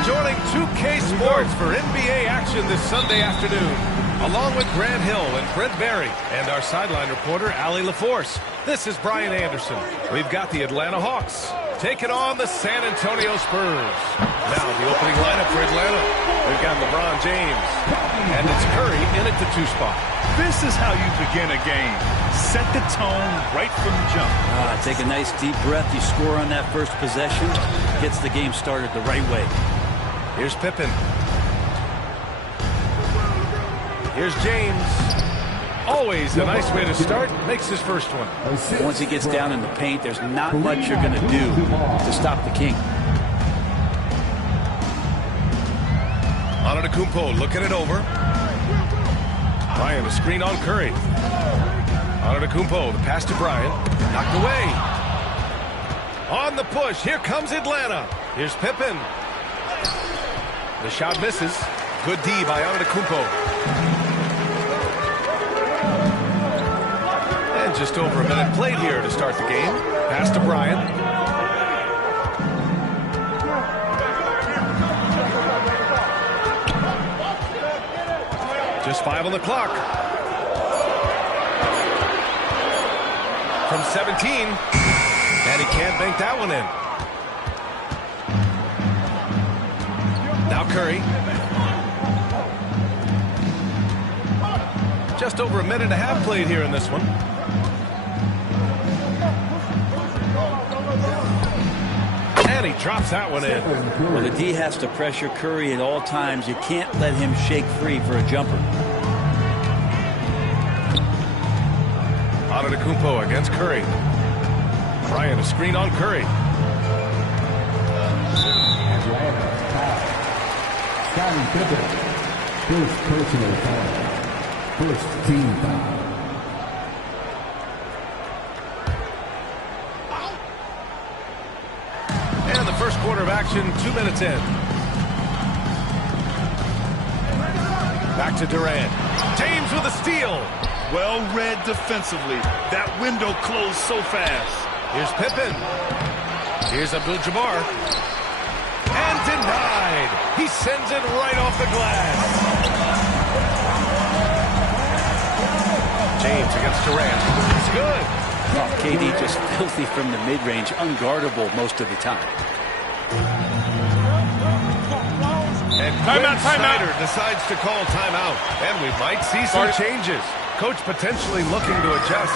Joining 2K Sports for NBA action this Sunday afternoon, along with Grant Hill and Brent Barry and our sideline reporter, Allie LaForce. This is Brian Anderson. We've got the Atlanta Hawks taking on the San Antonio Spurs. Now the opening lineup for Atlanta. We've got LeBron James, and it's Curry in at the 2 spot. This is how you begin a game. Set the tone right from the jump. Take a nice deep breath. You score on that first possession. Gets the game started the right way. Here's Pippen. Here's James. Always a nice way to start. Makes his first one. Once he gets down in the paint, there's not much you're going to do to stop the King. Antetokounmpo looking it over. Bryant, a screen on Curry. Antetokounmpo, the pass to Bryant. Knocked away. On the push, here comes Atlanta. Here's Pippen. The shot misses. Good D by Antetokounmpo. And just over a minute played here to start the game. Pass to Bryant. Just 5 on the clock. From 17. And he can't bank that one in. Now Curry. Just over a minute and a half played here in this one. And he drops that one in. Well, the D has to pressure Curry at all times. You can't let him shake free for a jumper. Antetokounmpo against Curry. Bryant, a screen on Curry. Scottie Pippen, first personal foul, first team foul. And the first quarter of action, 2 minutes in. Back to Durant. James with a steal. Well read defensively. That window closed so fast. Here's Pippen. Here's Abdul-Jabbar. And denied. He sends it right off the glass. James against Durant. It's good. Oh, KD just filthy from the mid-range, unguardable most of the time. And Snyder decides to call timeout. And we might see some changes. Coach potentially looking to adjust.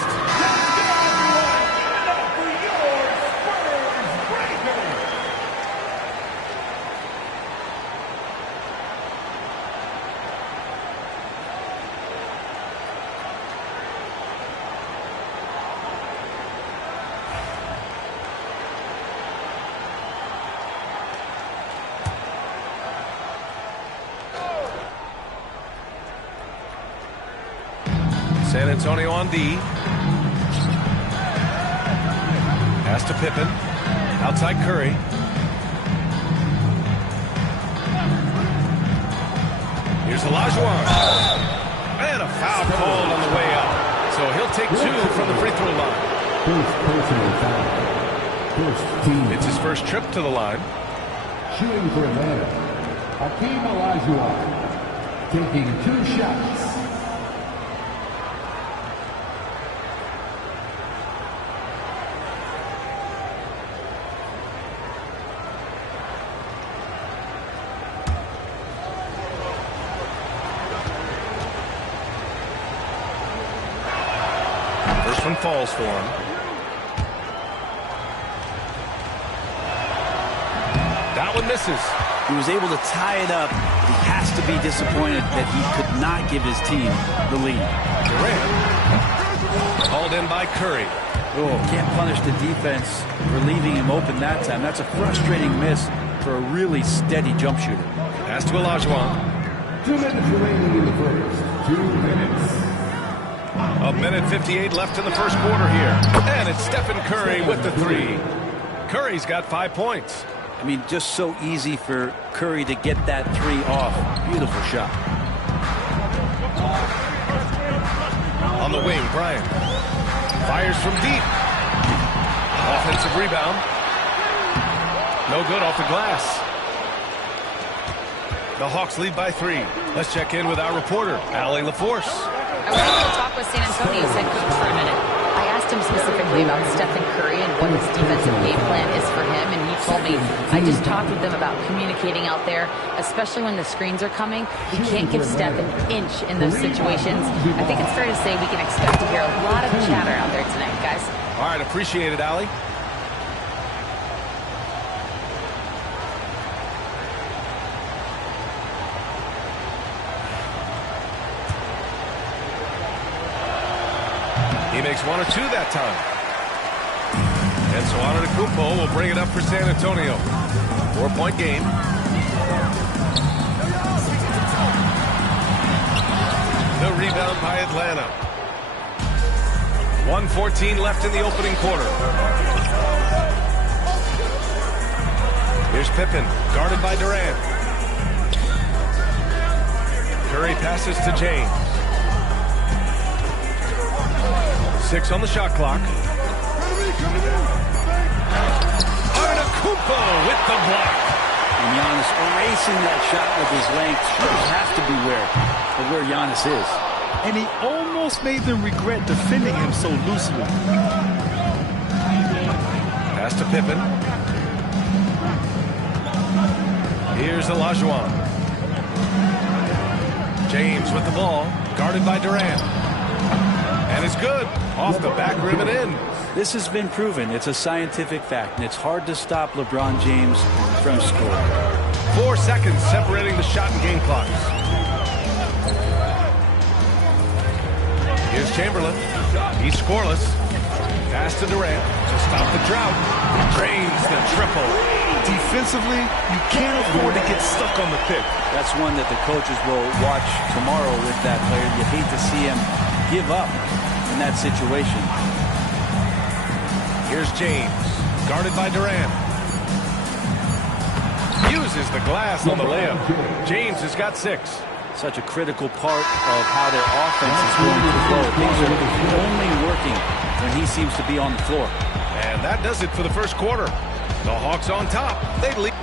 San Antonio on D. Pass to Pippen. Outside Curry. Here's Olajuwon. And a foul called on the way up. So he'll take 2 from the free throw line. First personal foul, first team. It's his first trip to the line. Shooting for Atlanta, Hakeem Olajuwon, taking 2 shots. one falls for him. That one misses. He was able to tie it up. He has to be disappointed that he could not give his team the lead. Durant called in by Curry. Oh, can't punish the defense for leaving him open that time. That's a frustrating miss for a really steady jump shooter. Pass to Olajuwon. 2 minutes remaining in the first. 2 minutes. A minute 58 left in the first quarter here. And it's Stephen Curry with the three. Curry's got 5 points. I mean, just so easy for Curry to get that three off. Beautiful shot. On the wing, Bryant fires from deep. Offensive rebound. No good off the glass. The Hawks lead by 3. Let's check in with our reporter, Allie LaForce. I wanted to talk with San Antonio's head coach for a minute. I asked him specifically about Stephen Curry and what his defensive game plan is for him, and he told me, I just talked with them about communicating out there, especially when the screens are coming. You can't give Steph an inch in those situations. I think it's fair to say we can expect to hear a lot of chatter out there tonight, guys. All right, appreciate it, Allie. He makes 1 or 2 that time. And so Antetokounmpo will bring it up for San Antonio. 4-point game. The rebound by Atlanta. 1:14 left in the opening quarter. Here's Pippen, guarded by Durant. Curry passes to James. 6 on the shot clock. Antetokounmpo with the block. And Giannis erasing that shot with his length. Shooters have to beware of where Giannis is. And he almost made them regret defending him so loosely. Pass to Pippen. Here's Olajuwon. James with the ball, guarded by Durant. And it's good. Off the back rim and in. This has been proven. It's a scientific fact, and it's hard to stop LeBron James from scoring. 4 seconds separating the shot and game clocks. Here's Chamberlain. He's scoreless. Pass to Durant to stop the drought. Drains the triple. Defensively, you can't afford to get stuck on the pick. That's one that the coaches will watch tomorrow with that player. You hate to see him give up in that situation. Here's James, guarded by Durant. Uses the glass on the layup. James has got 6. Such a critical part of how their offense is going to flow. Things are only working when he seems to be on the floor. And that does it for the first quarter. The Hawks on top. They lead.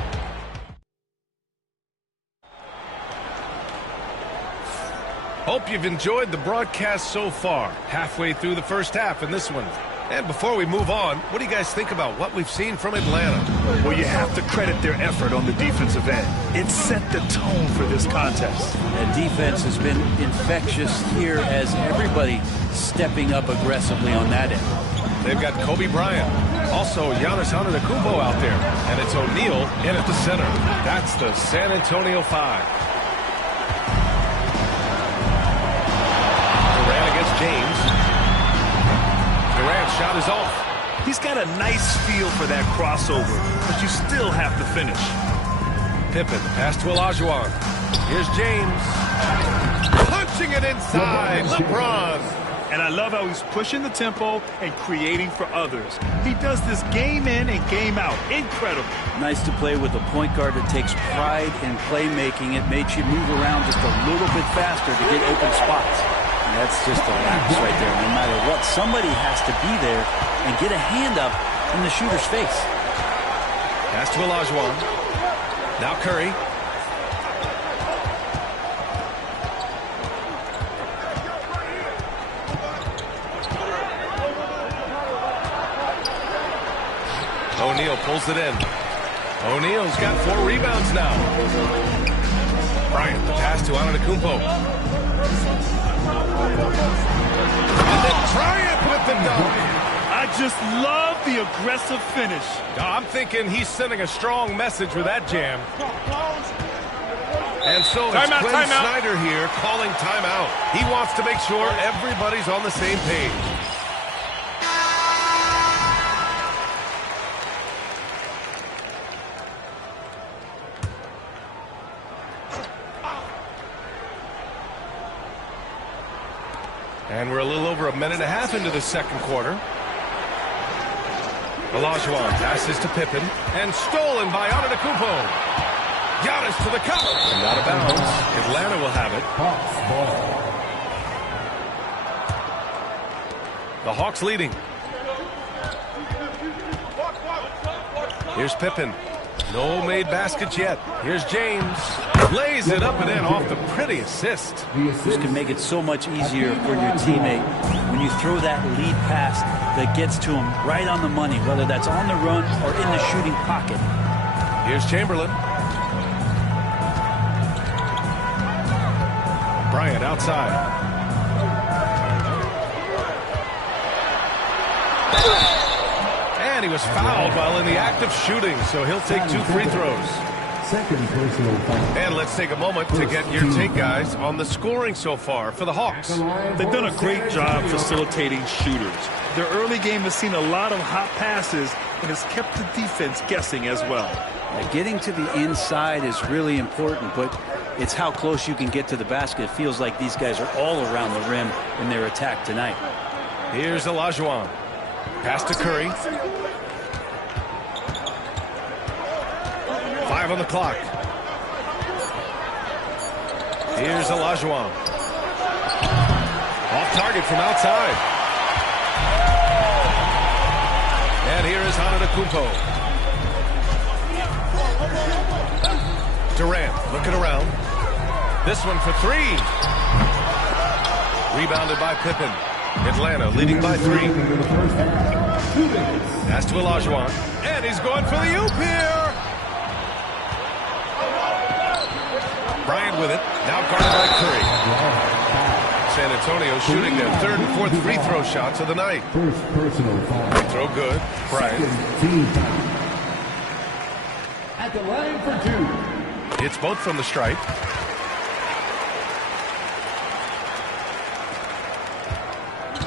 Hope you've enjoyed the broadcast so far. Halfway through the first half in this one. And before we move on, what do you guys think about what we've seen from Atlanta? Well, you have to credit their effort on the defensive end. It set the tone for this contest. And defense has been infectious here as everybody stepping up aggressively on that end. They've got Kobe Bryant. Also, Giannis Antetokounmpo out there. And it's O'Neal in at the center. That's the San Antonio 5. Durant against James. Durant's shot is off. He's got a nice feel for that crossover, but you still have to finish. Pippen, pass to Olajuwon. Here's James. Punching it inside. LeBron. And I love how he's pushing the tempo and creating for others. He does this game in and game out. Incredible. Nice to play with a point guard that takes pride in playmaking. It makes you move around just a little bit faster to get open spots. And that's just a lapse right there. No matter what, somebody has to be there and get a hand up in the shooter's face. Pass to Olajuwon. Now Curry. O'Neal pulls it in. O'Neal's got 4 rebounds now. Bryant, the pass to Antetokounmpo. And then Bryant with the dunk. I just love the aggressive finish. I'm thinking he's sending a strong message with that jam. And so it's Quinn Snyder here calling timeout. He wants to make sure everybody's on the same page. And we're a little over a minute and a half into the second quarter. Olajuwon passes to Pippen and stolen by Antetokounmpo. Giannis to the cup. And out of bounds. Atlanta will have it. Hawks ball. The Hawks leading. Here's Pippen. No made baskets yet. Here's James. Lays it up and in off the pretty assist. This can make it so much easier for your teammate when you throw that lead pass that gets to him right on the money, whether that's on the run or in the shooting pocket. Here's Chamberlain. Bryant outside. And he was fouled while in the act of shooting, so he'll take 2 free throws. Second personal foul. And let's take a moment to get your take, guys, on the scoring so far for the Hawks. They've done a great job facilitating shooters. Their early game has seen a lot of hot passes and has kept the defense guessing as well. Getting to the inside is really important, but it's how close you can get to the basket. It feels like these guys are all around the rim in their attack tonight. Here's Olajuwon. Pass to Curry. 5 on the clock. Here's Olajuwon. Off target from outside. And here is Antetokounmpo. Durant looking around. This one for 3. Rebounded by Pippen. Atlanta leading by 3. Pass to Olajuwon. And he's going for the oop here. Bryant with it. Now guarded by Curry. San Antonio shooting their 3rd and 4th free throw shots of the night. First personal foul. Free throw good. Bryant. Second team foul. At the line for 2. It's both from the stripe.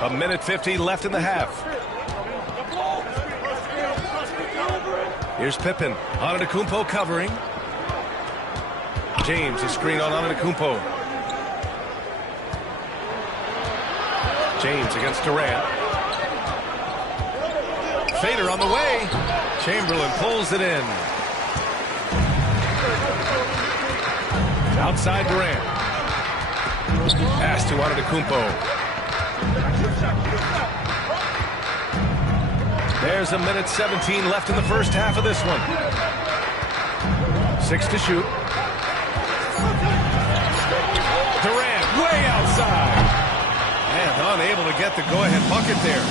A minute 50 left in the half. Here's Pippen. Antetokounmpo covering. James, a screen on Antetokounmpo. James against Durant. Fader on the way. Chamberlain pulls it in. Outside Durant. Pass to Antetokounmpo. There's a minute 17 left in the first half of this one. 6 to shoot. Durant way outside. And unable to get the go-ahead bucket there.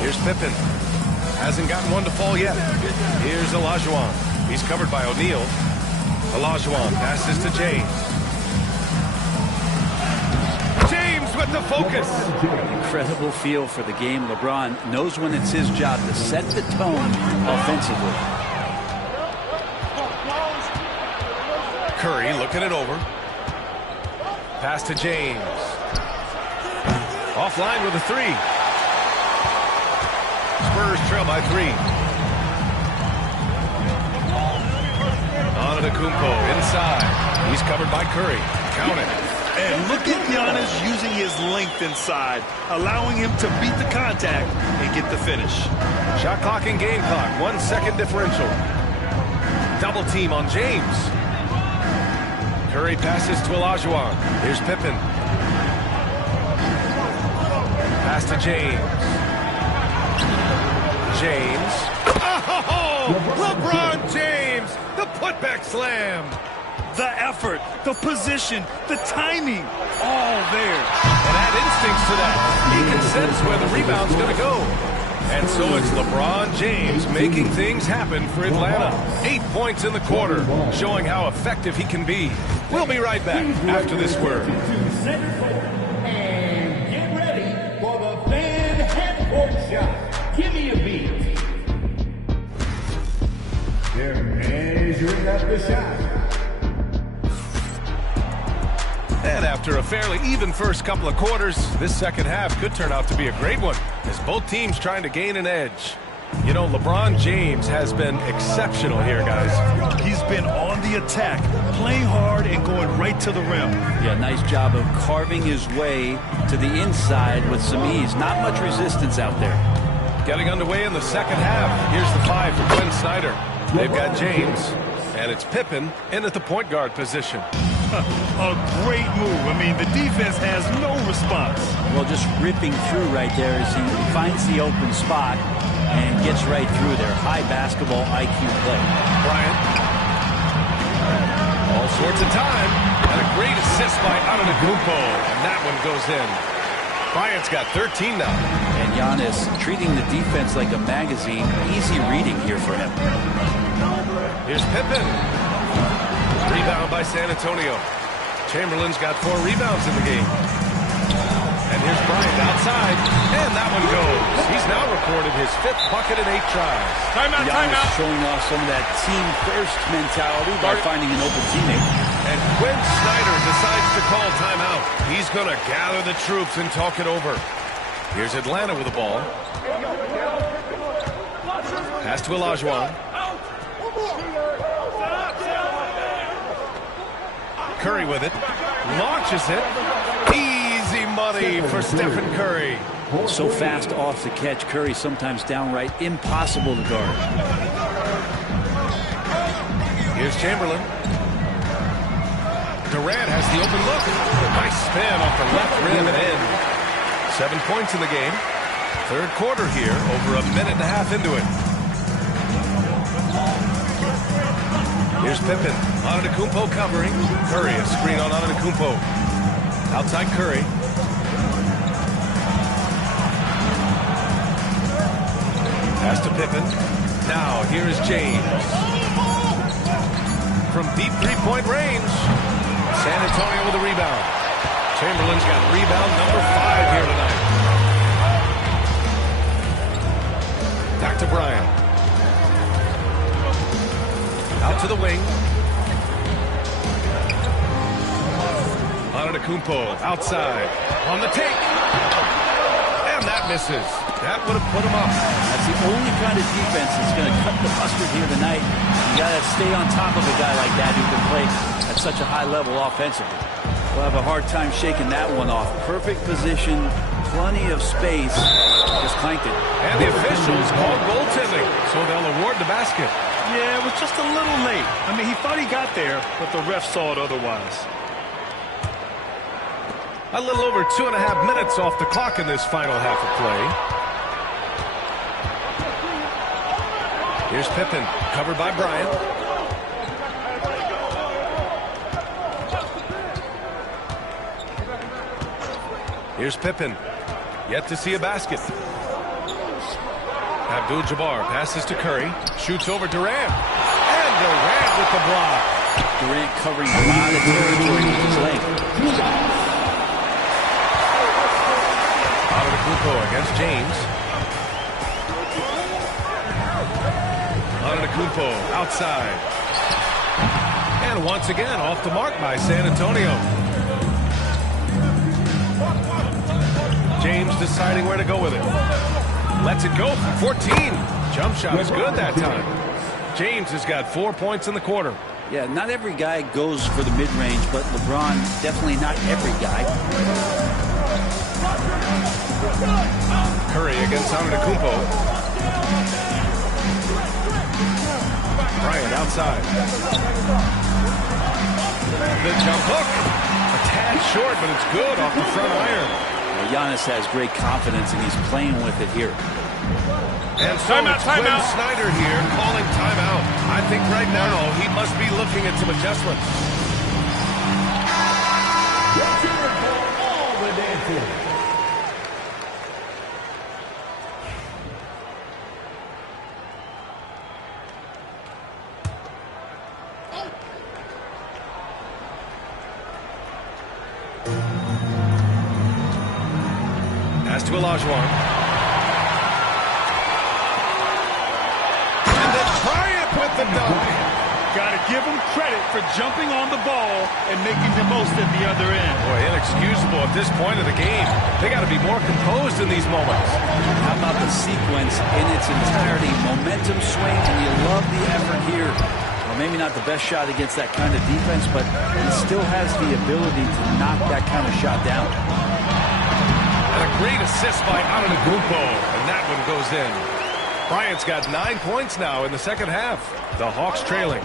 Here's Pippen. Hasn't gotten one to fall yet. Here's Olajuwon. He's covered by O'Neal. Olajuwon passes to James. James with the focus. Incredible feel for the game. LeBron knows when it's his job to set the tone offensively. Curry looking it over. Pass to James. Offline with a 3. Spurs trail by 3. Antetokounmpo inside. He's covered by Curry. Count it. And look at Giannis using his length inside, allowing him to beat the contact and get the finish. Shot clock and game clock. 1 second differential. Double team on James. Curry passes to Olajuwon. Here's Pippen. Pass to James. James. Oh, LeBron James. The putback slam. The effort, the position, the timing, all there. And add instincts to that. He can sense where the rebound's going to go. And so it's LeBron James making things happen for Atlanta. 8 points in the quarter, showing how effective he can be. We'll be right back after this word. And get ready for the fan half-court shot. Give me a beat. They're measuring up the shot. And after a fairly even first couple of quarters, this second half could turn out to be a great one, as both teams trying to gain an edge. You know, LeBron James has been exceptional here, guys. He's been on the attack, playing hard and going right to the rim. Yeah, nice job of carving his way to the inside with some ease. Not much resistance out there. Getting underway in the second half. Here's the 5 for Quinn Snyder. They've got James, and it's Pippen in at the point guard position. A great move. I mean, the defense has no response. Well, just ripping through right there as he finds the open spot and gets right through there. High basketball IQ play. Bryant. All sorts of time. And a great assist by Antetokounmpo. And that one goes in. Bryant's got 13 now. And Giannis treating the defense like a magazine. Easy reading here for him. Here's Pippen. Rebound by San Antonio. Chamberlain's got 4 rebounds in the game. And here's Bryant outside. And that one goes. He's now recorded his 5th bucket in 8 tries. Timeout, Giannis timeout. showing off some of that team-first mentality by finding an open teammate. And Quinn Snyder decides to call timeout. He's going to gather the troops and talk it over. Here's Atlanta with the ball. Pass to Olajuwon. Curry with it. Launches it. Easy money for Stephen Curry. So fast off the catch. Curry sometimes downright impossible to guard. Here's Chamberlain. Durant has the open look. Nice spin off the left rim and in. 7 points in the game. Third quarter here, over a minute and a half into it. Here's Pippen. Antetokounmpo covering. Curry, a screen on Antetokounmpo. Outside Curry. Pass to Pippen. Now, here is James. From deep three-point range. San Antonio with a rebound. Chamberlain's got rebound number 5 here tonight. Back to Bryant. Out to the wing. Antetokounmpo outside. On the take. And that misses. That would have put him up. That's the only kind of defense that's going to cut the mustard here tonight. You got to stay on top of a guy like that who can play at such a high level offensively. We'll have a hard time shaking that one off. Perfect position, plenty of space. Just clanked it. And the officials called goaltending, so they'll award the basket. Yeah, it was just a little late. I mean, he thought he got there, but the ref saw it otherwise. A little over 2.5 minutes off the clock in this final half of play. Here's Pippen, covered by Bryant. Here's Pippen, yet to see a basket. Abdul-Jabbar passes to Curry, shoots over Durant. And Durant with the block. Durant covering a lot of territory with his leg. Antetokounmpo against James. Antetokounmpo outside. And once again off the mark by San Antonio. James deciding where to go with it. Lets it go from 14. Jump shot is good that time. James has got 4 points in the quarter. Yeah, not every guy goes for the mid-range, but LeBron, definitely not every guy. Curry against Antetokounmpo. Bryant outside. The jump hook. A tad short, but it's good off the front iron. Well, Giannis has great confidence, and he's playing with it here. And so it's Quinn Snyder here calling timeout. I think right now he must be looking at some adjustments. Pass to Olajuwon. And then Bryant with the dunk. Got to give him credit for jumping on the ball and making the most at the other end. Boy, inexcusable at this point of the game. They got to be more composed in these moments. How about the sequence in its entirety? Momentum swing, and you love the effort here. Well, maybe not the best shot against that kind of defense, but he still has the ability to knock that kind of shot down. And a great assist by Antetokounmpo, and that one goes in. Bryant's got 9 points now in the second half. The Hawks trailing.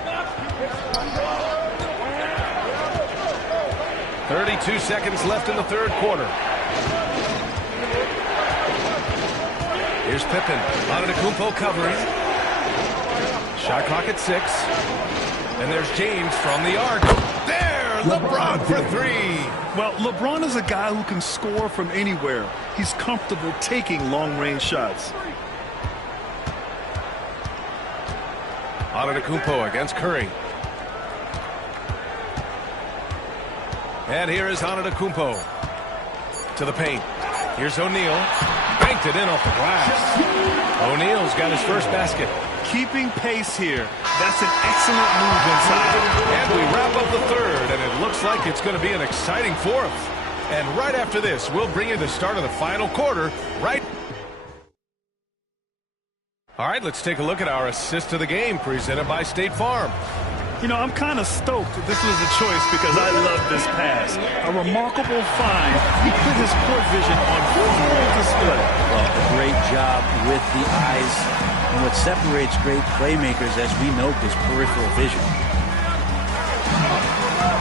32 seconds left in the third quarter. Here's Pippen. Antetokounmpo covering. Shot clock at 6. And there's James from the arc. There! LeBron for 3. Well, LeBron is a guy who can score from anywhere. He's comfortable taking long-range shots. Antetokounmpo against Curry. And here is Antetokounmpo to the paint. Here's O'Neal. Banked it in off the glass. O'Neal's got his first basket. Keeping pace here. That's an excellent move inside. And we wrap up the third, and it looks like it's going to be an exciting fourth. And right after this, we'll bring you the start of the final quarter right. All right, let's take a look at our assist of the game presented by State Farm. You know, I'm kind of stoked this was a choice because I love this pass. A remarkable find. He put his court vision on full display. Well, a great job with the eyes. And what separates great playmakers, as we note, is peripheral vision.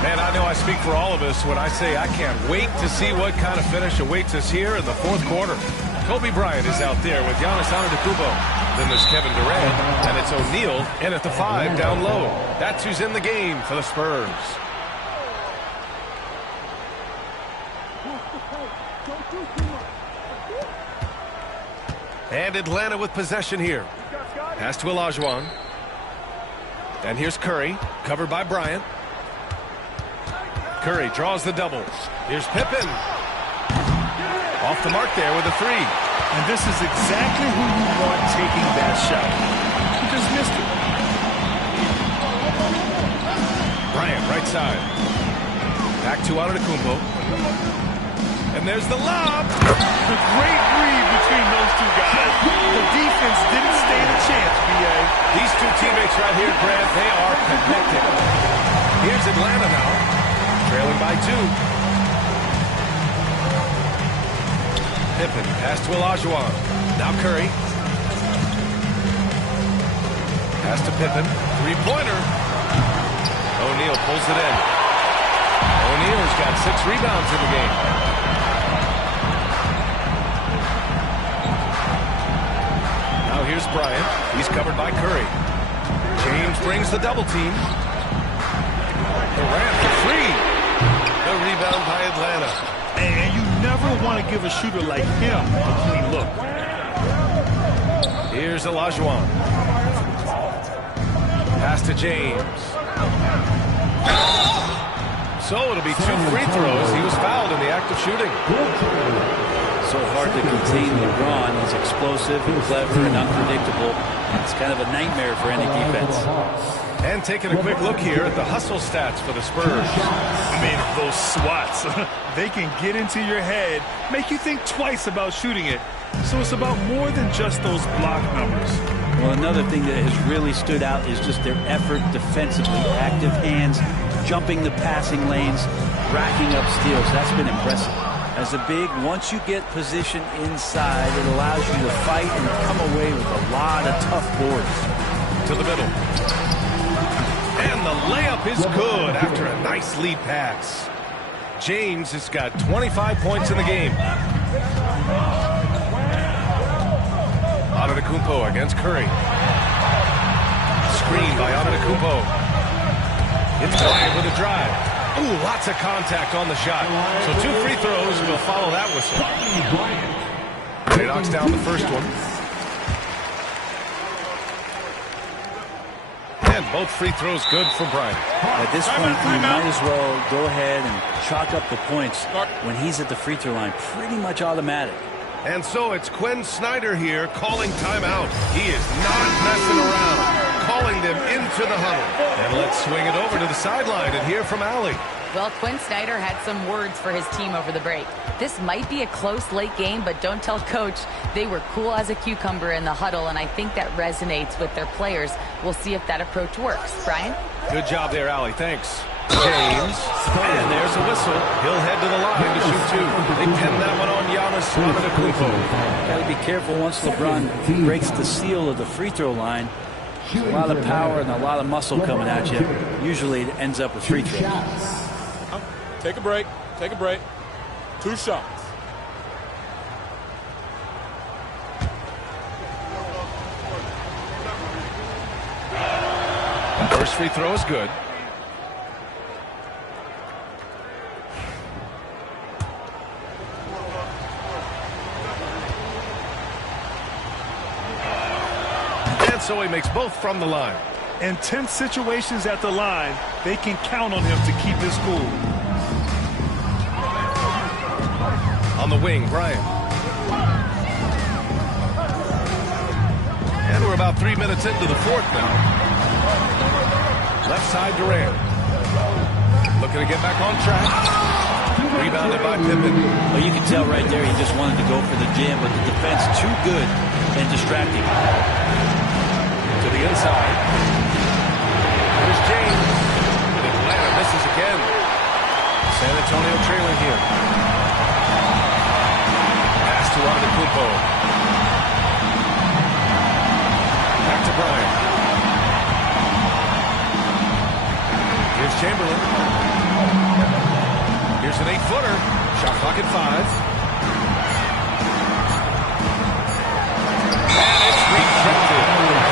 Man, I know I speak for all of us when I say I can't wait to see what kind of finish awaits us here in the fourth quarter. Kobe Bryant is out there with Giannis Antetokounmpo. Then there's Kevin Durant, and it's O'Neal, and at the 5 down low. That's who's in the game for the Spurs. And Atlanta with possession here. Pass to Olajuwon. And here's Curry, covered by Bryant. Curry draws the doubles. Here's Pippen. Off the mark there with a 3. And this is exactly who you want taking that shot. He just missed it. Bryant, right side. Back to Antetokounmpo. And there's the lob. The great read between those two guys. The defense didn't stand a chance, B.A. These two teammates right here, Grant, they are connected. Here's Atlanta now, trailing by 2. Pippen, pass to Olajuwon. Now Curry. Pass to Pippen. Three-pointer. O'Neal pulls it in. O'Neal's got 6 rebounds in the game. Now here's Bryant. He's covered by Curry. James brings the double team. Durant for 3. The rebound by Atlanta. And you never want to give a shooter like him a clean look. Here's Olajuwon. Pass to James. So it'll be 2 free throws. He was fouled in the act of shooting. So hard to contain LeBron. He's explosive, clever, and unpredictable. It's kind of a nightmare for any defense. And taking a quick look here at the hustle stats for the Spurs. I mean, those swats, they can get into your head, make you think twice about shooting it. So it's about more than just those block numbers. Well, another thing that has really stood out is just their effort defensively. Active hands, jumping the passing lanes, racking up steals. That's been impressive. As a big, once you get position inside, it allows you to fight and come away with a lot of tough boards. To the middle. And the layup is good after a nice lead pass. James has got 25 points in the game. Antetokounmpo against Curry. Screen by Antetokounmpo. It's Bryant with a drive. Ooh, lots of contact on the shot. So 2 free throws will follow that whistle. He knocks down the first one. And both free throws good for Bryant. At this point, you might as well go ahead and chalk up the points when he's at the free throw line. Pretty much automatic. And so it's Quinn Snyder here calling timeout. He is not messing around, calling them into the huddle. And let's swing it over to the sideline and hear from Allie. Well, Quinn Snyder had some words for his team over the break. This might be a close late game, but don't tell Coach. They were cool as a cucumber in the huddle, and I think that resonates with their players. We'll see if that approach works. Brian? Good job there, Allie. Thanks. James, and there's a whistle. He'll head to the line to shoot two. They pin that one on Giannis Antetokounmpo. Got to be careful once LeBron breaks the seal of the free throw line. There's a lot of power and a lot of muscle coming at you. Usually it ends up with free throws. Take a break. Take a break. 2 shots. First free throw is good. And so he makes both from the line. In tense situations at the line, they can count on him to keep his cool. On the wing, Bryant. And we're about 3 minutes into the fourth now. Left side, Durant. Looking to get back on track. Rebounded by Pippen. Well, you can tell right there he just wanted to go for the jam, but the defense too good and distracting. To the inside. Here's James. And Atlanta misses again. San Antonio trailing here. Pass to Antetokounmpo. Back to Bryant. Here's Chamberlain. Here's an 8-footer. Shot clock at 5. And it's rejected.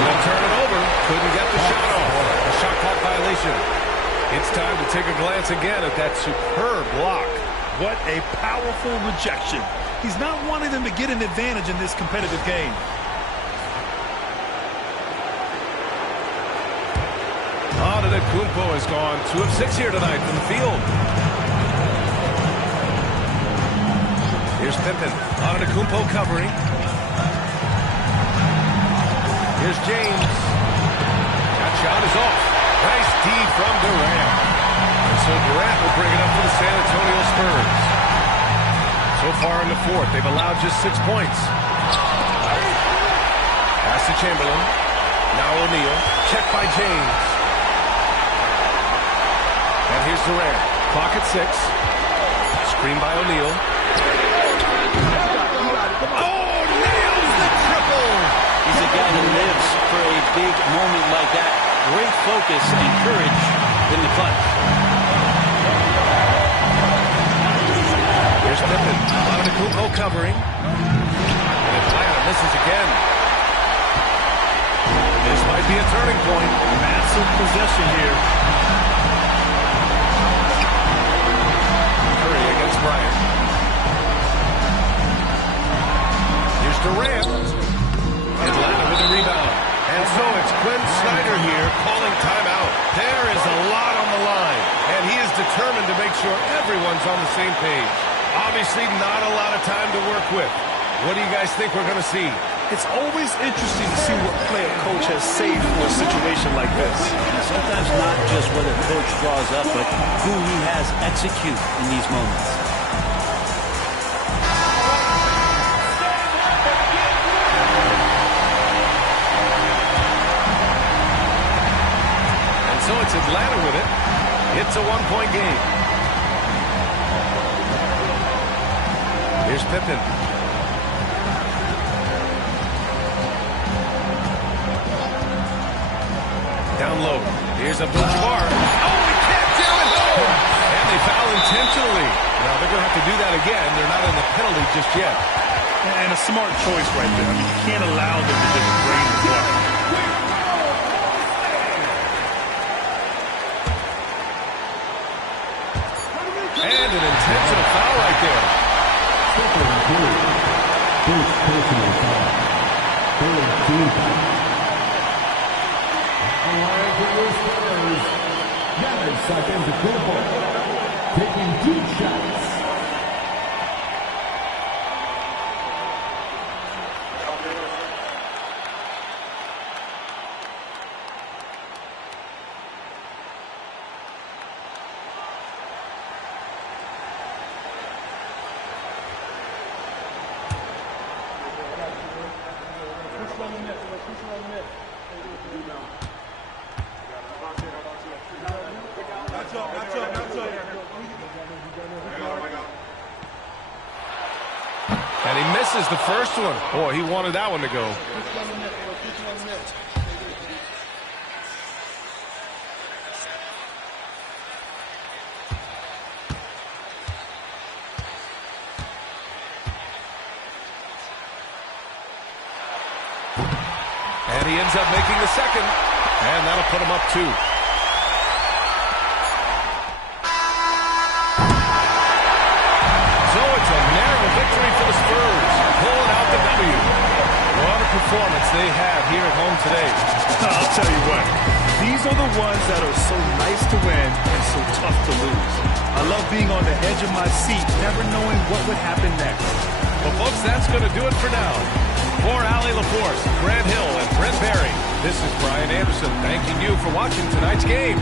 They'll turn it over. Couldn't get the shot off. A shot clock violation. It's time to take a glance again at that superb block. What a powerful rejection. He's not wanting them to get an advantage in this competitive game. Antetokounmpo has gone 2 of 6 here tonight from the field. Here's Pippen. Antetokounmpo covering. Here's James. That shot is off. Nice D from Durant. And so Durant will bring it up for the San Antonio Spurs. So far in the fourth, they've allowed just 6 points. Pass to Chamberlain. Now O'Neal. Checked by James. And here's Durant. Clock at 6. Screen by O'Neal. Oh, nails the triple! He's a guy who lives for a big moment like that. Great focus and courage in the clutch. Here's Pippen. Antetokounmpo covering. And Atlanta misses again. This might be a turning point. Massive possession here. Curry against Bryant. Here's Durant. Atlanta with the rebound. And so it's Quinn Snyder here calling timeout. There is a lot on the line, and he is determined to make sure everyone's on the same page. Obviously not a lot of time to work with. What do you guys think we're going to see? It's always interesting to see what play a coach has saved for a situation like this. And sometimes not just what a coach draws up, but who he has execute in these moments. And so it's Atlanta with it. It's a 1-point game. Here's Pippen. Down low. Here's Abdul-Jabbar. Oh, he can't do it. Oh! And they foul intentionally. Now, they're going to have to do that again. They're not in the penalty just yet. And a smart choice right there. I mean, you can't allow them to just drain the clock. And an intentional foul right there. First personal foul. Third team foul. Giannis Antetokounmpo taking 2 shots. And he misses the first one. Boy, he wanted that one to go. And he ends up making the second. And that'll put him up 2. So it's a narrow victory for the Spurs, pulling out the W. What a performance they have here at home today. I'll tell you what, these are the ones that are so nice to win and so tough to lose. I love being on the edge of my seat, never knowing what would happen next. Well, folks, that's going to do it for now. For Allie LaForce, Grant Hill, and Brent Barry, this is Brian Anderson thanking you for watching tonight's game.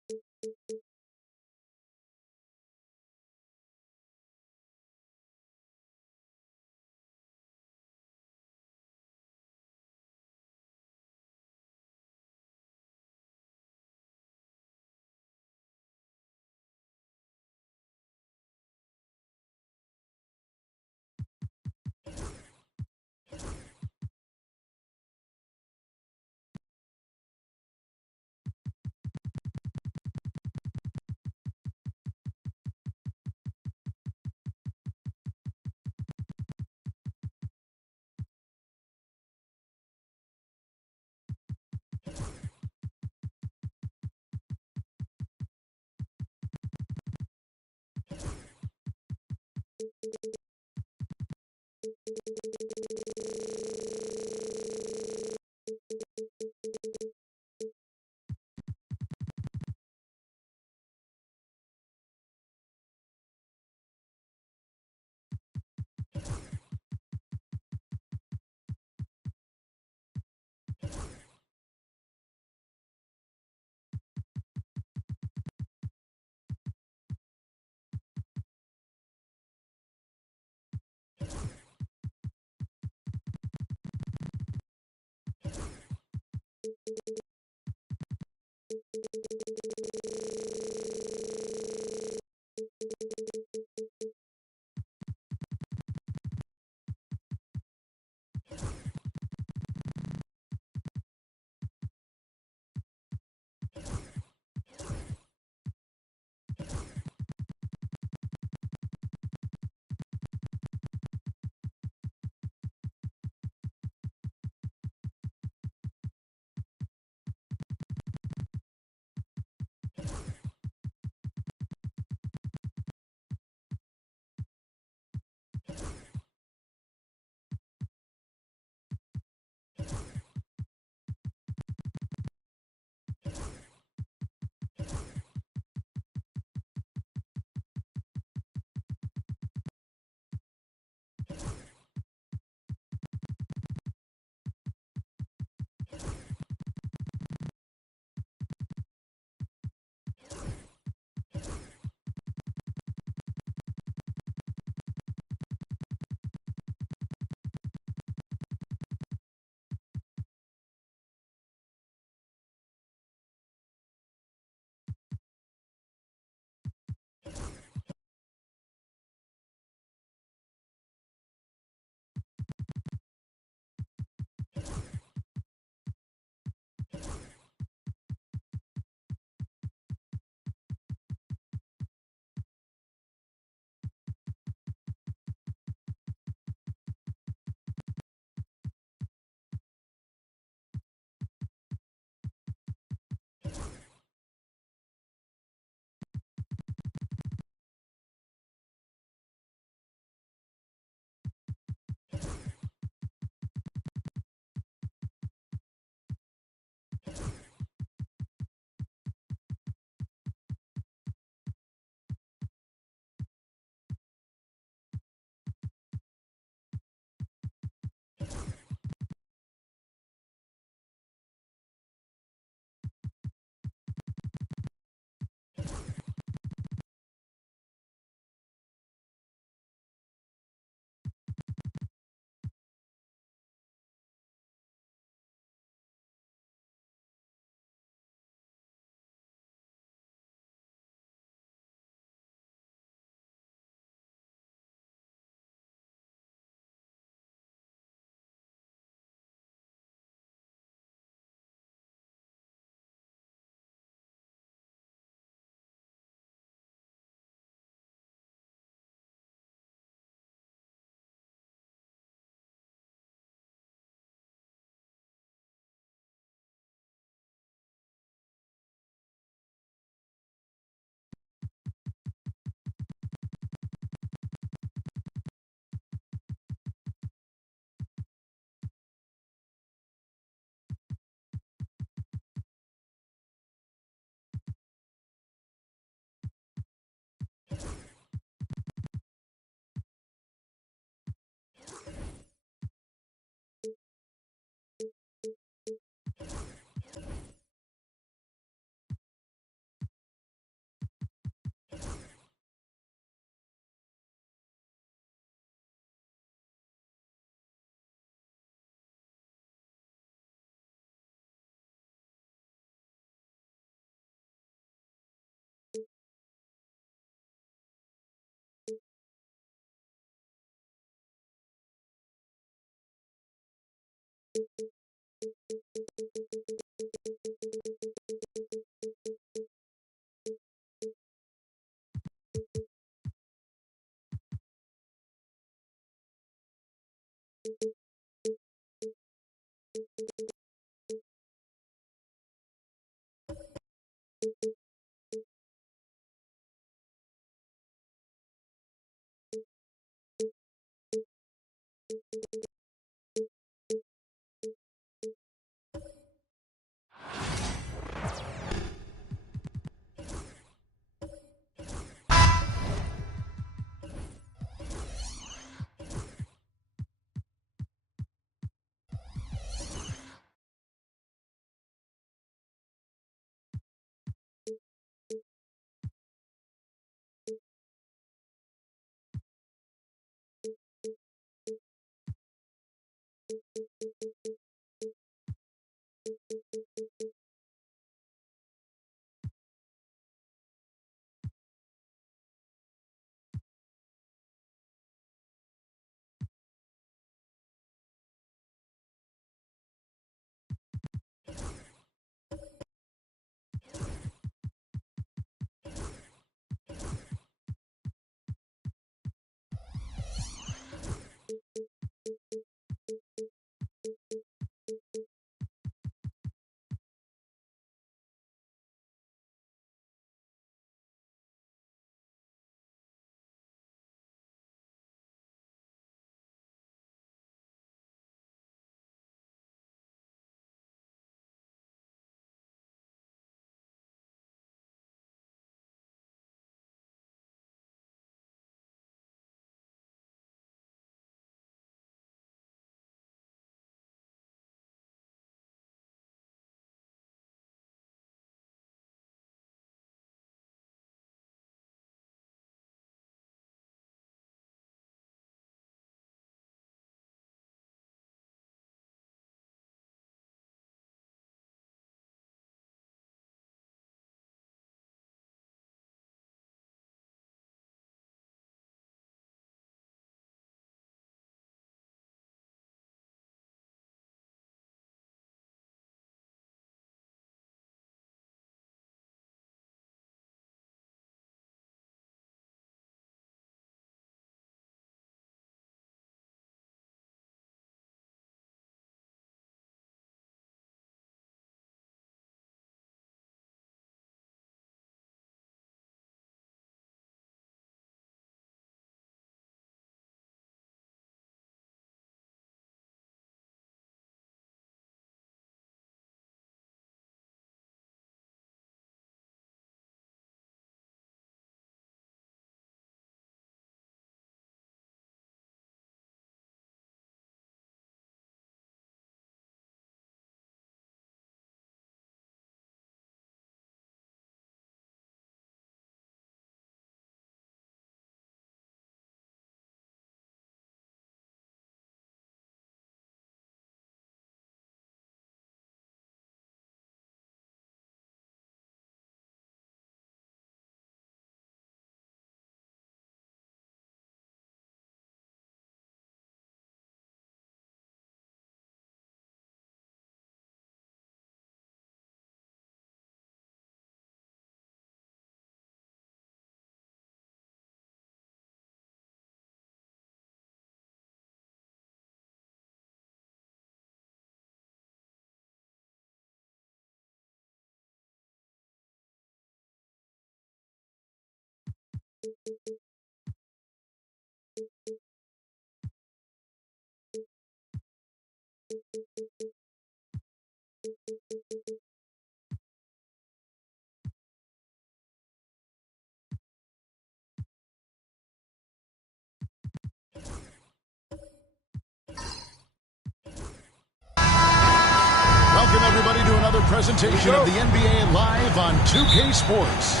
Welcome, everybody, to another presentation of the NBA Live on 2K Sports.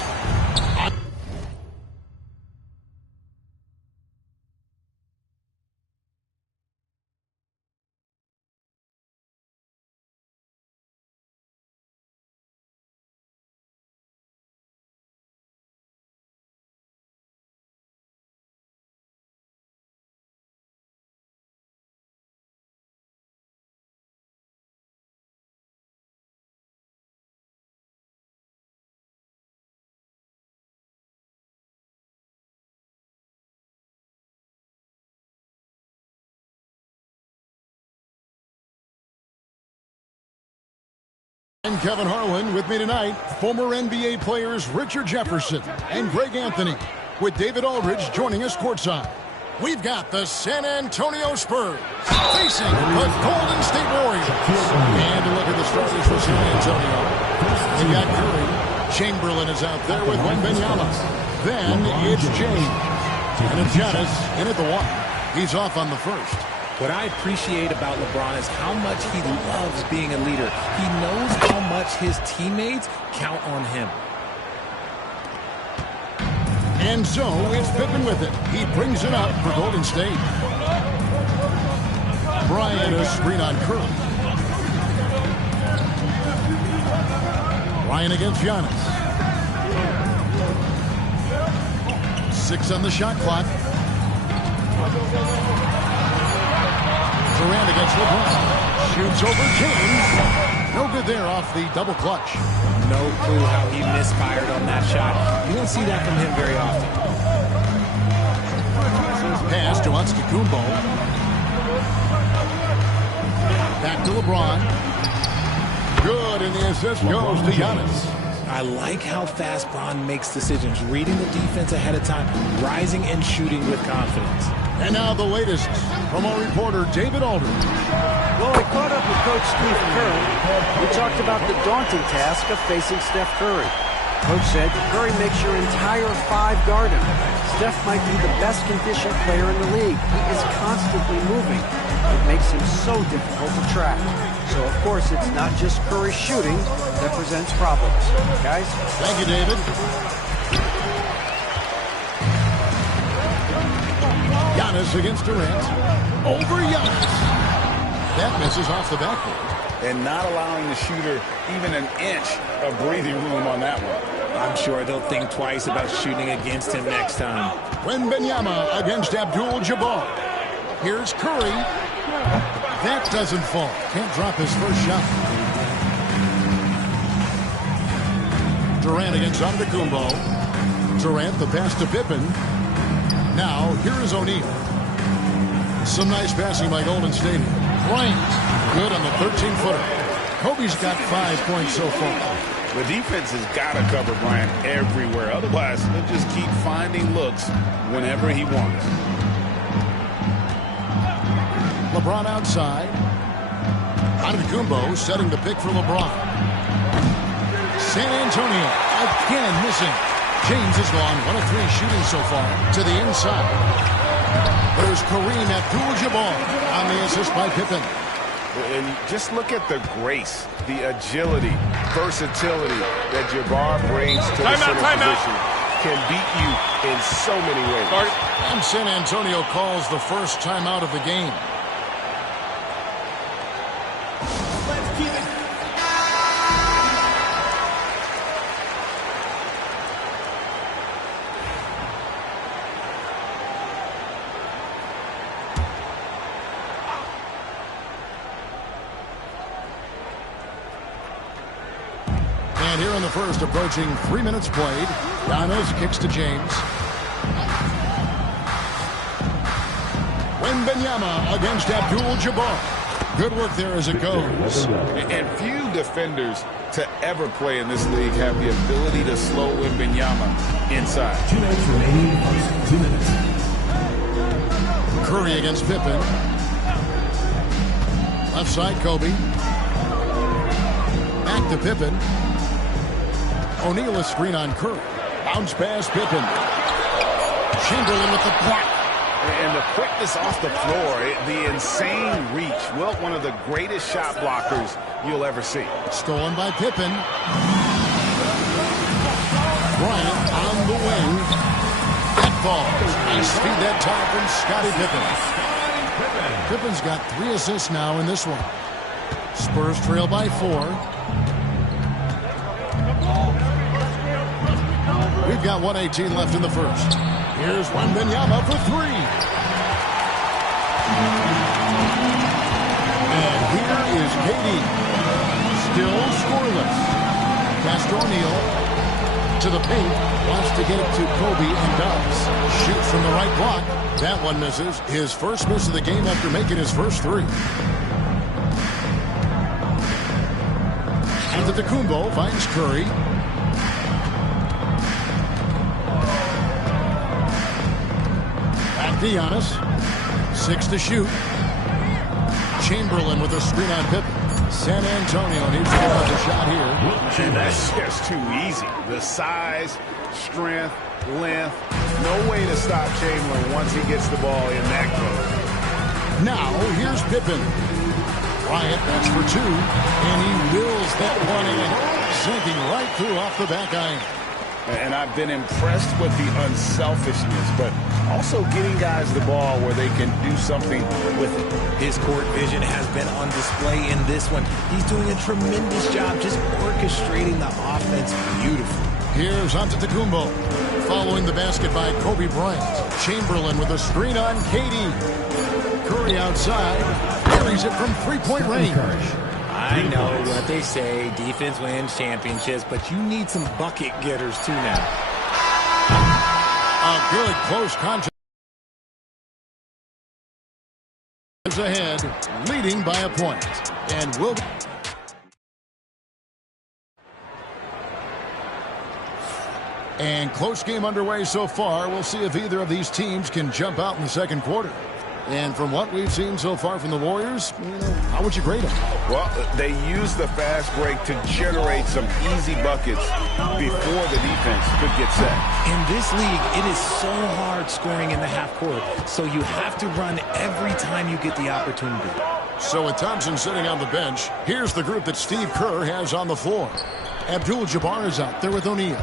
I'm Kevin Harlan. With me tonight, former NBA players Richard Jefferson and Greg Anthony, with David Aldridge joining us courtside. We've got the San Antonio Spurs facing the Golden State Warriors. And a look at the starters for San Antonio. They've got Curry. Chamberlain is out there with Wembanyama. Then it's James. And it's Giannis in at the 1. He's off on the first. What I appreciate about LeBron is how much he loves being a leader. He knows how much his teammates count on him. And so it's Pippen with it. He brings it up for Golden State. Bryant, a screen on Curry. Bryant against Giannis. 6 on the shot clock. Durant against LeBron. Shoots over James. No good there off the double clutch. No clue how he misfired on that shot. You don't see that from him very often. Pass to Antetokounmpo. Back to LeBron. Good, and the assist goes to Giannis. I like how fast Bron makes decisions, reading the defense ahead of time, rising and shooting with confidence. And now the latest from our reporter, David Aldridge. Well, I caught up with Coach Steve Kerr. We talked about the daunting task of facing Steph Curry. Coach said, Curry makes your entire 5 guard him. Steph might be the best conditioned player in the league. He is constantly moving. It makes him so difficult to track. So, of course, it's not just Curry shooting that presents problems. Guys? Thank you, David. Giannis against Durant. Over Giannis. That misses off the backboard. And not allowing the shooter even an inch of breathing room on that one. I'm sure they'll think twice about shooting against him next time. Wembanyama against Abdul-Jabbar. Here's Curry. That doesn't fall. Can't drop his first shot. Durant against Antetokounmpo. Durant, the pass to Pippen. Now, here is O'Neal. Some nice passing by Golden State. Bryant, good on the 13-footer. Kobe's got 5 points so far. The defense has got to cover Bryant everywhere. Otherwise, he'll just keep finding looks whenever he wants. LeBron outside. Antetokounmpo setting the pick for LeBron. San Antonio again missing. James has gone 1 of 3 shooting so far to the inside. There's Kareem Abdul-Jabbar on the assist by Pippen. And just look at the grace, the agility, versatility that Jabbar brings to the center position. Can beat you in so many ways. And San Antonio calls the first timeout of the game. Let's keep it. And here in the first, approaching 3 minutes played. Giannis kicks to James. Wembanyama against Abdul-Jabbar. Good work there as it goes. And few defenders to ever play in this league have the ability to slow Wembanyama inside. 2 minutes remaining. 2 minutes. Curry against Pippen. Left side, Kobe. Back to Pippen. O'Neal a screen on Curry. Bounce pass, Pippen. Chamberlain with the block. And the quickness off the floor, the insane reach. Well, one of the greatest shot blockers you'll ever see. Stolen by Pippen. Bryant on the wing. That falls. Nice feed that time from Scottie Pippen. Pippen's got 3 assists now in this one. Spurs trail by 4. We've got 1:18 left in the first. Here's Wembanyama for 3. And here is KD. Still scoreless. Pass to O'Neal. To the paint. Wants to get it to Kobe and does. Shoots from the right block. That one misses. His first miss of the game after making his first 3. Antetokounmpo finds Curry. To Giannis. 6 to shoot. Chamberlain with a screen on Pippen. San Antonio needs to give up a shot here. And that's just too easy. The size, strength, length. No way to stop Chamberlain once he gets the ball in that close. Now, here's Pippen. Bryant, that's for 2. And he wills that one in. Sinking right through off the back iron. And I've been impressed with the unselfishness, but also getting guys the ball where they can do something with it. His court vision has been on display in this one. He's doing a tremendous job just orchestrating the offense beautifully. Here's Antetokounmpo. Following the basket by Kobe Bryant. Chamberlain with a screen on KD. Curry outside. Carries it from three-point range. I know what they say, defense wins championships, but you need some bucket getters too now. A good close contest. Ahead, leading by a point. And will be. And close game underway so far. We'll see if either of these teams can jump out in the second quarter. And from what we've seen so far from the Warriors, how would you grade them? Well, they use the fast break to generate some easy buckets before the defense could get set. In this league, it is so hard scoring in the half court, so you have to run every time you get the opportunity. So with Thompson sitting on the bench, here's the group that Steve Kerr has on the floor. Abdul-Jabbar is out there with O'Neal.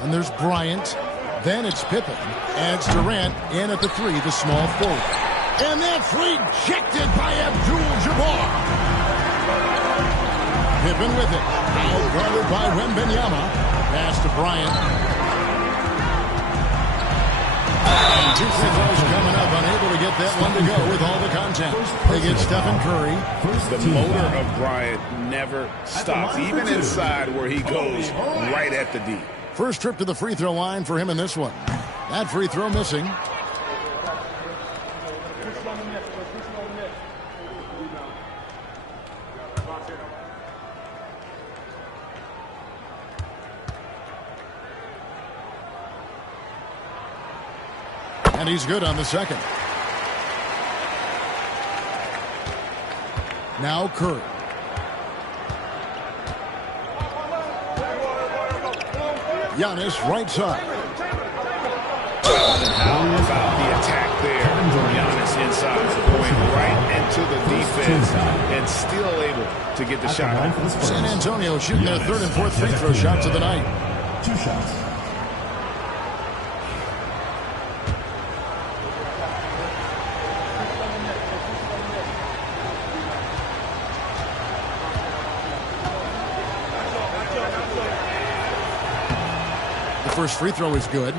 And there's Bryant. Then it's Pippen. Adds Durant in at the 3, the small forward. And that's rejected by Abdul-Jabbar. Pippen with it. Out guarded by Wembanyama. Pass to Bryant. And 2 free throws coming up. Unable to get that one to go with all the content. They get Stephen Curry. The motor of Bryant never stops, even inside where he goes right at the D. First trip to the free throw line for him in this one. That free throw missing. And he's good on the second. Now Curry. Giannis right side. And how about the attack there from Giannis inside, going right into the defense and still able to get the shot. San Antonio shooting their 3rd and 4th free throw shots of the night. 2 shots. First free throw is good.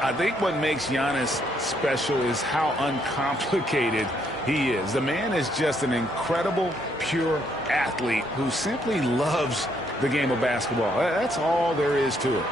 I think what makes Giannis special is how uncomplicated he is. The man is just an incredible, pure athlete who simply loves the game of basketball. That's all there is to it.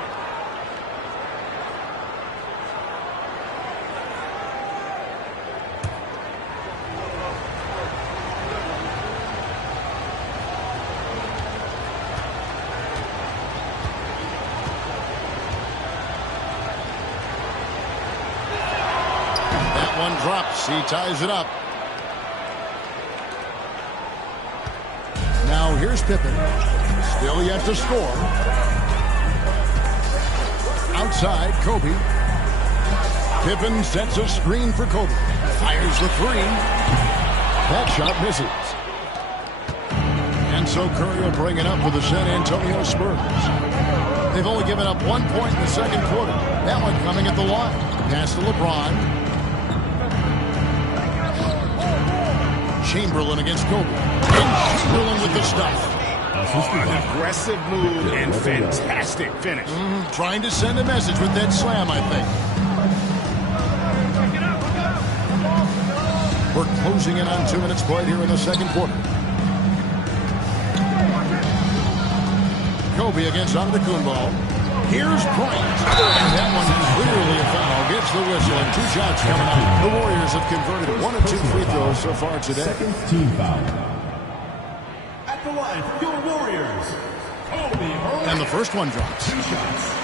One drops. He ties it up. Now here's Pippen. Still yet to score. Outside, Kobe. Pippen sets a screen for Kobe. Fires the 3. That shot misses. And so Curry will bring it up for the San Antonio Spurs. They've only given up 1 point in the second quarter. That one coming at the line. Pass to LeBron. Chamberlain against Kobe. And Chamberlain with the stuff. An aggressive move and fantastic finish. Trying to send a message with that slam, I think. We're closing in on 2 minutes played here in the second quarter. Kobe against Antetokounmpo. Here's Bryant. And that one clearly a foul. Gets the whistle and 2 shots coming up. The Warriors have converted 1 of 2 free throws so far today. Second team foul. At the line for your Warriors, Kobe. And the first one drops. 2 shots.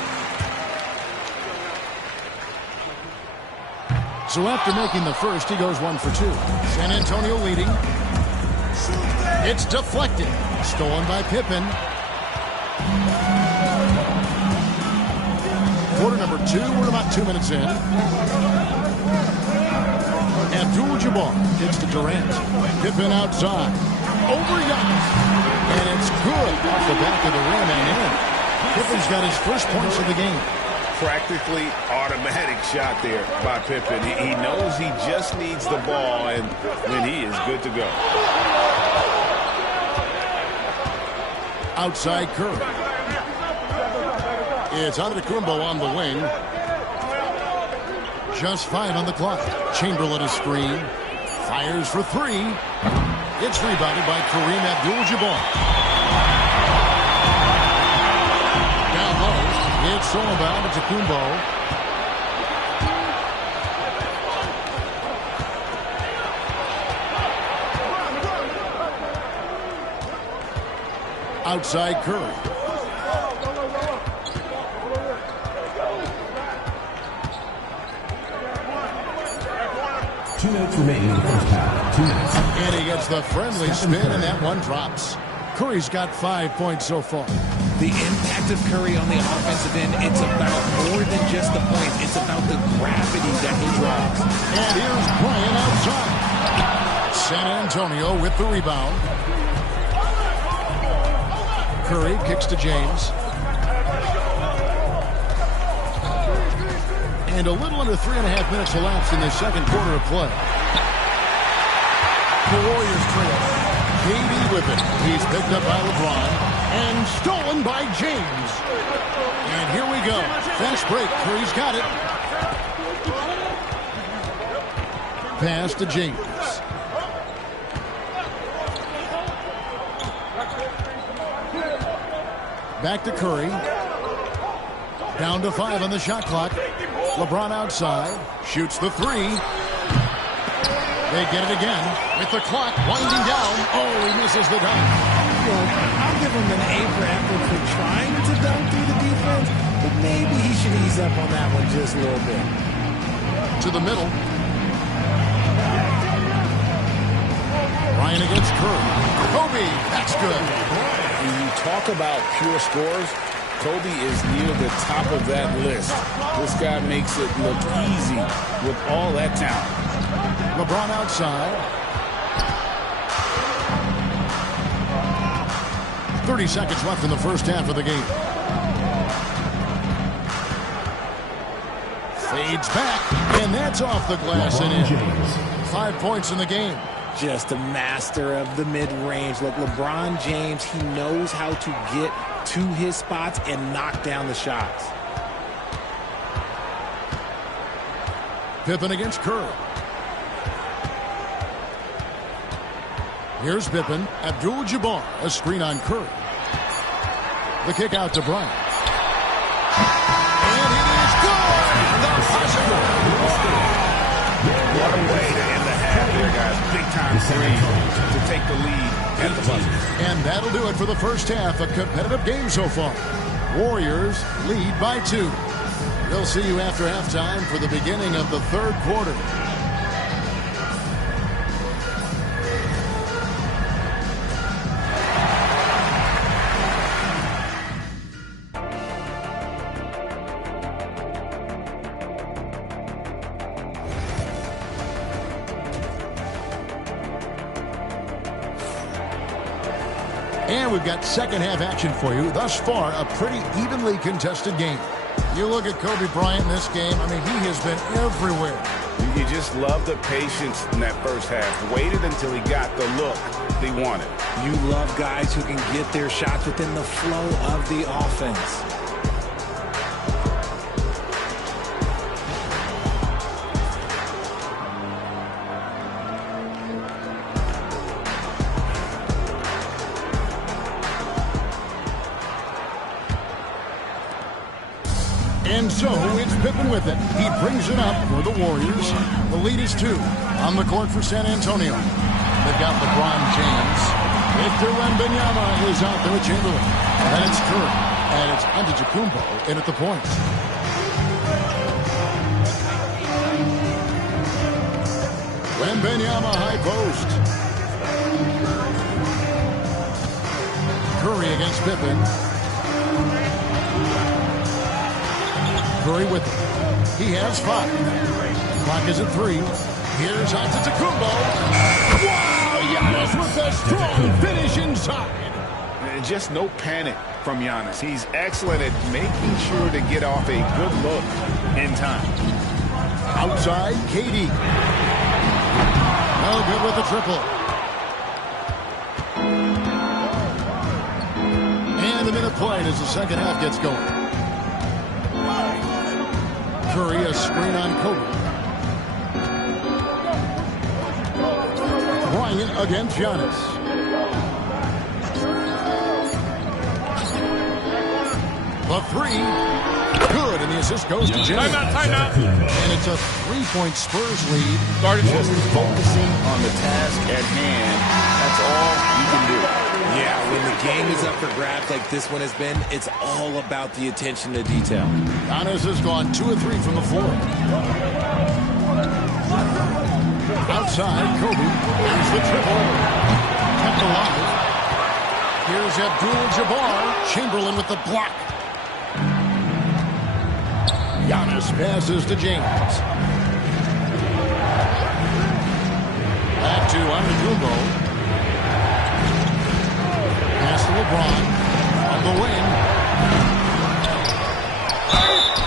So after making the first, he goes 1 for 2. San Antonio leading. It's deflected. Stolen by Pippen. Quarter number 2. We're about 2 minutes in. Abdul-Jabbar kicks to Durant. Pippen outside. Over Giannis. And it's good off the back of the rim and in. Pippen's got his first points of the game. Practically automatic shot there by Pippen. He knows he just needs the ball, and then he is good to go. Outside Curry. It's Antetokounmpo on the wing. Just 5 on the clock. Chamberlain a screen. Fires for 3. It's rebounded by Kareem Abdul-Jabbar. Down low. It's stolen by Antetokounmpo. Outside Curry. 2 minutes remaining in the first half. 2 minutes. And he gets the friendly spin, and that one drops. Curry's got 5 points so far. The impact of Curry on the offensive end, it's about more than just the points. It's about the gravity that he draws. And here's Bryant outside. San Antonio with the rebound. Curry kicks to James. And a little under 3.5 minutes elapsed in the second quarter of play. The Warriors trail. KD with it. He's picked up by LeBron. And stolen by James. And here we go. Fast break. Curry's got it. Pass to James. Back to Curry. Down to 5 on the shot clock. LeBron outside. Shoots the 3. They get it again with the clock winding down. Oh, he misses the dunk. I'll give him an A for effort for trying to dunk through the defense, but maybe he should ease up on that one just a little bit. To the middle. Ryan against Curry. Kobe, that's good. When you talk about pure scores, Kobe is near the top of that list. This guy makes it look easy with all that talent. LeBron outside. 30 seconds left in the first half of the game. Fades back, and that's off the glass and in. 5 points in the game. Just a master of the mid-range. Look, LeBron James, he knows how to get to his spots and knock down the shots. Pippen against Curry. Here's Pippen. Abdul-Jabbar, a screen on Curry. The kick out to Bryant. And it is good! The buzzer! What a way to end the half there, guys. Big-time three to take the lead at the buzzer. And that'll do it for the first half. A competitive game so far. Warriors lead by 2. We'll see you after halftime for the beginning of the third quarter. And we've got second half action for you. Thus far, a pretty evenly contested game. You look at Kobe Bryant in this game, I mean, he has been everywhere. You just love the patience in that first half. Waited until he got the look he wanted. You love guys who can get their shots within the flow of the offense. And so it's Pippen with it. He brings it up for the Warriors. The lead is 2 on the court for San Antonio. They've got LeBron James. Victor Wembanyama is out there with Chamberlain. And then it's Curry. And it's Antetokounmpo in at the point. Wembanyama high post. Curry against Pippen. Curry with it. He has 5. Clock is at 3. Here's Antetokounmpo. Wow! Giannis with a strong finish inside. Just no panic from Giannis. He's excellent at making sure to get off a good look in time. Outside, KD. No good with the triple. And a minute played as the second half gets going. Curry, a screen on Kobe. Bryant against Giannis. The 3. Good, and the assist goes to James. Timeout. And it's a 3-point Spurs lead. Just focusing on the task at hand. That's all you can do. Yeah, when the game is up for grabs like this one has been, it's all about the attention to detail. Giannis has gone 2 of 3 from the floor. Outside, Kobe. Here's the triple. Kept alive. Here's Abdul-Jabbar. Chamberlain with the block. Giannis passes to James. Back to Antetokounmpo. Pass to LeBron. On the wing.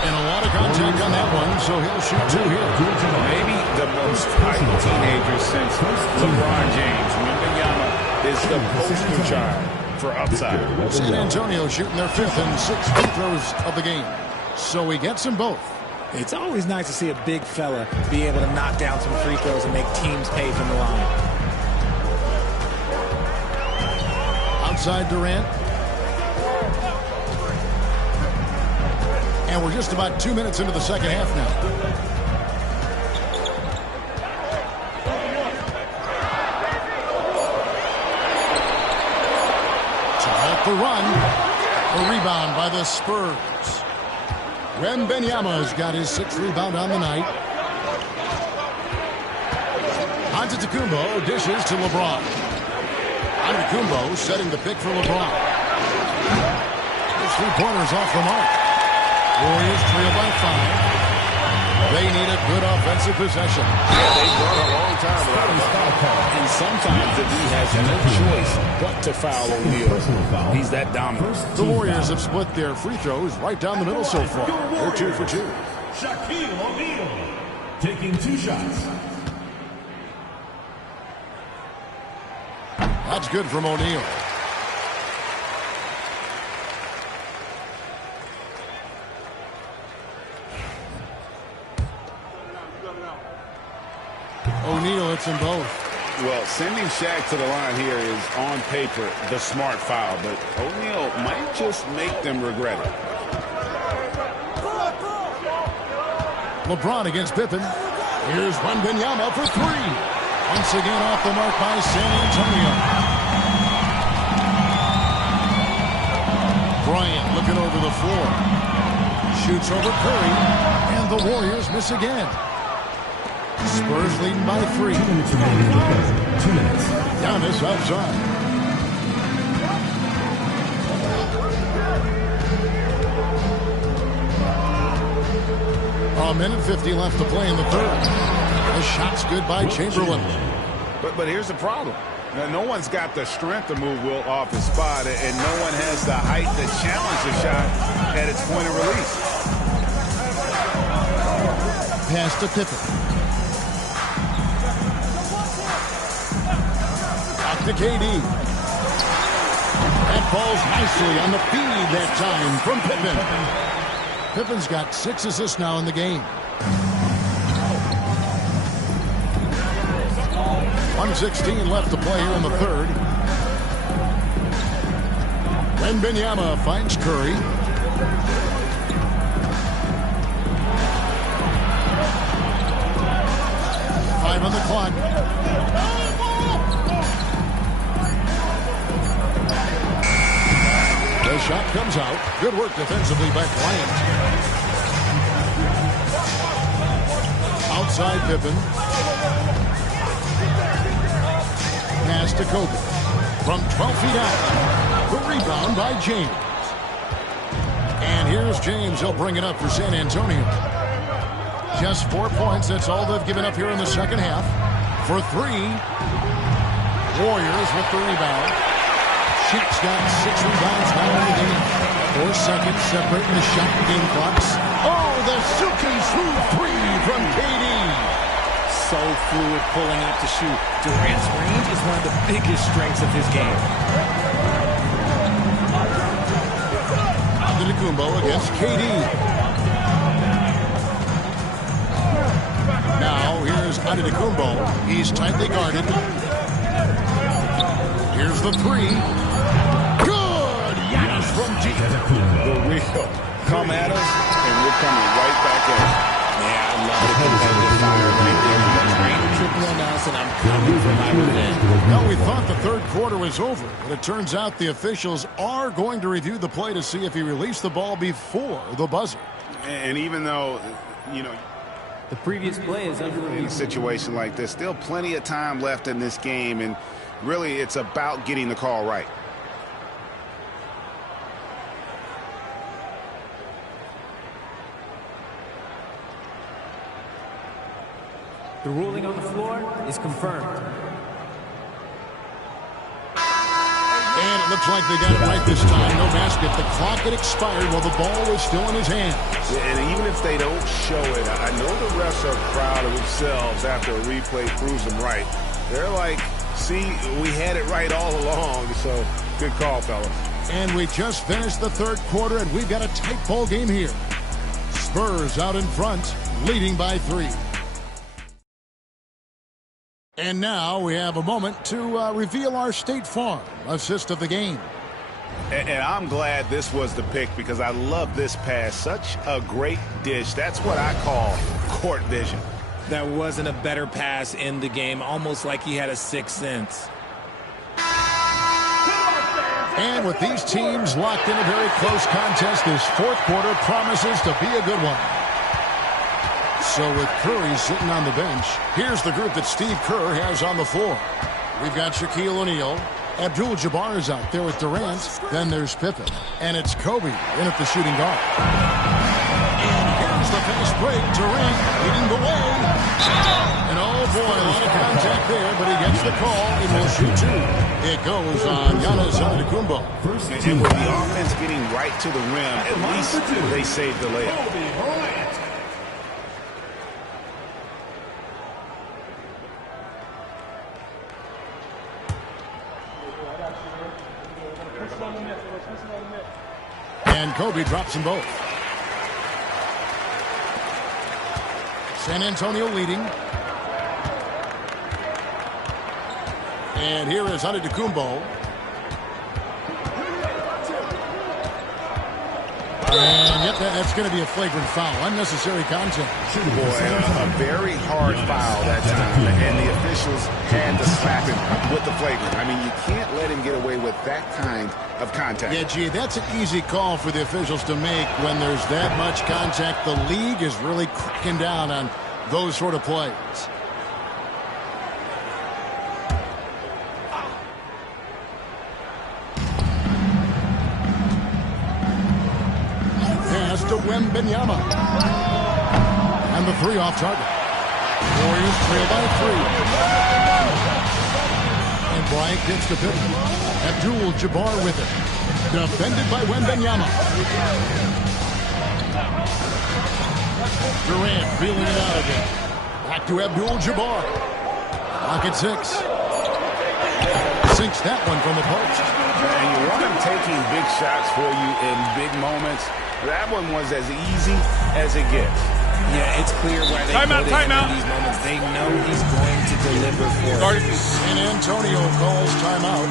And a lot of contact on that one, so he'll shoot 2 here. Maybe the most hyped teenager since LeBron James. Wembanyama is the poster child for upside. San Antonio shooting their 5th and 6th free throws of the game. So he gets them both. It's always nice to see a big fella be able to knock down some free throws and make teams pay from the line. Outside Durant. And we're just about 2 minutes into the second half now. To help the run. A rebound by the Spurs. Wembanyama's got his 6th rebound on the night. Antetokounmpo dishes to LeBron. Antetokounmpo setting the pick for LeBron. His 3-pointers off the mark. Warriors trail by 5. They need a good offensive possession. Yeah, they've gone a long time without a foul call. And sometimes the D has no choice but to foul O'Neal. He's that dominant. The Warriors have split their free throws right down the middle so far. They're 2 for 2. Shaquille O'Neal taking 2 shots. That's good from O'Neal. O'Neal hits them both. Well, sending Shaq to the line here is on paper the smart foul, but O'Neal might just make them regret it. LeBron against Pippen. Here's Wembanyama for 3. Once again off the mark by San Antonio. Bryant looking over the floor. Shoots over Curry. And the Warriors miss again. Spurs leading by 3. 2 minutes remaining. 2 minutes. Giannis outside. A minute 50 left to play in the 3rd. The shot's good by Chamberlain. But here's the problem. Now, no one's got the strength to move Will off his spot, and no one has the height to challenge the shot at its point of release. Pass to Pippen. To KD. That falls nicely on the feed that time from Pippen. Pippen's got 6 assists now in the game. 1:16 left to play here in the 3rd. Wembanyama finds Curry. Five on the clock. The shot comes out. Good work defensively by Bryant. Outside Pippen. pass to Kobe. From 12 feet out. The rebound by James. And here's James. He'll bring it up for San Antonio. Just 4 points. That's all they've given up here in the second half. For 3. Warriors with the rebound. Shaq's got 6 rebounds now in the game. 4 seconds separating the shot and game clocks. Oh, the silky smooth 3 from KD. So fluid pulling up to shoot. Durant's range is one of the biggest strengths of his game. Antetokounmpo against KD. Now here's Antetokounmpo. He's tightly guarded. Here's the 3. Good! Giannis from deep. The wheel. Come at us, and we're coming right back at it. Yeah, I love the competitive fire right there. The train triple on us, and I'm coming for my revenge. Well, we thought the third quarter was over, but it turns out the officials are going to review the play to see if he released the ball before the buzzer. And even though, the previous play is under review. In a situation like this, still plenty of time left in this game, and really it's about getting the call right. The ruling on the floor is confirmed. And it looks like they got it right this time. No basket. The clock had expired while the ball was still in his hands. Yeah, and even if they don't show it, I know the refs are proud of themselves after a replay proves them right. They're like, see, we had it right all along. So, good call, fellas. And we just finished the third quarter, and we've got a tight ball game here. Spurs out in front, leading by 3. And now we have a moment to reveal our State Farm assist of the game. And I'm glad this was the pick because I love this pass. Such a great dish. That's what I call court vision. There wasn't a better pass in the game, almost like he had a sixth sense. And with these teams locked in a very close contest, this fourth quarter promises to be a good one. So with Curry sitting on the bench, here's the group that Steve Kerr has on the floor. We've got Shaquille O'Neal. Abdul-Jabbar is out there with Durant. Then there's Pippen. And it's Kobe in at the shooting guard. And here's the fast break. Durant leading the way. And oh boy, a lot of contact there, but he gets the call and will shoot 2. It goes on Giannis Antetokounmpo. And with the offense getting right to the rim, at least they saved the layup. And Kobe drops them both. San Antonio leading. And here is Antetokounmpo. And yep, that's going to be a flagrant foul. Unnecessary contact. Boy, a very hard foul that time. And the officials had to slap him with the flagrant. I mean, you can't let him get away with that kind of contact. Yeah, gee, that's an easy call for the officials to make when there's that much contact. The league is really cracking down on those sort of plays. Pass to Wembanyama. And the 3 off target. Warriors trail by 3. And Bryant gets to Pippen. Abdul-Jabbar with it. Defended by Wembanyama. Durant feeling it out again. Back to Abdul-Jabbar. Clock at 6. Sinks that one from the post. And you want him taking big shots for you in big moments. That one was as easy as it gets. Yeah, it's clear why they put him in these moments. They know he's going to deliver for us. San Antonio calls timeout.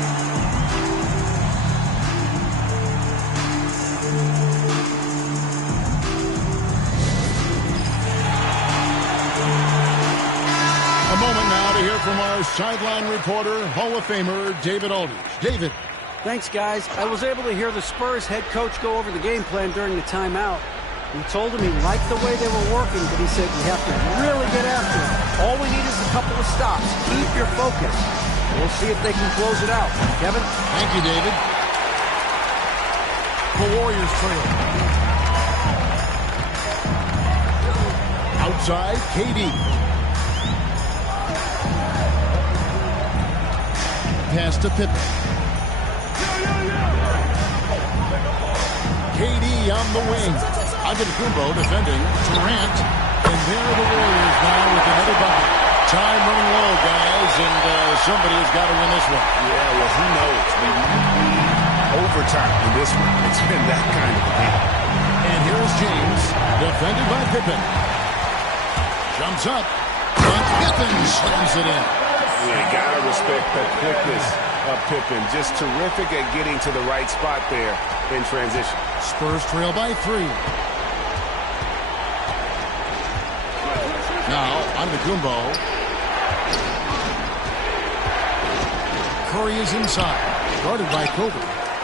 A moment now to hear from our sideline reporter, Hall of Famer David Aldridge. David. Thanks, guys. I was able to hear the Spurs head coach go over the game plan during the timeout. He told him he liked the way they were working, but he said we have to really get after it. All we need is a couple of stops. Keep your focus. We'll see if they can close it out. Kevin? Thank you, David. The Warriors trail. Outside, KD. Pass to Pippen. KD on the wing. Antetokounmpo defending. Durant. And there are the Warriors now with another bucket. Time running low, guys, and somebody's got to win this one. Yeah, well, who knows? We might need overtime in this one. It's been that kind of a game. And here's James, defended by Pippen. Jumps up, and Pippen slams it in. You gotta respect the quickness of Pippen. Just terrific at getting to the right spot there in transition. Spurs trail by 3. Now, Antetokounmpo. Curry is inside, guarded by Kobe.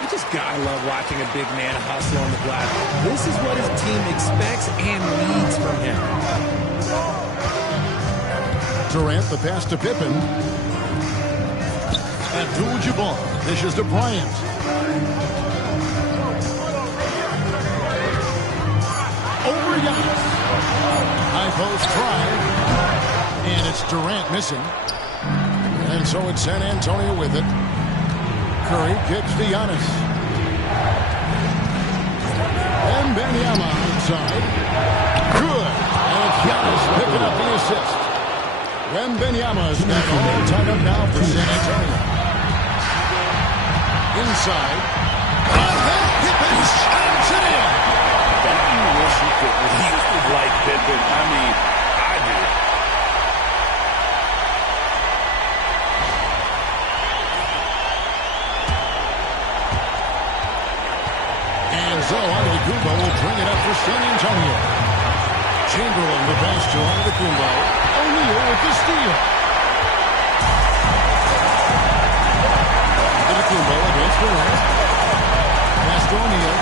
You just gotta love watching a big man hustle on the glass. This is what his team expects and needs from him. Durant, the pass to Pippen. Abdul-Jabbar dishes to Bryant. Over Giannis. High post try. And it's Durant missing. And so it's San Antonio with it. Curry kicks to Giannis. And Wembanyama inside. Good. And it's Giannis picking up the assist. Wembanyama's got all tied up now for San Antonio. Inside. And then Pippen slams it in. Don't you wish you could leave like Pippen? I mean, I do. And so Antetokounmpo will bring it up for San Antonio. Chamberlain the pass to Antetokounmpo. O'Neal with the steal. Antetokounmpo against Durant. Pass to O'Neal.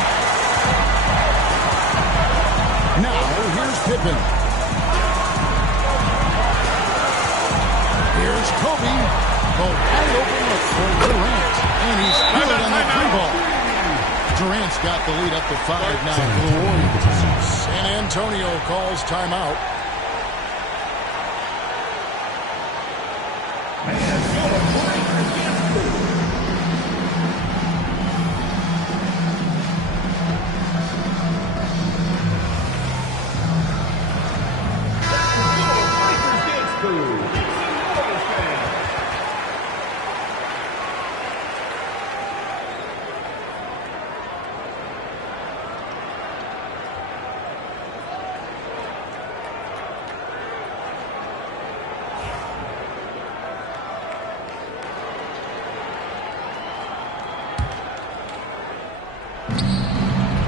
Now here's Pippen. Here's Kobe. Oh, wide open look for Durant. And he's good on the three ball. Durant's got the lead up to 5 now for the Warriors. San Antonio calls timeout.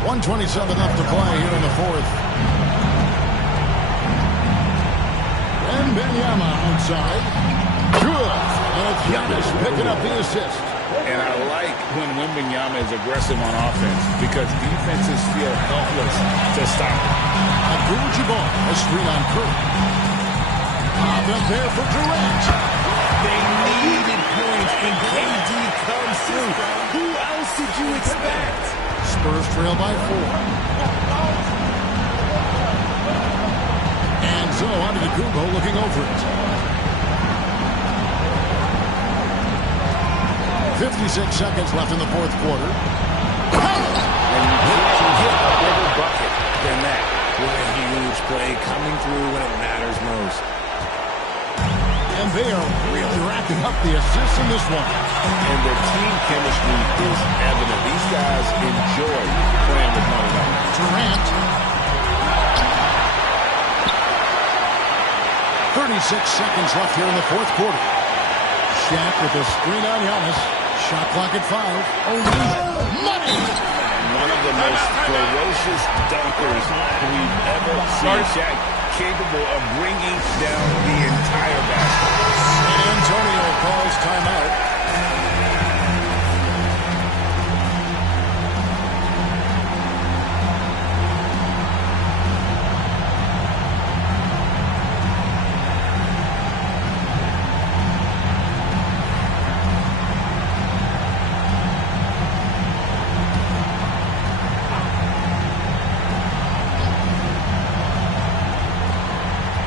.127 left to play here in the fourth. Wembanyama outside. Good. And it's Giannis picking up the assist. And I like when Wembanyama is aggressive on offense because defenses feel helpless to stop him. Abdul-Jabbar, a screen on Curry. Up there for Durant. They needed points, and KD comes through. Who else did you expect? Spurs trail by 4. And so Antetokounmpo looking over it. 56 seconds left in the fourth quarter. And you can't get a bigger bucket than that. What a huge play coming through when it matters most. And they are really racking up the assists in this one. And their team chemistry is evident. These guys enjoy playing with one another. Durant. 36 seconds left here in the fourth quarter. Shaq with the screen on Giannis. Shot clock at 5. O'Neal. Money! One of the most ferocious dunkers we've ever seen. Shaq capable of bringing down the entire basket. San Antonio calls timeout.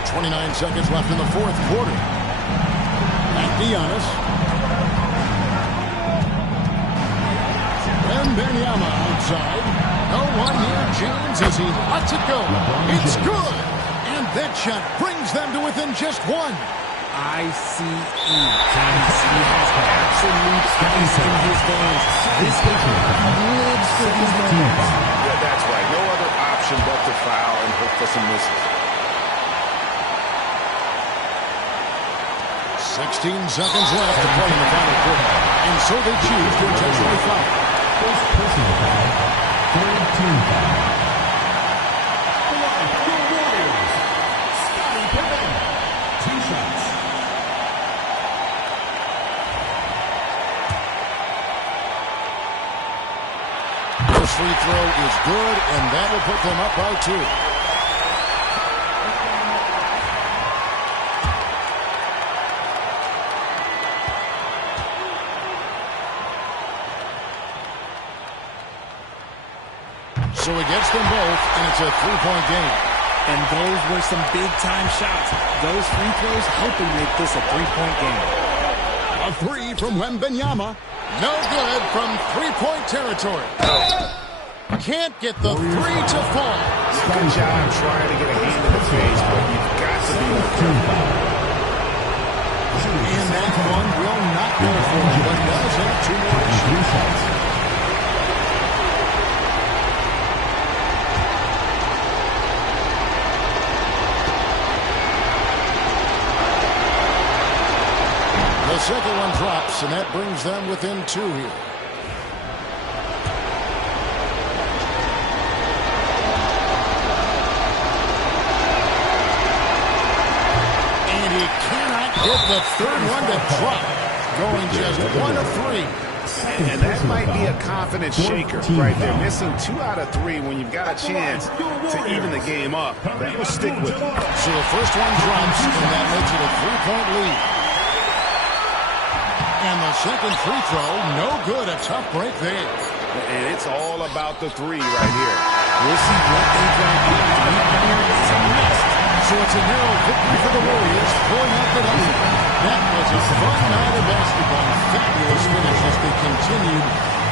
29 seconds left in the fourth quarter. Back to Giannis. Wembanyama outside. No one near James as he lets it go. It's good. And that shot brings them to within just one. ICE. He has absolute ice in his veins. This guy lives for these moments. Yeah, that's right. No other option but to foul and hope for some misses. 16 seconds left to play in the final quarter. And so they choose to intentionally foul. First personal foul. Third team foul. Your Warriors. Scottie Pippen. 2 shots. This free throw is good, and that will put them up by 2. So he gets them both, and it's a 3-point game. And those were some big-time shots. Those free throws helping make this a 3-point game. A 3 from Wembanyama. No good from 3-point territory. Can't get the 3 to fall. Good job trying to get a hand in the face, but you've got to be more careful. And that one will not go for him, but does have 2 more shots. The second one drops, and that brings them within 2 here. And he cannot get the third one to drop. Going just 1 of 3. And that might be a confidence shaker right there. Missing 2 out of 3 when you've got a chance to even the game up. That will stick with you. So the first one drops, and that makes it a 3-point lead. And the second free throw, no good. A tough break there. And it's all about the 3 right here. We'll see what they try to do. Three-pointer is a must. So it's a narrow victory for the Warriors, pulling out the W. That was a fun night of basketball. Fabulous finish as they continued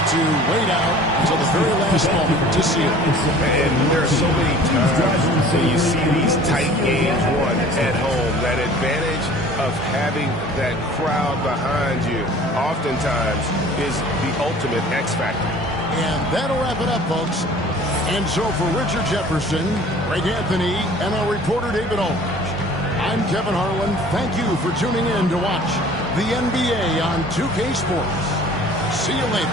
to wait out until the very last moment to see it. And there are so many times when you see these tight games won at home, that advantage of having that crowd behind you oftentimes is the ultimate X factor. And that'll wrap it up, folks. And so for Richard Jefferson, Greg Anthony, and our reporter David Aldridge, I'm Kevin Harlan. Thank you for tuning in to watch the NBA on 2K Sports. See you later.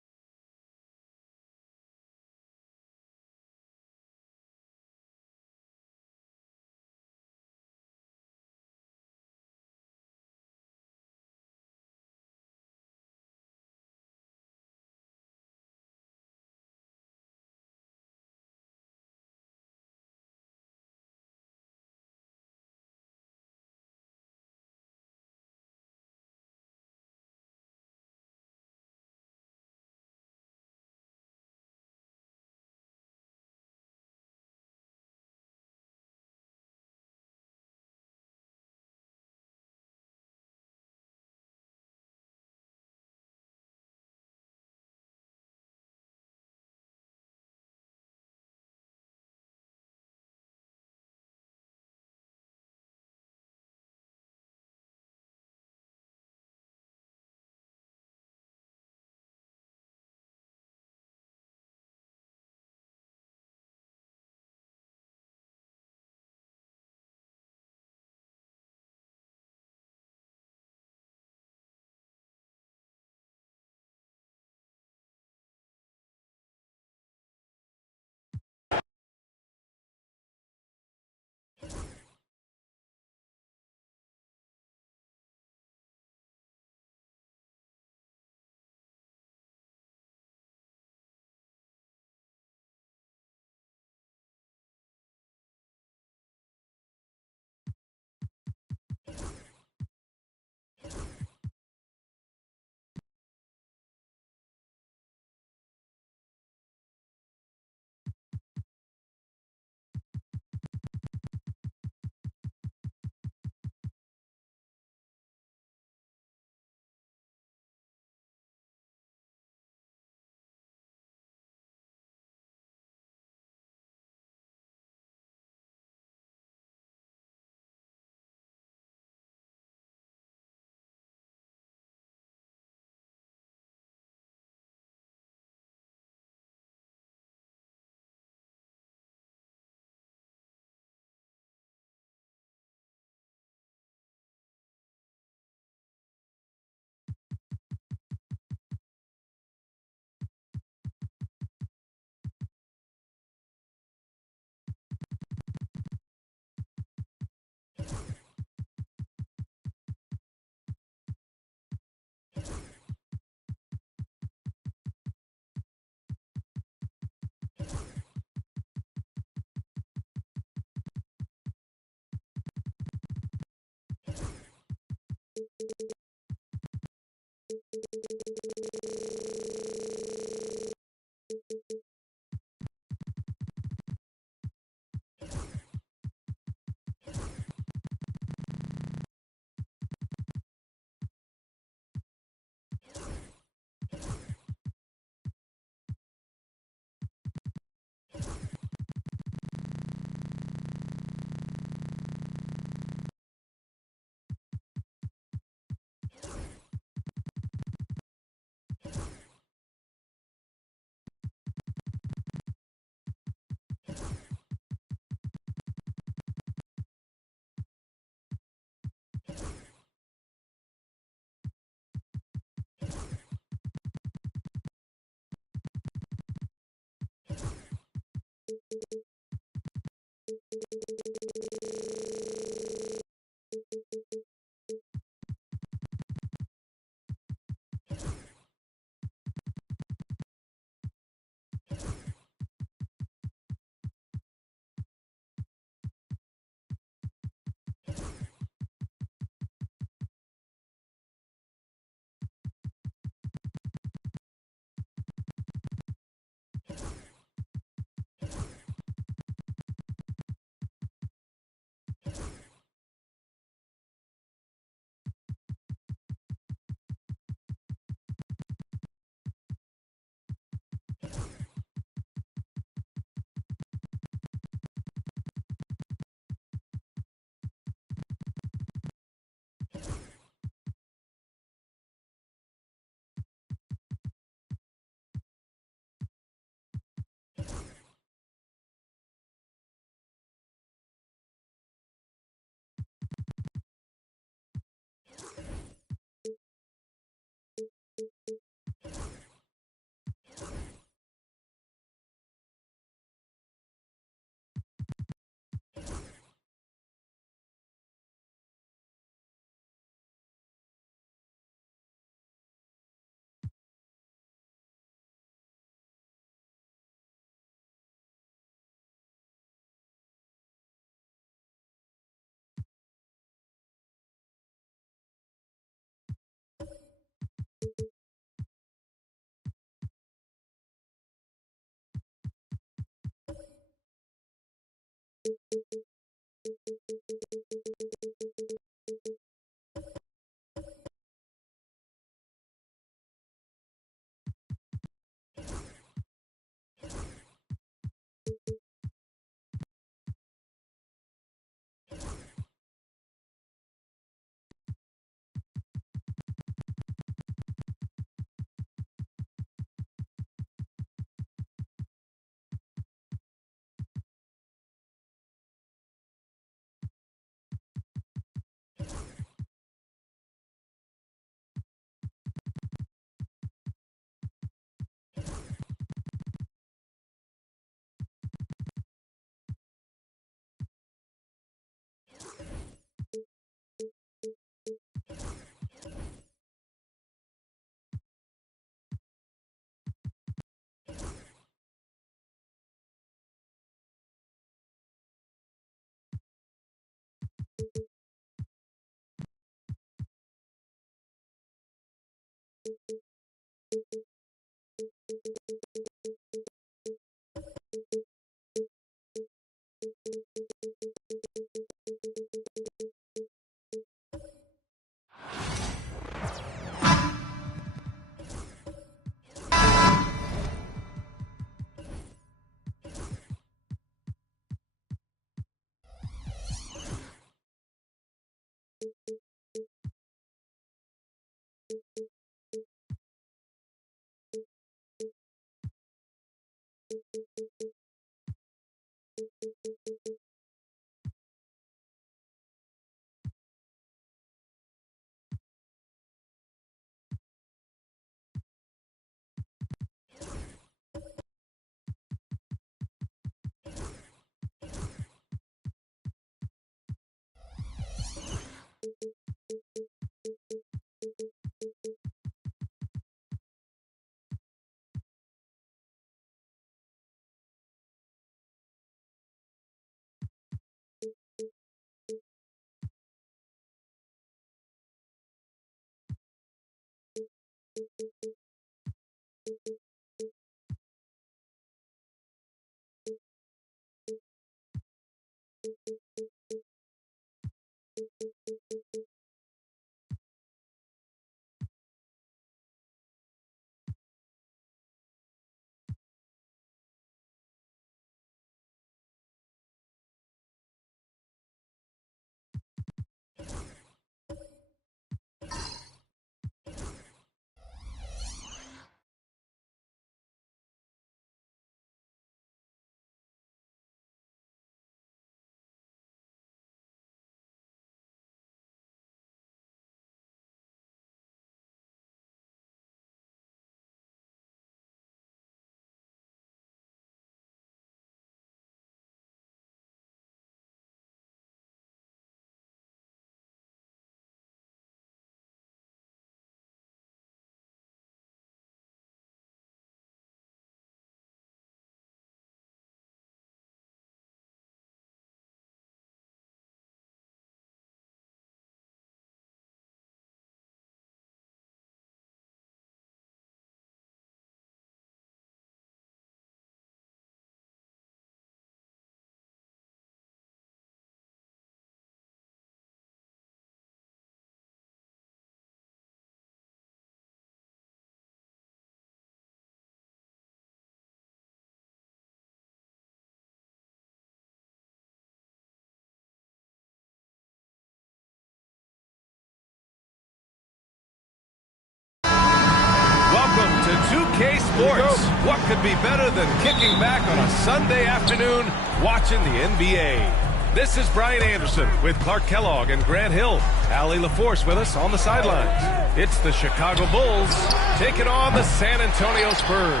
2K Sports. What could be better than kicking back on a Sunday afternoon watching the NBA? This is Brian Anderson with Clark Kellogg and Grant Hill. Allie LaForce with us on the sidelines. It's the Chicago Bulls taking on the San Antonio Spurs.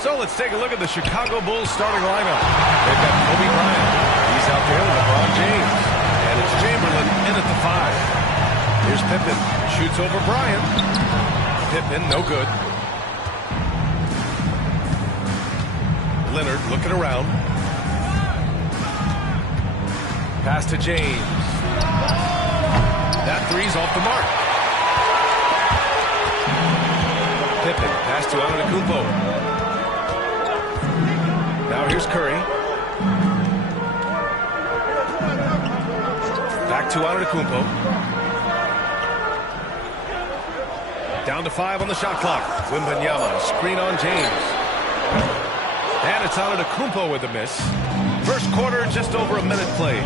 So let's take a look at the Chicago Bulls starting lineup. They've got Kobe Bryant. He's out there with LeBron James. And it's Chamberlain in at the 5. Here's Pippen. Shoots over Bryant. Pippen, no good. Leonard looking around. Pass to James. That three's off the mark. Pippen, pass to Antetokounmpo. Now here's Curry. Back to Antetokounmpo. Down to 5 on the shot clock. Wembanyama, screen on James. And it's Antetokounmpo with a miss. First quarter, just over a minute played.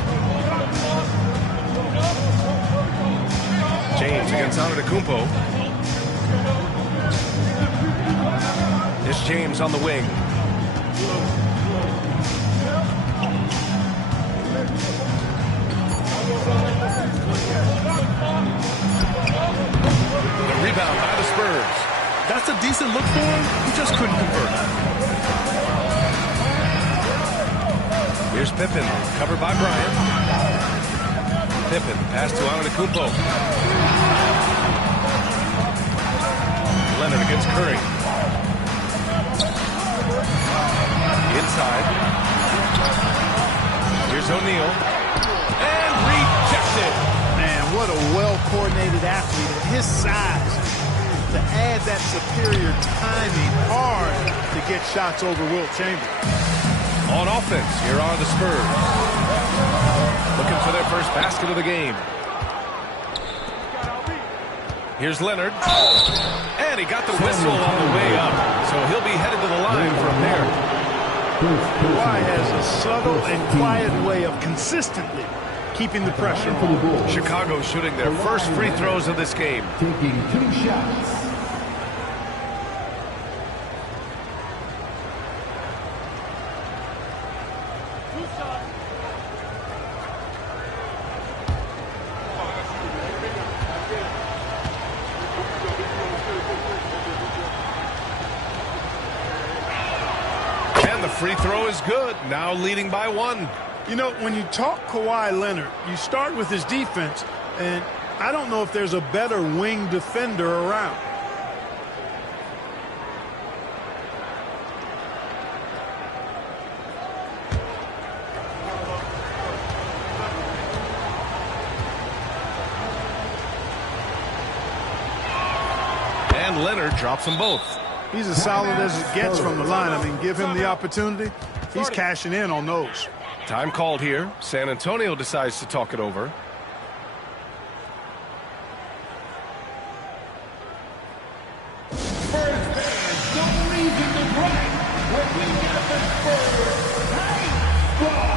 James against Antetokounmpo. Here's James on the wing. The rebound by the Spurs. That's a decent look for him. He just couldn't convert. Here's Pippen, covered by Bryant. Pippen, pass to Antetokounmpo. Leonard against Curry. Inside. Here's O'Neal. And rejected. Man, what a well-coordinated athlete at his size. To add that superior timing, hard to get shots over Wilt Chamberlain. On offense, here are the Spurs. Looking for their first basket of the game. Here's Leonard. And he got the whistle on the way up. So he'll be headed to the line from there. Kawhi has a subtle and quiet way of consistently keeping the pressure on. Chicago shooting their first free throws of this game. Taking 2 shots. Free throw is good. Now leading by 1. You know, when you talk Kawhi Leonard, you start with his defense, and I don't know if there's a better wing defender around. And Leonard drops them both. He's as solid as it gets from the line. I mean, give him the opportunity. He's cashing in on those. Time called here. San Antonio decides to talk it over. Spurs fans, don't leave in the break. We got the Spurs Night Ball.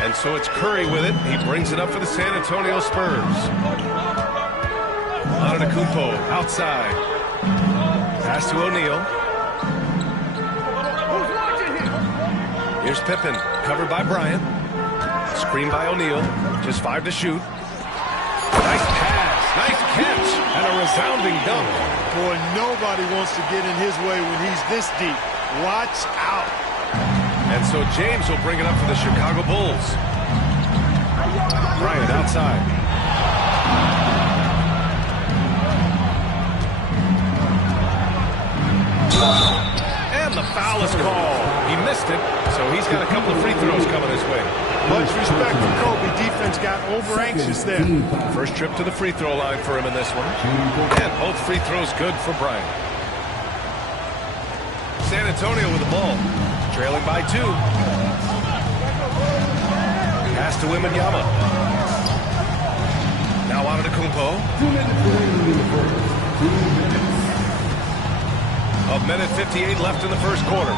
And so it's Curry with it. He brings it up for the San Antonio Spurs. Antetokounmpo outside. Pass to O'Neal. Here's Pippen, covered by Bryant. Screen by O'Neal. Just 5 to shoot. Nice pass, nice catch, and a resounding dunk. Boy, nobody wants to get in his way when he's this deep. Watch out. And so James will bring it up for the Chicago Bulls. Bryant outside. And the foul is called. He missed it, so he's got a couple of free throws coming his way. Much respect for Kobe. Defense got over anxious there. First trip to the free throw line for him in this one. And both free throws good for Bryant. San Antonio with the ball. Trailing by 2. Pass to Wembanyama. Now Antetokounmpo. 2 minutes remaining in the first. 2 minutes. A minute 58 left in the first quarter.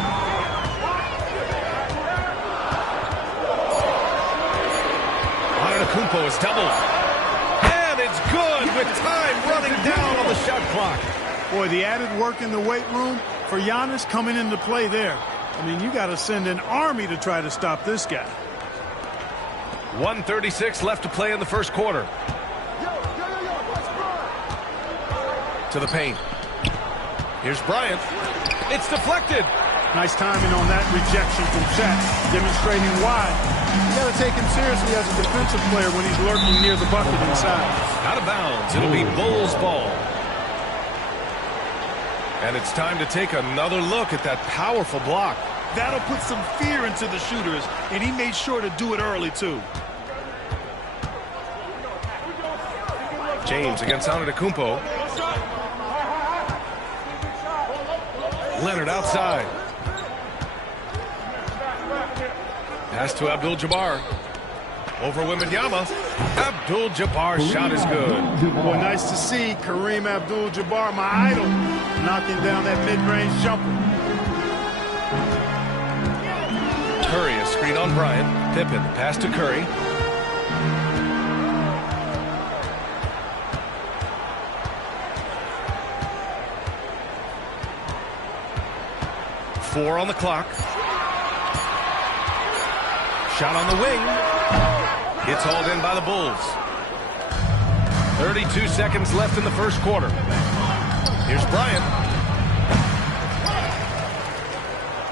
Antetokounmpo is doubled. And it's with time running down on the shot clock. Boy, the added work in the weight room for Giannis coming into play there. I mean, you got to send an army to try to stop this guy. 1:36 left to play in the first quarter. To the paint. Here's Bryant. It's deflected. Nice timing on that rejection from Shaq, demonstrating why. You got to take him seriously as a defensive player when he's lurking near the bucket inside. Out of bounds. It'll be Bulls ball. And it's time to take another look at that powerful block. That'll put some fear into the shooters, and he made sure to do it early, too. James against Antetokounmpo. Leonard outside. Pass to Abdul-Jabbar. Over Wembanyama. Abdul-Jabbar's shot is good. Boy, nice to see Kareem Abdul-Jabbar, my idol, knocking down that mid-range jumper. Curry, a screen on Bryant. Pippen, pass to Curry. Four on the clock. Shot on the wing. It's hauled in by the Bulls. 32 seconds left in the first quarter. Here's Bryant.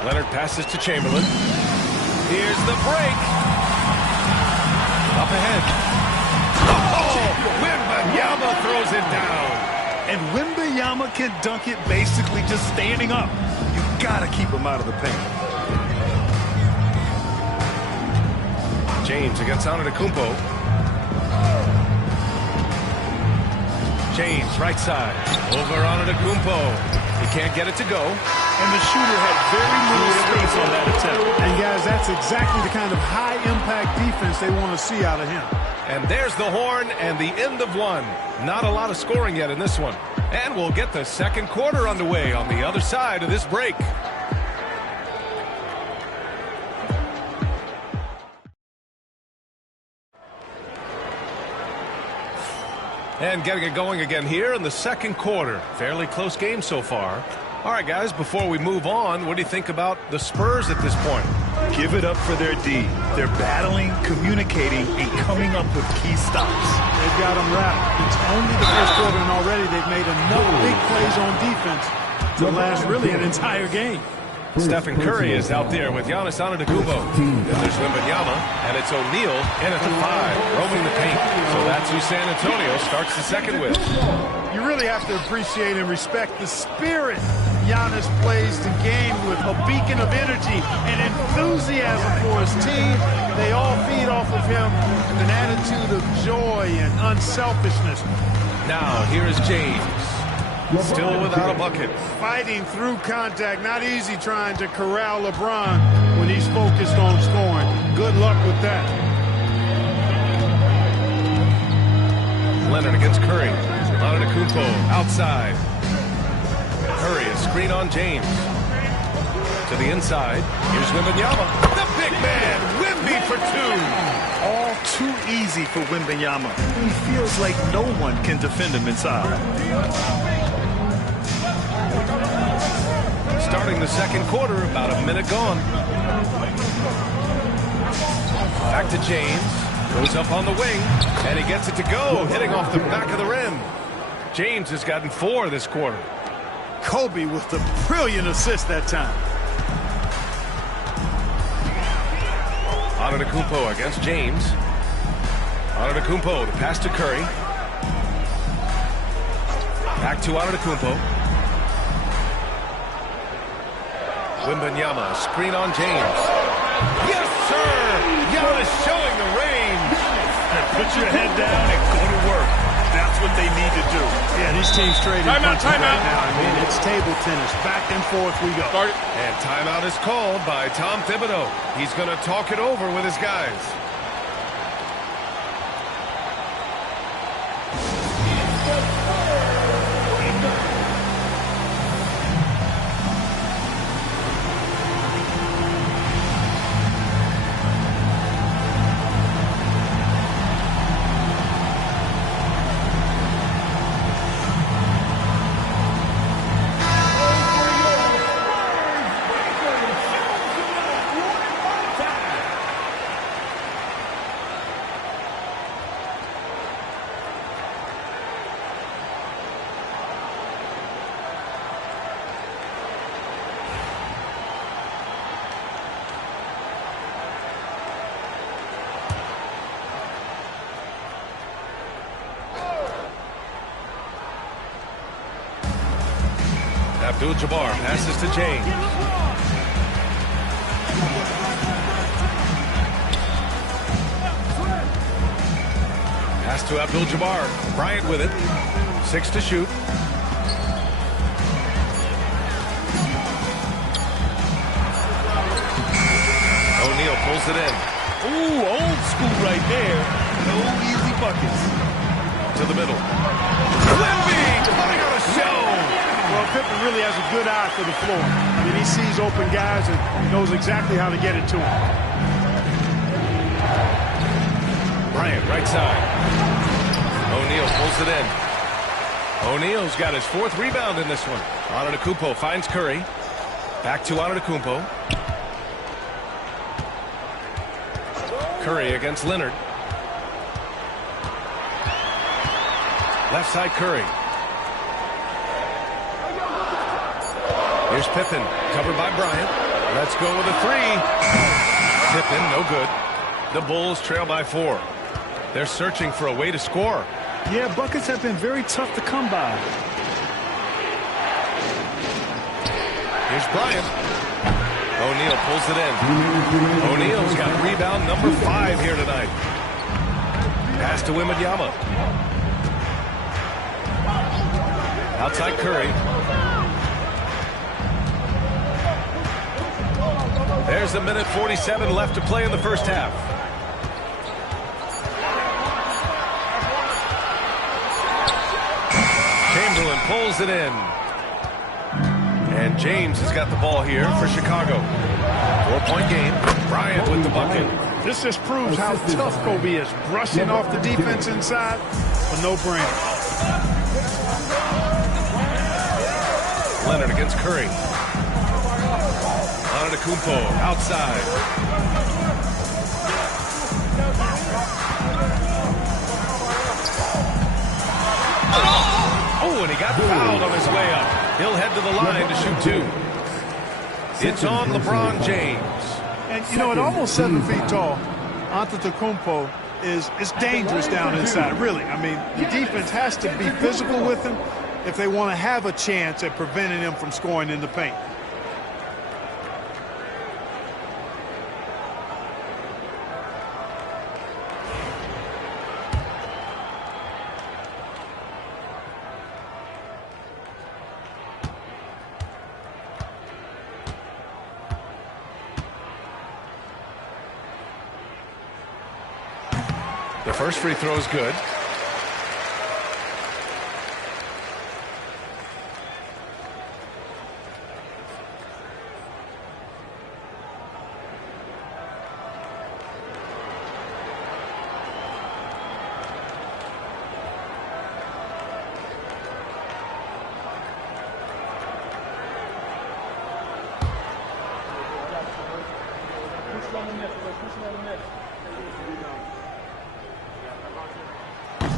Leonard passes to Chamberlain. Here's the break. Up ahead. Oh! Wembanyama throws it down. And Wembanyama can dunk it basically just standing up. You gotta keep him out of the paint. James against Antetokounmpo. James, right side. Over Antetokounmpo. He can't get it to go. And the shooter had very little space on that attempt. And guys, that's exactly the kind of high-impact defense they want to see out of him. And there's the horn and the end of one. Not a lot of scoring yet in this one. And we'll get the second quarter underway on the other side of this break. And getting it going again here in the second quarter. Fairly close game so far. All right, guys, before we move on, what do you think about the Spurs at this point? Give it up for their D. They're battling, communicating, and coming up with key stops. They've got them wrapped. It's only the first quarter, and already they've made enough big plays on defense to last really an entire game. Stephen Curry is out there with Giannis Antetokounmpo. Then there's Wembanyama, and it's O'Neal in at the 5, roaming the paint. So that's who San Antonio starts the second with. You really have to appreciate and respect the spirit Giannis plays the game with, a beacon of energy and enthusiasm for his team. They all feed off of him with an attitude of joy and unselfishness. Now, here is James. Still without a bucket. Fighting through contact. Not easy trying to corral LeBron when he's focused on scoring. Good luck with that. Leonard against Curry. Antetokounmpo outside. Curry, a screen on James. To the inside. Here's Wembanyama. The big man. Wemby for two. All too easy for Wembanyama. He feels like no one can defend him inside. Starting the second quarter, about a minute gone. Back to James. Goes up on the wing, and he gets it to go, hitting off the back of the rim. James has gotten 4 this quarter. Kobe with the brilliant assist that time. Antetokounmpo against James. Antetokounmpo, the pass to Curry. Back to Antetokounmpo. Wembanyama, screen on James. Yes, sir! Giannis showing the range. Put your head down and go to work. That's what they need to do. Yeah, these teams trading timeout, punches right now. I mean, it's table tennis. Back and forth we go. Start it. And timeout is called by Tom Thibodeau. He's going to talk it over with his guys. Abdul-Jabbar passes to James. Pass to Abdul-Jabbar. Bryant with it. 6 to shoot. O'Neal pulls it in. Ooh, old school right there. No easy buckets. To the middle. Wemby putting on a show. Well, Pippen really has a good eye for the floor. I mean, he sees open guys and knows exactly how to get it to them. Bryant, right side. O'Neal pulls it in. O'Neal's got his 4th rebound in this one. Antetokounmpo finds Curry. Back to Antetokounmpo. Curry against Leonard. Left side Curry. Here's Pippen, covered by Bryant. Let's go with a 3. Pippen, no good. The Bulls trail by 4. They're searching for a way to score. Yeah, buckets have been very tough to come by. Here's Bryant. O'Neal pulls it in. O'Neal's got rebound number 5 here tonight. Pass to Wembanyama. Outside Curry. There's a minute 47 left to play in the first half. Chamberlain pulls it in. And James has got the ball here for Chicago. 4-point game. Bryant with the bucket. This just proves how tough Kobe is. Brushing off the defense inside, a no-brainer. Leonard against Curry. Antetokounmpo outside. Oh, and he got fouled on his way up. He'll head to the line to shoot 2. It's on LeBron James. And, you know, at almost 7 feet tall, Antetokounmpo is dangerous down inside, really. I mean, the defense has to be physical with him if they want to have a chance at preventing him from scoring in the paint. The first free throw is good.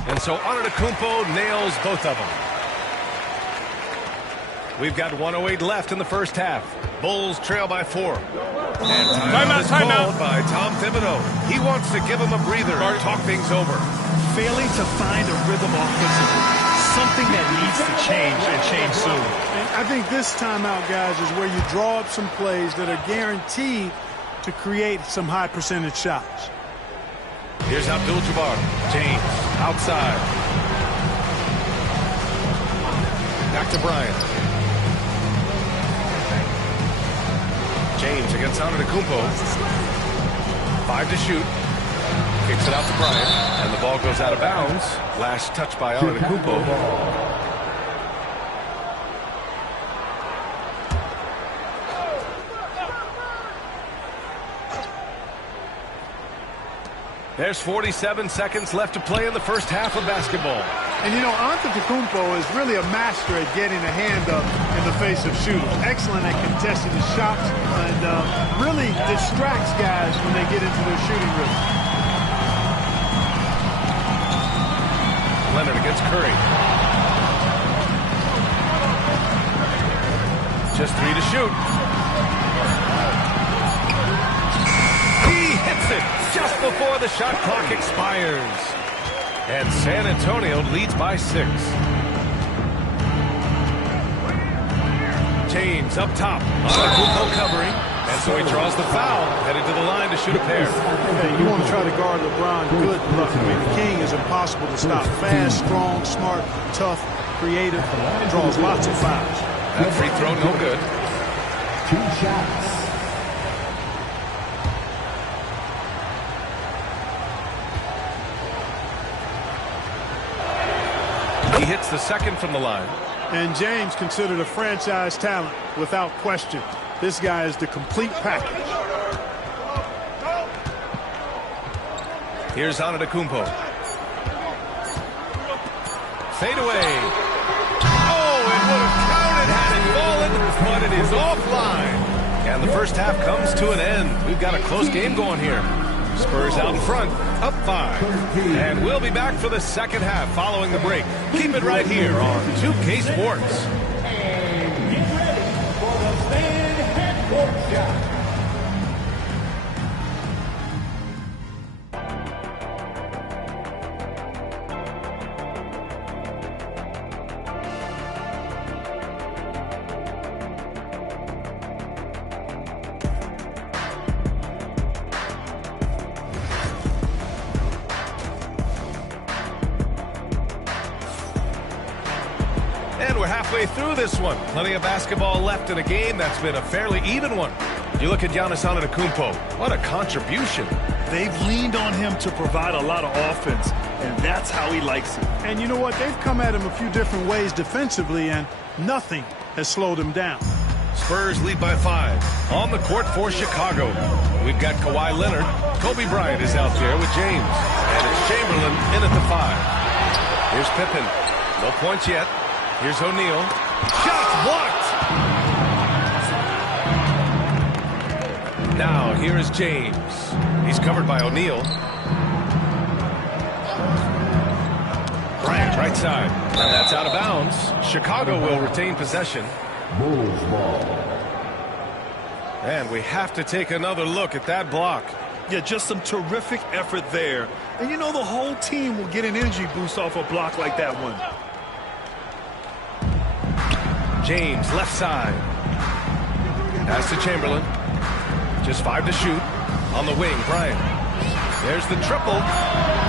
And so Antetokounmpo nails both of them. We've got 1:08 left in the first half. Bulls trail by 4. And timeout is called by Tom Thibodeau. He wants to give him a breather and talk things over. Failing to find a rhythm offensively. Something that needs to change and change soon. And I think this timeout, guys, is where you draw up some plays that are guaranteed to create some high percentage shots. Here's Abdul-Jabbar. James outside. Back to Bryant. James against Antetokounmpo. 5 to shoot. Kicks it out to Bryant. And the ball goes out of bounds. Last touch by Antetokounmpo. There's 47 seconds left to play in the first half of basketball. And, you know, Antetokounmpo is really a master at getting a hand up in the face of shooters. Excellent at contesting the shots and really distracts guys when they get into their shooting rhythm. Leonard against Curry. Just 3 to shoot. He hits it just before the shot clock expires. And San Antonio leads by 6. James up top. Antetokounmpo covering. And so he draws the foul, headed to the line to shoot a pair. Hey, you want to try to guard LeBron, good luck. I mean, the king is impossible to stop. Fast, strong, smart, tough, creative, draws lots of fouls. That free throw, no good. 2 shots. He hits the second from the line. And James considered a franchise talent without question. This guy is the complete package. Here's Antetokounmpo. Fade away. Oh, it would have counted had it fallen, but it is offline. And the first half comes to an end. We've got a close game going here. Spurs out in front, up 5. And we'll be back for the second half following the break. Keep it right here on 2K Sports. And get ready for the fan headcourt shot. We're halfway through this one. Plenty of basketball left in a game that's been a fairly even one. You look at Giannis Antetokounmpo. What a contribution. They've leaned on him to provide a lot of offense, and that's how he likes it. And you know what? They've come at him a few different ways defensively, and nothing has slowed him down. Spurs lead by 5. On the court for Chicago. We've got Kawhi Leonard. Kobe Bryant is out there with James. And it's Chamberlain in at the 5. Here's Pippen. No points yet. Here's O'Neal. Shot blocked! Now, here is James. He's covered by O'Neal. Bryant, right side. And that's out of bounds. Chicago will retain possession. Bulls ball. And we have to take another look at that block. Yeah, just some terrific effort there. And you know the whole team will get an energy boost off a block like that one. James, left side. Pass to Chamberlain. Just 5 to shoot. On the wing, Bryant. There's the triple.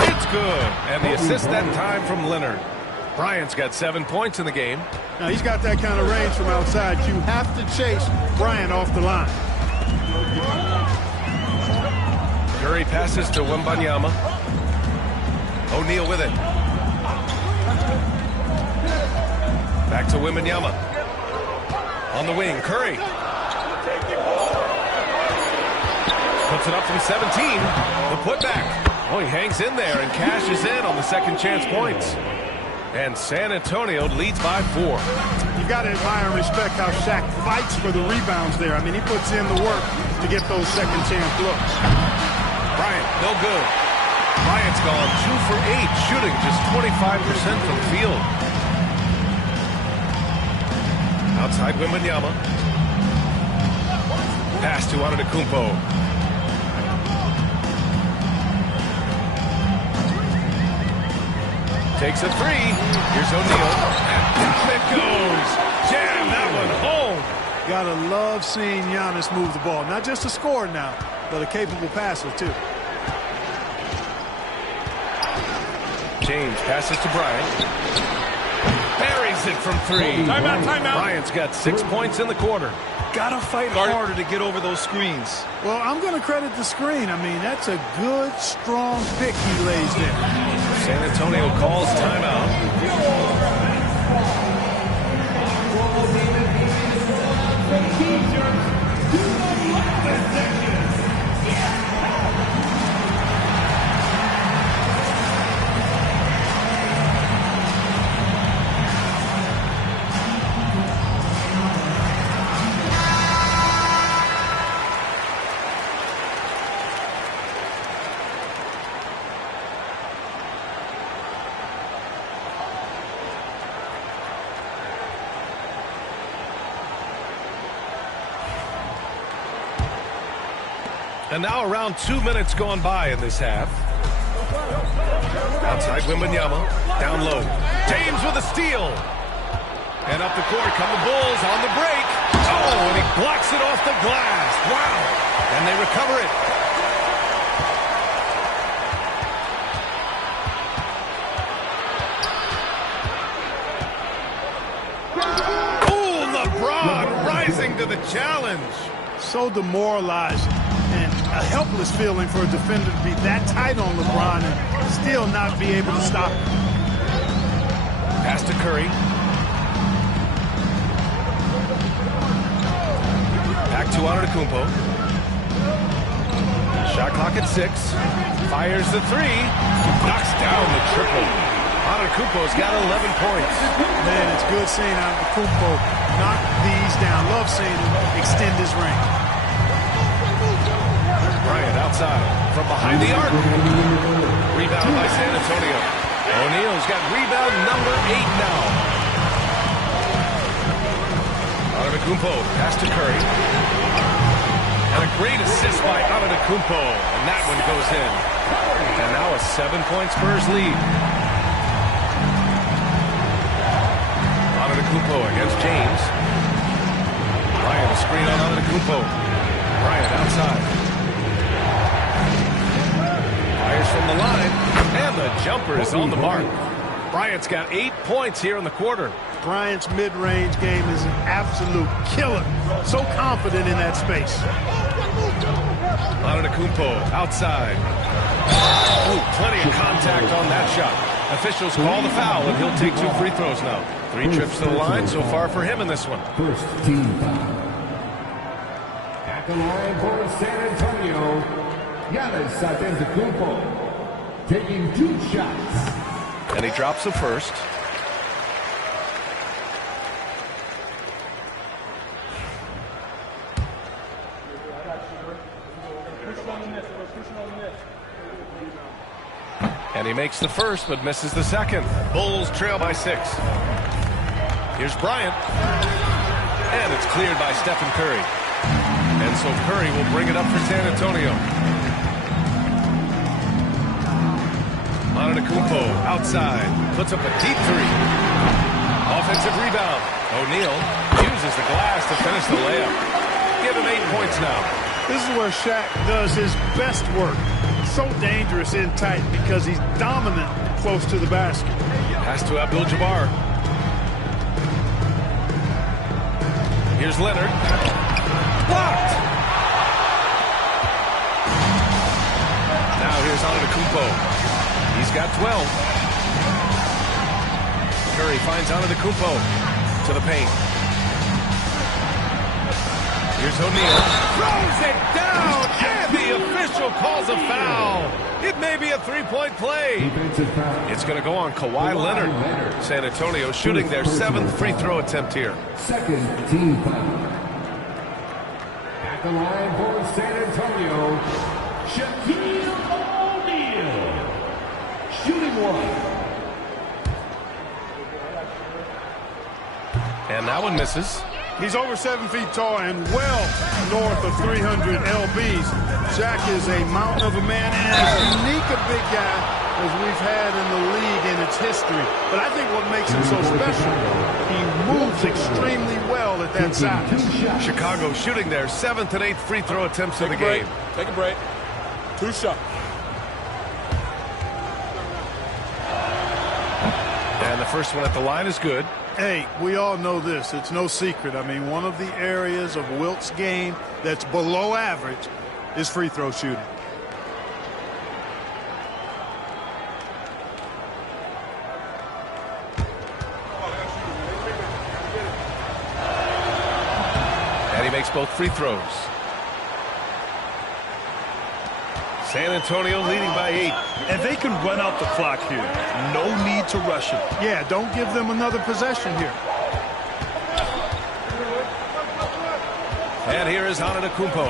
It's good. And the assist that time from Leonard. Bryant's got 7 points in the game. Now, he's got that kind of range from outside. You have to chase Bryant off the line. Curry passes to Wembanyama. O'Neal with it. Back to Wembanyama. On the wing, Curry. Puts it up from 17. The putback. Oh, he hangs in there and cashes in on the second chance points. And San Antonio leads by 4. You got to admire and respect how Shaq fights for the rebounds there. I mean, he puts in the work to get those second chance looks. Bryant, no good. Bryant's gone 2 for 8, shooting just 25% from the field. Outside Wembanyama. Pass to Antetokounmpo. Takes a 3. Here's O'Neal. And down it goes. Jam that one home. Gotta love seeing Giannis move the ball. Not just a scorer now, but a capable passer, too. James passes to Bryant. Buries it from 3. Timeout, timeout. Bryant's got 6 points in the quarter. Gotta fight harder to get over those screens. Well, I'm going to credit the screen. I mean, that's a good, strong pick he lays there. San Antonio calls timeout. And now around 2 minutes gone by in this half. Outside Wembanyama, down low. James with a steal. And up the court come the Bulls on the break. Oh, and he blocks it off the glass. Wow. And they recover it. Oh, LeBron rising to the challenge. So demoralizing and a helpless feeling for a defender to be that tight on LeBron and still not be able to stop him. Pass to Curry. Back to Antetokounmpo. Shot clock at 6. Fires the 3. Knocks down the triple. Antetokounmpo's got 11 points. Man, it's good seeing Antetokounmpo knock these down. Love seeing him extend his range. Bryant outside from behind the arc. Rebound by San Antonio. O'Neal's got rebound number 8 now. Antetokounmpo pass to Curry. And a great assist by Antetokounmpo. And that one goes in. And now a 7-point Spurs lead. Antetokounmpo against James. Bryant a screen on Antetokounmpo. Bryant outside. Fires from the line. And the jumper is on the mark. Bryant's got 8 points here in the quarter. Bryant's mid-range game is an absolute killer. So confident in that space. Antetokounmpo outside. Ooh, plenty of contact on that shot. Officials call the foul, and he'll take 2 free throws now. 3 trips to the line so far for him in this one. First team foul. At the line for San Antonio, Giannis Antetokounmpo taking 2 shots. And he drops the first. And he makes the first, but misses the second. Bulls trail by 6. Here's Bryant. And it's cleared by Stephen Curry. And so Curry will bring it up for San Antonio. Antetokounmpo outside. Puts up a deep 3. Offensive rebound. O'Neal uses the glass to finish the layup. Give him 8 points now. This is where Shaq does his best work. So dangerous in tight because he's dominant close to the basket. Pass to Abdul-Jabbar. Here's Leonard. Blocked. Now here's Antetokounmpo. He's got 12. Curry finds Antetokounmpo to the paint. Here's O'Neal. Throws it down, and the official calls a foul. It may be a 3-point play. It's going to go on Kawhi Leonard. San Antonio shooting their 7th free throw attempt here. Second team foul. At the line for San Antonio, Shaquille O'Neal. Shooting 1. And that one misses. He's over 7 feet tall and well north of 300 lbs. Shaq is a mountain of a man and as unique a big guy as we've had in the league in its history. But I think what makes him so special, he moves extremely well at that size. Chicago shooting their 7th and 8th free throw attempts of the game. Take a break. 2 shots. And the first one at the line is good. Hey, we all know this. It's no secret. I mean, one of the areas of Wilt's game that's below average is free throw shooting. And he makes both free throws. San Antonio leading by 8. And they can run out the clock here. No need to rush it. Yeah, don't give them another possession here. And here is Antetokounmpo.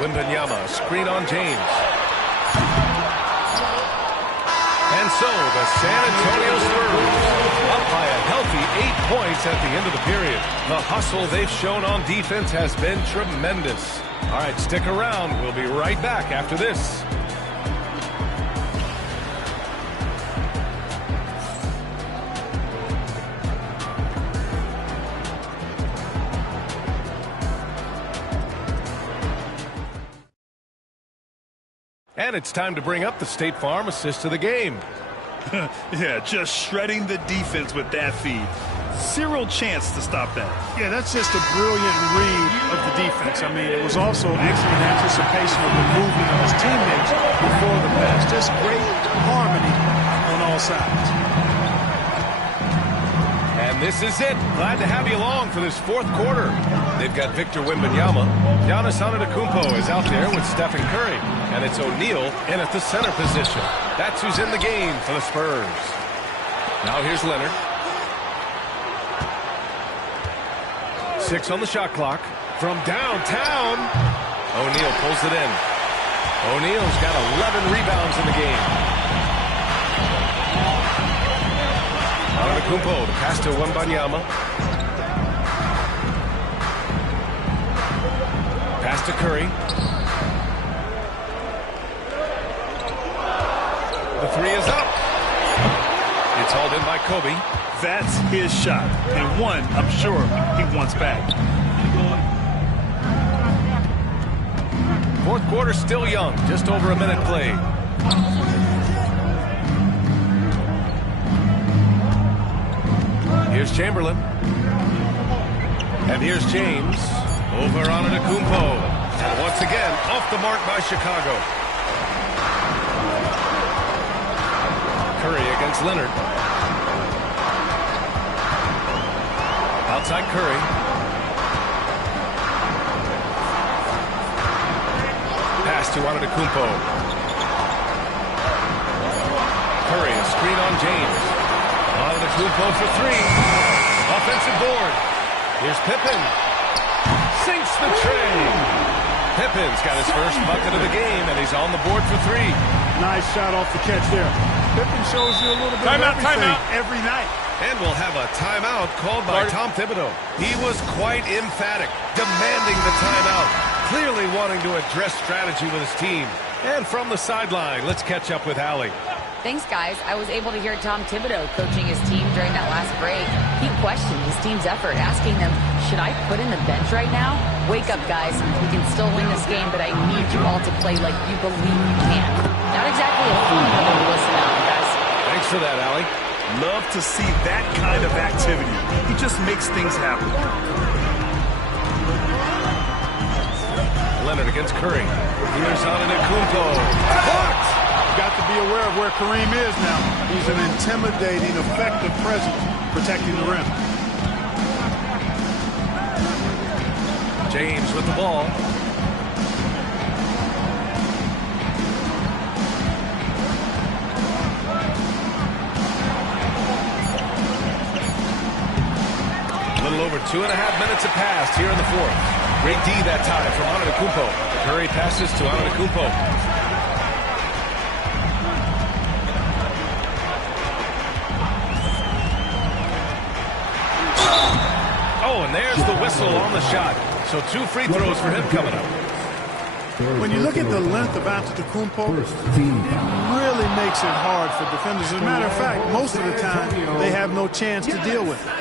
Wembanyama, screen on James. And so the San Antonio Spurs up by a healthy 8 points at the end of the period. The hustle they've shown on defense has been tremendous. All right, stick around. We'll be right back after this. And it's time to bring up the State Farm assist of the game. Yeah, just shredding the defense with that feed. Zero chance to stop that. Yeah, that's just a brilliant read of the defense. I mean, it was also excellent anticipation of the movement of his teammates before the pass. Just great harmony on all sides. And this is it. Glad to have you along for this fourth quarter. They've got Victor Wembanyama. Giannis Antetokounmpo is out there with Stephen Curry. And it's O'Neal in at the center position. That's who's in the game for the Spurs. Now here's Leonard. 6 on the shot clock. From downtown, O'Neal pulls it in. O'Neal's got 11 rebounds in the game. Antetokounmpo, the pass to Wembanyama. Pass to Curry. The three is up. It's hauled in by Kobe. That's his shot, and one I'm sure he wants back. Fourth quarter still young, just over a minute played. Here's Chamberlain. And here's James. Over Antetokounmpo. And once again, off the mark by Chicago. Curry against Leonard. Outside Curry. Pass to Antetokounmpo. Curry, a screen on James. Antetokounmpo for three. Offensive board. Here's Pippen. Sinks the tray. Pippen's got his first bucket of the game, and he's on the board for three. Nice shot off the catch there. Pippen shows you a little bit of everything every night. And we'll have a timeout called by Tom Thibodeau. He was quite emphatic, demanding the timeout, clearly wanting to address strategy with his team. And from the sideline, let's catch up with Allie. Thanks, guys. I was able to hear Tom Thibodeau coaching his team during that last break. He questioned his team's effort, asking them, should I put in the bench right now? Wake up, guys. We can still win this game, but I need you all to play like you believe you can. Not exactly a fun way to listen out, guys. Thanks for that, Allie. Love to see that kind of activity. He just makes things happen. Leonard against Curry. Here's Antetokounmpo. Blocked! Got to be aware of where Kareem is now. He's an intimidating, effective presence protecting the rim. James with the ball. A little over 2.5 minutes have passed here in the fourth. Great D that time from Antetokounmpo. Curry passes to Antetokounmpo. Oh, and there's the whistle on the shot. So 2 free throws for him coming up. When you look at the length of Antetokounmpo, it really makes it hard for defenders. As a matter of fact, most of the time, they have no chance to deal with it.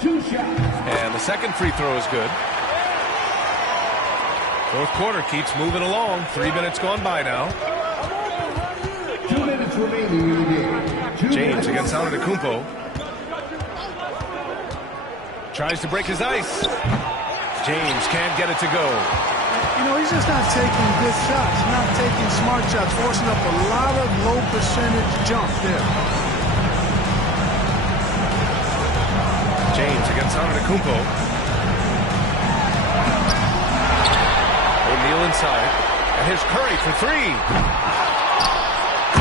And the second free throw is good. Fourth quarter keeps moving along. 3 minutes gone by now. 2 minutes remaining in the game. James against Antetokounmpo. Tries to break his ice. James can't get it to go. You know, he's just not taking good shots, not taking smart shots, forcing up a lot of low percentage jump there. James against Antetokounmpo. O'Neal inside. And here's Curry for three.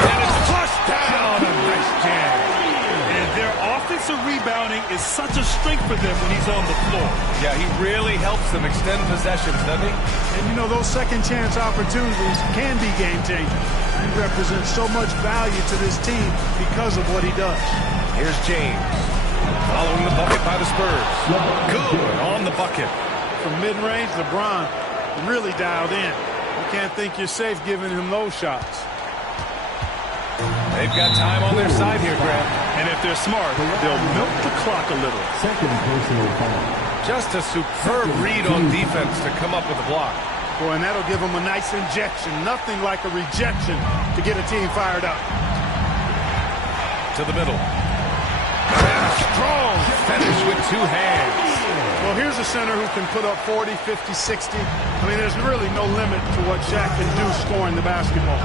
And it's flushed down. A nice jam. And their offensive rebounding is such a strength for them when he's on the floor. Yeah, he really helps them extend possessions, doesn't he? And, you know, those second chance opportunities can be game changers. He represents so much value to this team because of what he does. Here's James. Following the bucket by the Spurs. Good on the bucket. From mid-range, LeBron really dialed in. You can't think you're safe giving him those shots. They've got time on their side here, Grant. And if they're smart, they'll milk the clock a little. Second personal foul. Just a superb read on defense to come up with a block. Boy, and that'll give them a nice injection. Nothing like a rejection to get a team fired up. To the middle. And a strong finish with two hands. Well, here's a center who can put up 40, 50, 60. I mean, there's really no limit to what Shaq can do scoring the basketball.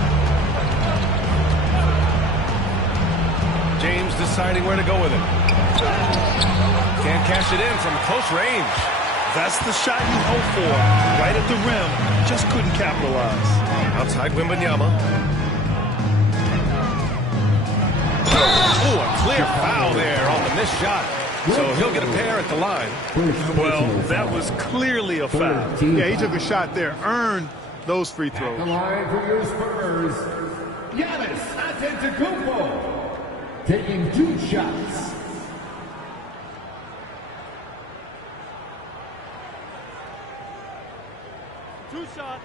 James deciding where to go with it. Can't cash it in from close range. That's the shot you hope for. Right at the rim. Just couldn't capitalize. Outside Wembanyama. Oh, a clear foul there on the missed shot. So he'll get a pair at the line. Well, that was clearly a foul. Yeah, he took a shot there. Earned those free throws. The line for your Spurs, Giannis Antetokounmpo. Taking 2 shots. Two shots.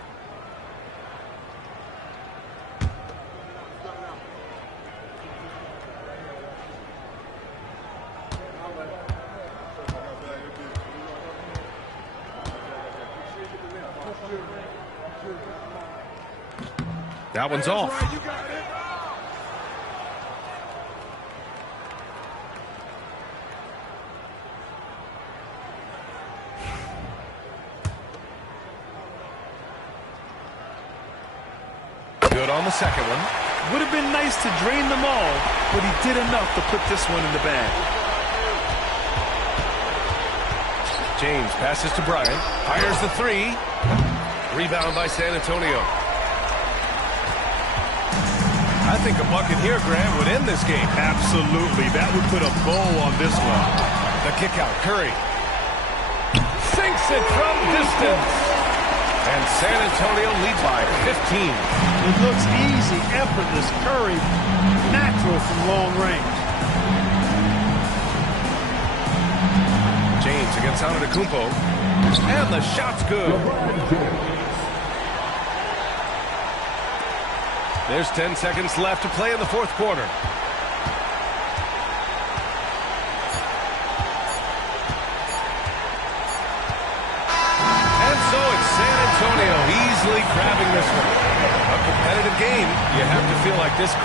That one's off. Good on the second one. Would have been nice to drain them all, but he did enough to put this one in the bag. James passes to Bryant. Fires the three. Rebound by San Antonio. I think a bucket here, Graham, would end this game. Absolutely. That would put a bow on this one. The kick out. Curry. Sinks it from distance. And San Antonio leads by 15. It looks easy, effortless. Curry, natural from long range. James against Antetokounmpo. And the shot's good. There's 10 seconds left to play in the fourth quarter. And so it's San Antonio easily grabbing this one. A competitive game. You have to feel like this.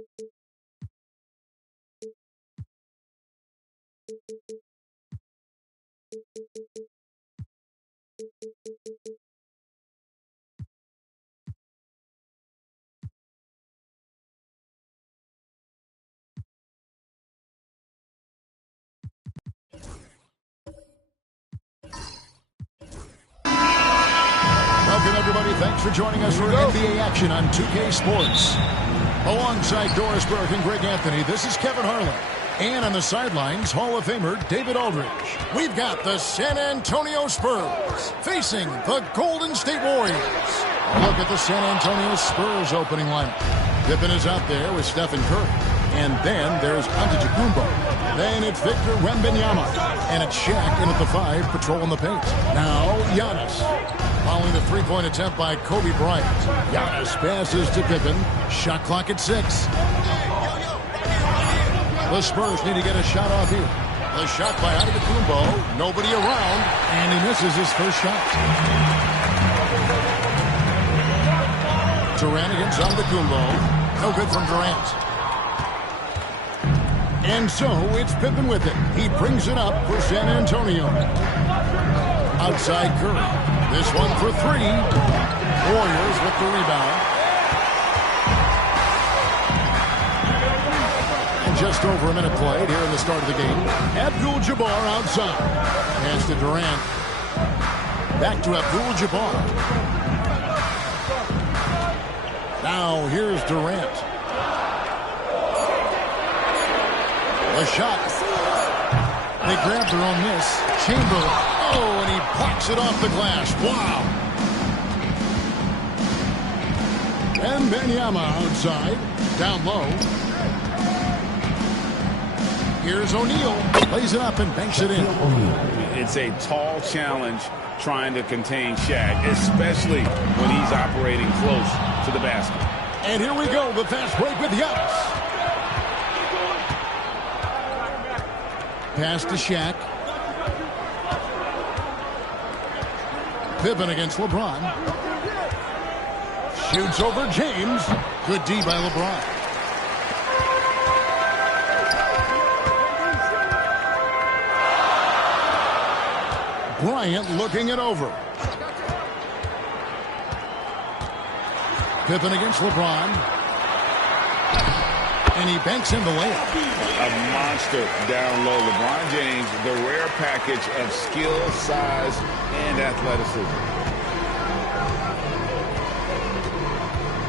Welcome, everybody. Thanks for joining us for NBA action on 2K Sports. Alongside Doris Burke and Greg Anthony, this is Kevin Harlan. And on the sidelines, Hall of Famer David Aldridge. We've got the San Antonio Spurs facing the Golden State Warriors. Look at the San Antonio Spurs opening lineup. Pippen is out there with Stephen Curry. And then there's Antetokounmpo. Then it's Victor Wembanyama. And it's Shaq in at the 5, patrolling the paint. Now, Giannis. Following the three-point attempt by Kobe Bryant. Giannis passes to Pippen. Shot clock at 6. The Spurs need to get a shot off here. The shot by Antetokounmpo. Nobody around. And he misses his first shot. Durant against Antetokounmpo. No good from Durant. And so it's Pippen with it. He brings it up for San Antonio. Outside Curry. This one for 3. Warriors with the rebound. And just over a minute played here in the start of the game. Abdul-Jabbar outside. Pass to Durant. Back to Abdul-Jabbar. Now here's Durant. The shot. They grabbed their own miss. Chamberlain. Oh, and he blocks it off the glass. Wow. And Wembanyama outside. Down low. Here's O'Neal. Lays it up and banks it in. It's a tall challenge trying to contain Shaq, especially when he's operating close to the basket. And here we go. The fast break with Giannis. Pass to Shaq. Pippen against LeBron. Shoots over James. Good D by LeBron. Bryant looking it over. Pippen against LeBron. And he banks in the layup. A monster down low. LeBron James, the rare package of skill, size, and athleticism.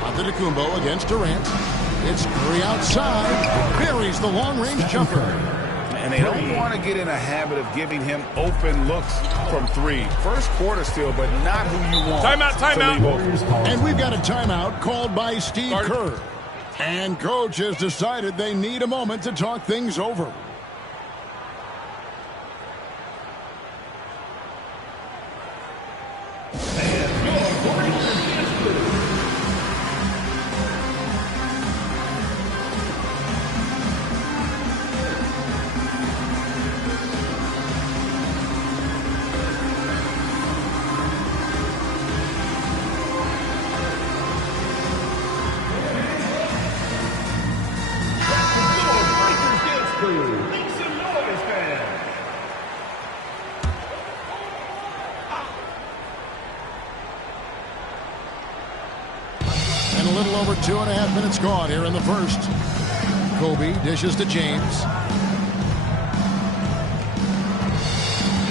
Antetokounmpo against Durant. It's Curry outside. Buries the long-range jumper. And they don't want to get in a habit of giving him open looks from 3. First quarter still, but not who you want. Timeout. And we've got a timeout called by Steve Kerr. And coach has decided they need a moment to talk things over. And a little over 2.5 minutes gone here in the first. Kobe dishes to James.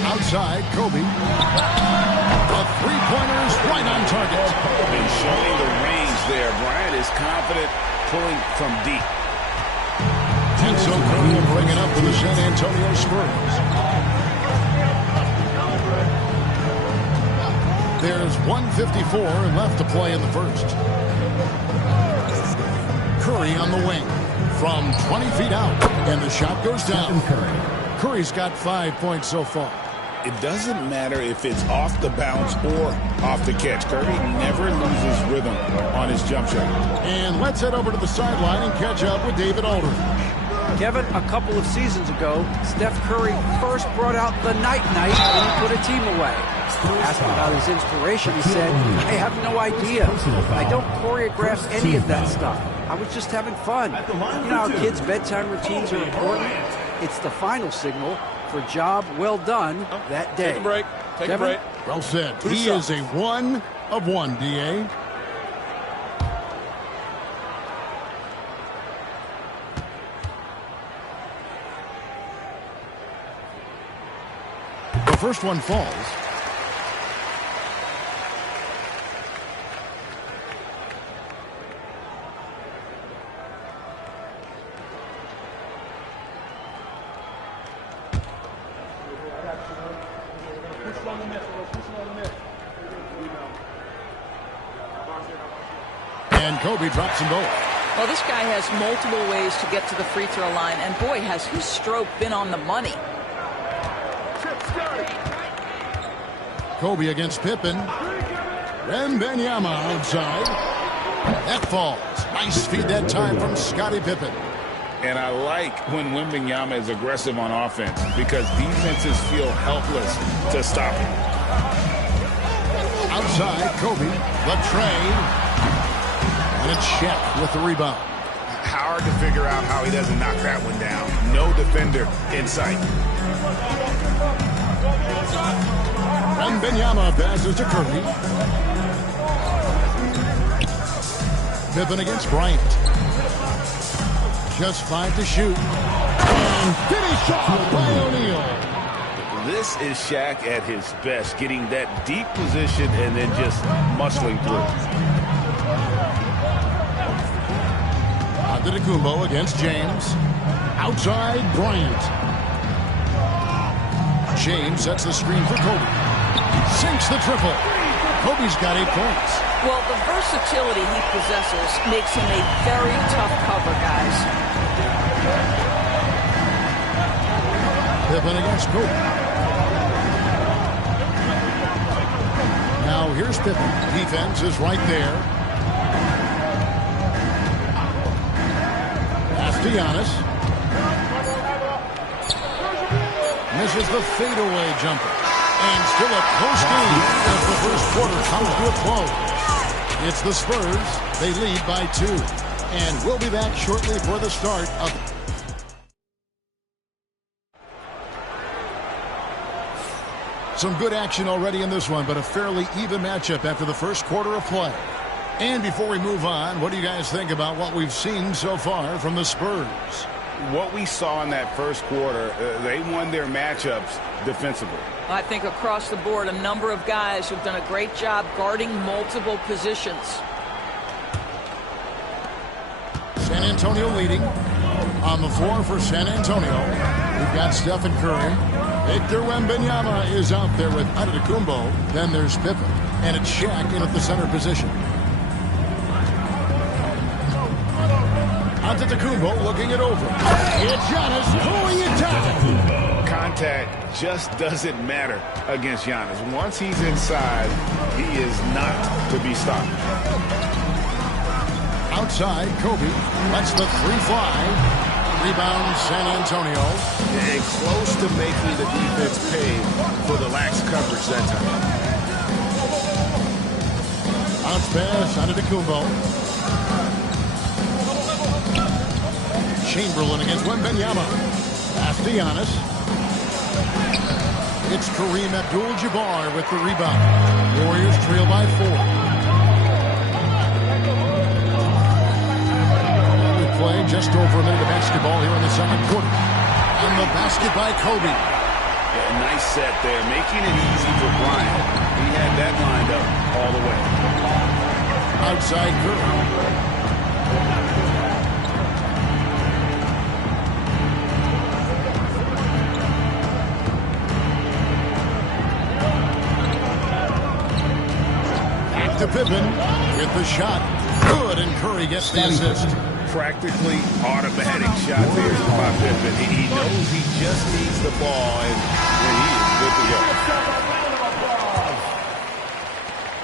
Outside, Kobe. A three-pointer is right on target. And showing the range there. Bryant is confident pulling from deep. And so Curry will bring it up for the San Antonio Spurs. There's 1:54 left to play in the first. Curry on the wing from 20 feet out. And the shot goes down. Curry's got 5 points so far. It doesn't matter if it's off the bounce or off the catch. Curry never loses rhythm on his jump shot. And let's head over to the sideline and catch up with David Aldridge. Kevin, a couple of seasons ago, Steph Curry first brought out the night-night when he put a team away. Asked about his inspiration, he said, I have no idea. I don't choreograph any of that stuff. I was just having fun. You know how kids' bedtime routines are important? It's the final signal for job well done that day. Take a break. Take a break. Well said. He is a 1 of 1, D.A. The first one falls. And Kobe drops them both. Well, this guy has multiple ways to get to the free throw line, and boy, has his stroke been on the money. Kobe against Pippen. Wembanyama outside. That falls. Nice feed that time from Scottie Pippen. And I like when Wembanyama is aggressive on offense because defenses feel helpless to stop him. Outside, Kobe. The trade. And a check with the rebound. Hard to figure out how he doesn't knock that one down. No defender in sight. Wembanyama passes to Curry. Pippen against Bryant. Just 5 to shoot. And finish off by O'Neal. This is Shaq at his best, getting that deep position and then just muscling through. Antetokounmpo against James. Outside, Bryant. James sets the screen for Kobe. Sinks the triple. Kobe's got 8 points. Well, the versatility he possesses makes him a very tough cover, guys. Pippen against Kobe. Now here's Pippen. Defense is right there. Pass to Giannis. Misses the fadeaway jumper. And still a close game as the first quarter comes to a close. It's the Spurs. They lead by 2. And we'll be back shortly for the start of... Some good action already in this one, but a fairly even matchup after the first quarter of play. And before we move on, what do you guys think about what we've seen so far from the Spurs? What we saw in that first quarter, they won their matchups defensively. I think across the board, a number of guys who've done a great job guarding multiple positions. San Antonio leading. On the floor for San Antonio, we've got Stephen Curry. Victor Wembanyama is out there with Antetokounmpo. Then there's Pippen. And it's Shaq in at the center position. Antetokounmpo looking it over. It's Giannis pulling it down. Contact just doesn't matter against Giannis. Once he's inside, he is not to be stopped. Outside, Kobe lets the 3 fly. Rebound, San Antonio. And close to making the defense pay for the lax coverage that time. Bounce pass, Antetokounmpo. Chamberlain against Wembanyama. Pass to Giannis. It's Kareem Abdul-Jabbar with the rebound. Warriors trail by 4. We play just over a minute of basketball here in the second quarter. And the basket by Kobe. Yeah, nice set there, making it easy for Bryant. He had that lined up all the way. Outside Curry. To Pippen with the shot. Good, and Curry gets the assist. Practically automatic shot there by Pippen. He knows he just needs the ball, and he is good to go.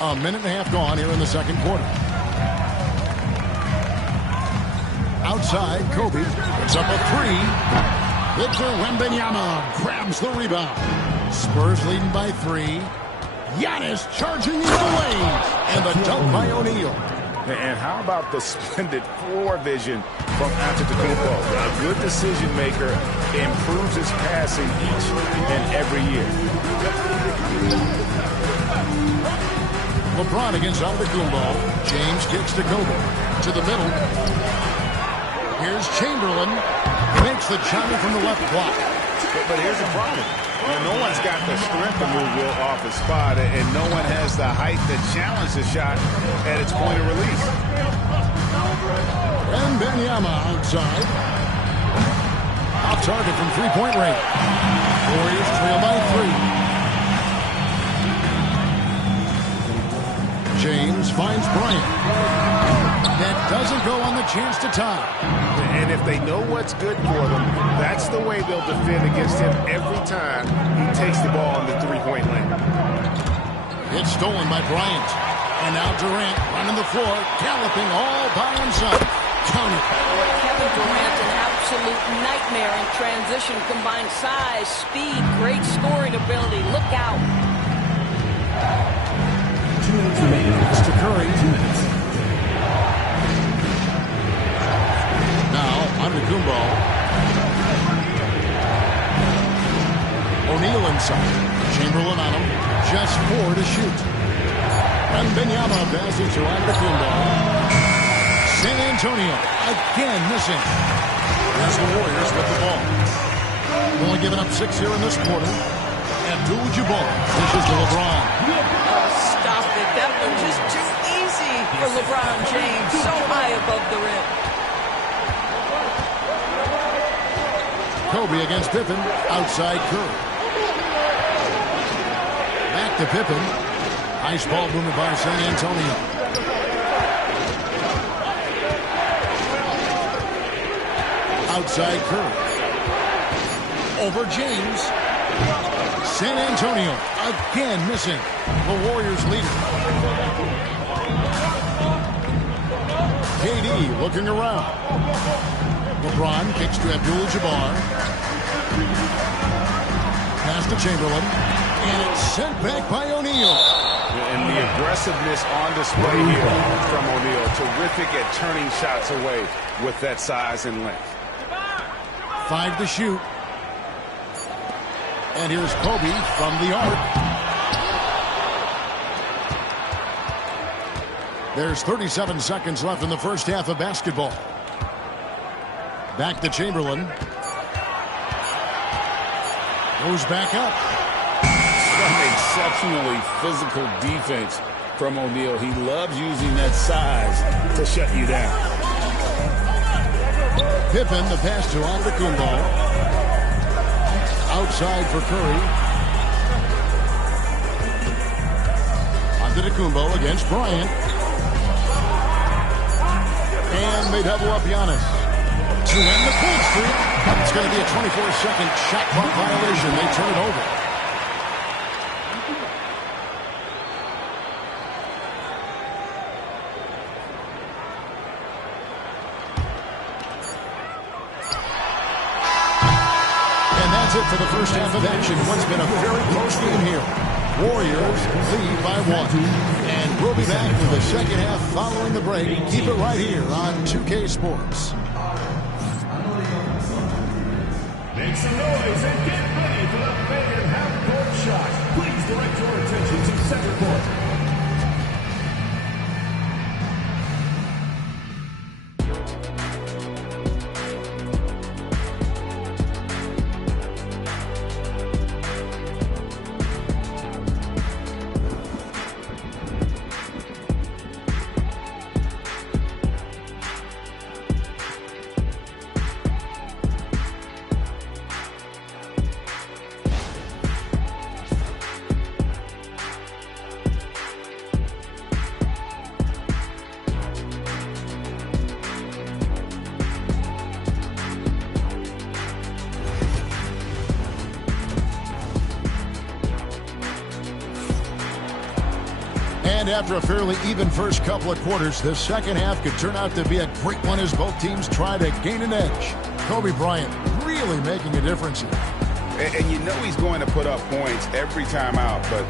A minute and a half gone here in the second quarter. Outside, Kobe puts up a 3. Victor Wembanyama grabs the rebound. Spurs leading by 3. Giannis charging into the lane. And the dunk by O'Neal. And how about the splendid floor vision from Antetokounmpo? A good decision maker, improves his passing each and every year. LeBron against Antetokounmpo. James kicks to Kobe. To the middle. Here's Chamberlain. Makes the Johnny from the left block. But here's the problem. No one's got the strength to move Will off his spot, and no one has the height to challenge the shot at its point of release. And Wembanyama outside. Off target from three-point range. Warriors trail by 3. James finds Bryant. That doesn't go on the chance to tie. And if they know what's good for them, that's the way they'll defend against him every time he takes the ball in the three-point lane. It's stolen by Bryant. And now Durant running the floor, galloping all by himself. Counted. Kevin Durant, an absolute nightmare in transition. Combined size, speed, great scoring ability. Look out. It's to Curry. 2 minutes. Now, Antetokounmpo. O'Neal inside. Chamberlain on him. Just 4 to shoot. And Wembanyama passes to Antetokounmpo. San Antonio again missing. There's the Warriors with the ball. Only giving up 6 here in this quarter. Abdul-Jabbar pushes to LeBron. Stop it. That was just too easy for LeBron James. So high above the rim. Kobe against Pippen. Outside Curry. Back to Pippen. Nice ball movement by San Antonio. Outside Curry. Over James. San Antonio again missing. The Warriors lead it. KD looking around. LeBron kicks to Abdul-Jabbar. Pass to Chamberlain. And it's sent back by O'Neal. And the aggressiveness on display here from O'Neal. Terrific at turning shots away with that size and length. 5 to shoot. And here's Kobe from the arc. There's 37 seconds left in the first half of basketball. Back to Chamberlain. Goes back up. Some exceptionally physical defense from O'Neal. He loves using that size to shut you down. Pippen, the pass to Antetokounmpo. Outside for Curry. Antetokounmpo against Bryant. And they double up Giannis. To end the point streak. It's going to be a 24-second shot clock violation. They turn it over. That's it for the first half of action. What's been a very close game here. Warriors lead by 1. And we'll be back for the second half following the break. Keep it right here on 2K Sports. Make some noise and get ready for the big half-court shot. Please direct your attention to center court. And after a fairly even first couple of quarters, the second half could turn out to be a great one as both teams try to gain an edge. Kobe Bryant really making a difference here. And you know he's going to put up points every time out, but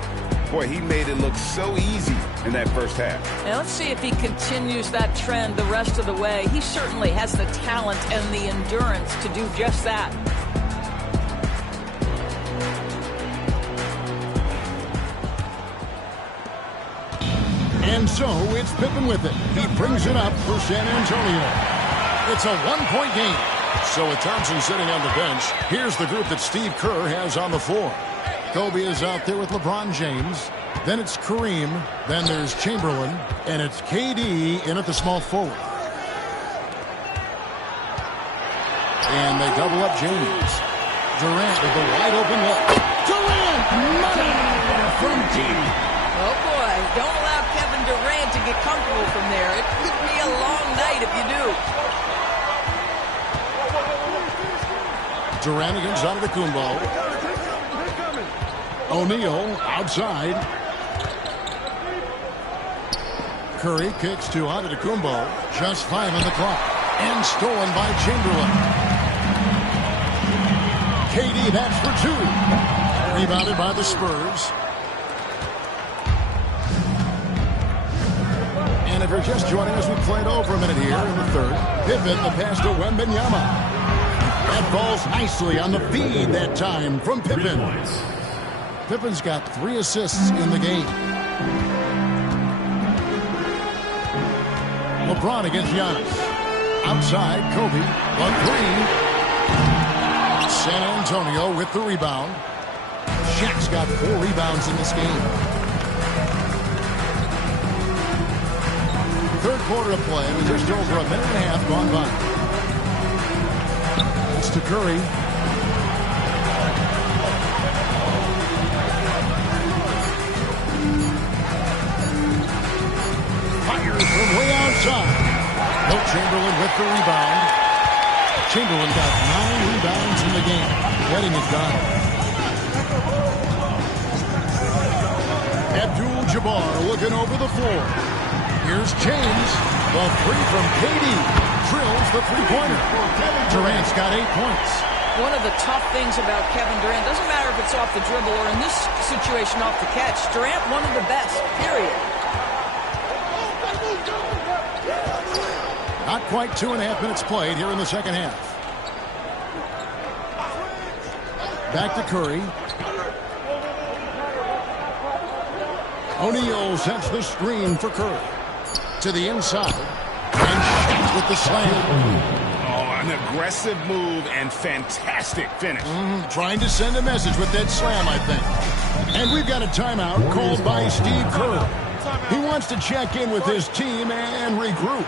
Boy, he made it look so easy in that first half. Now let's see if he continues that trend the rest of the way. He certainly has the talent and the endurance to do just that. And so it's Pippen with it. He brings it up for San Antonio. It's a one-point game. So with Thompson sitting on the bench, here's the group that Steve Kerr has on the floor. Kobe is out there with LeBron James. Then it's Kareem. Then there's Chamberlain. And it's KD in at the small forward. And they double up James. Durant with the wide open look. Durant! Money from deep. Oh, boy. Don't allow Kevin Durant to get comfortable from there. It could be a long night if you do. Durant against Antetokounmpo. O'Neal outside. Curry kicks to Antetokounmpo. Just 5 on the clock. And stolen by Chamberlain. KD, that's for 2. Rebounded by the Spurs. And if you're just joining us, we played over a minute here in the third. Pippen, the pass to Wembanyama. That falls nicely on the feed that time from Pippen. Pippen's got 3 assists in the game. LeBron against Giannis. Outside, Kobe. 1-3. San Antonio with the rebound. Shaq's got 4 rebounds in this game. Third quarter of play with just over a minute and a half gone by. It's to Curry. Fires from way outside. No, Chamberlain with the rebound. Chamberlain got 9 rebounds in the game. Getting it done. Abdul-Jabbar looking over the floor. Here's James. The 3 from KD. Drills the three-pointer. Durant's got 8 points. One of the tough things about Kevin Durant, doesn't matter if it's off the dribble or in this situation off the catch, Durant one of the best, period. Not quite 2.5 minutes played here in the second half. Back to Curry. O'Neal sets the screen for Curry. To the inside. And Shaq with the slam. Oh, an aggressive move and fantastic finish. Trying to send a message with that slam, I think. And we've got a timeout called by Steve Kerr. He wants to check in with his team and regroup.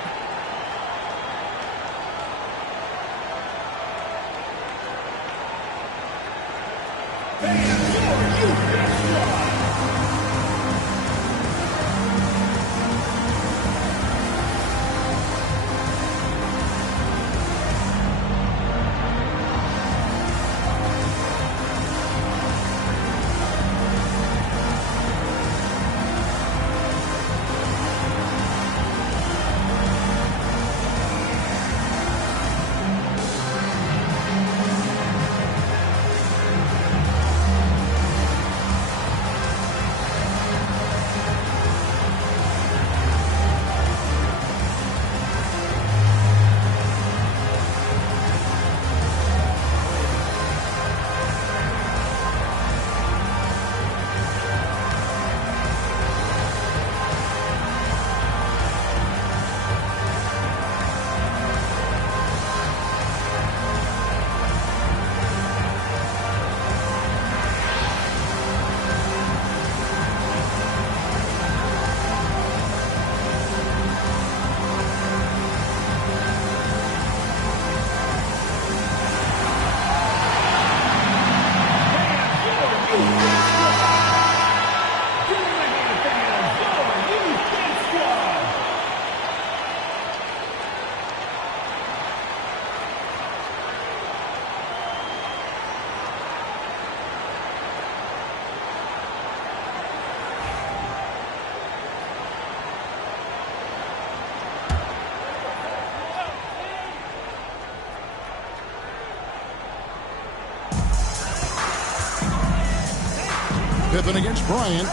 Pippen against Bryant.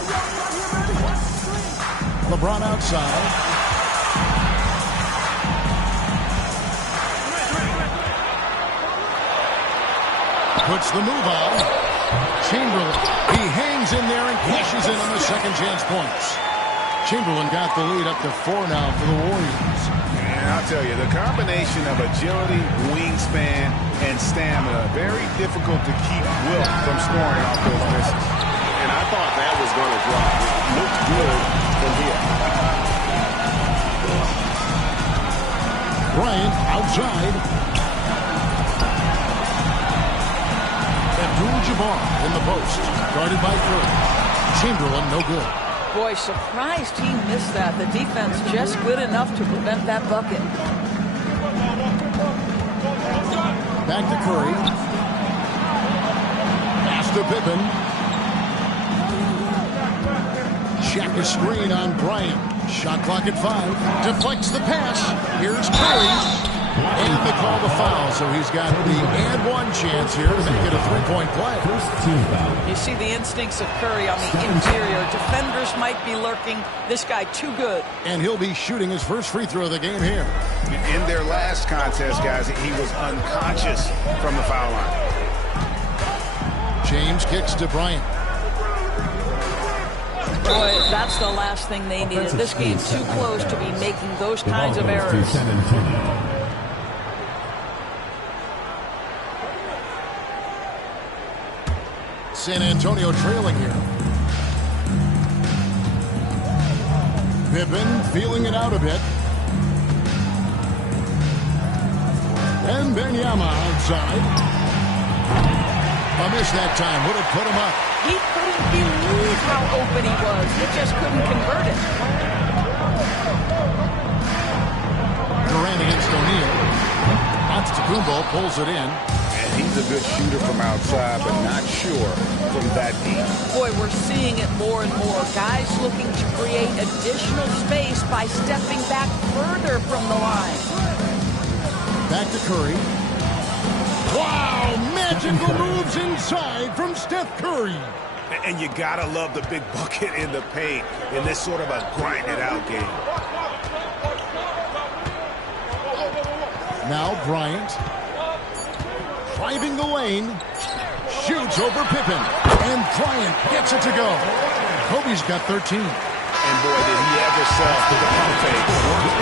LeBron outside. Puts the move on. Chamberlain. He hangs in there and cashes in on the second chance points. Chamberlain got the lead up to 4 now for the Warriors. And I'll tell you, the combination of agility, wingspan, and stamina, very difficult to keep Wilt from scoring off those misses. And I thought that was going to drop. It looked good from here. Bryant outside. Abdul-Jabbar in the post, guarded by Curry. Chamberlain, no good. Boy, surprised he missed that. The defense just good enough to prevent that bucket. Back to Curry. Pass to Pippen. Check a screen on Bryant. Shot clock at 5. Deflects the pass. Here's Curry. And they call the foul, so he's got the and one chance here to make it a 3-point play. You see the instincts of Curry on the interior. Defenders might be lurking. This guy too good. And he'll be shooting his first free throw of the game here. In their last contest, guys, he was unconscious from the foul line. James kicks to Bryant. Boy, that's the last thing they needed. This game's too close to be making those kinds of errors. San Antonio trailing here. Pippen feeling it out a bit. And Wembanyama outside. A miss that time. Would have put him up. He couldn't believe how open he was. He just couldn't convert it. Durant against O'Neal. Antetokounmpo pulls it in. And he's a good shooter from outside, but not sure from that deep. Boy, we're seeing it more and more. Guys looking to create additional space by stepping back further from the line. Back to Curry. Wow, magical moves inside from Steph Curry. And you gotta love the big bucket in the paint in this sort of a grind-it-out game. Now Bryant. Driving the lane. Shoots over Pippen. And Bryant gets it to go. Kobe's got 13. And boy, did he ever sell to the pump fake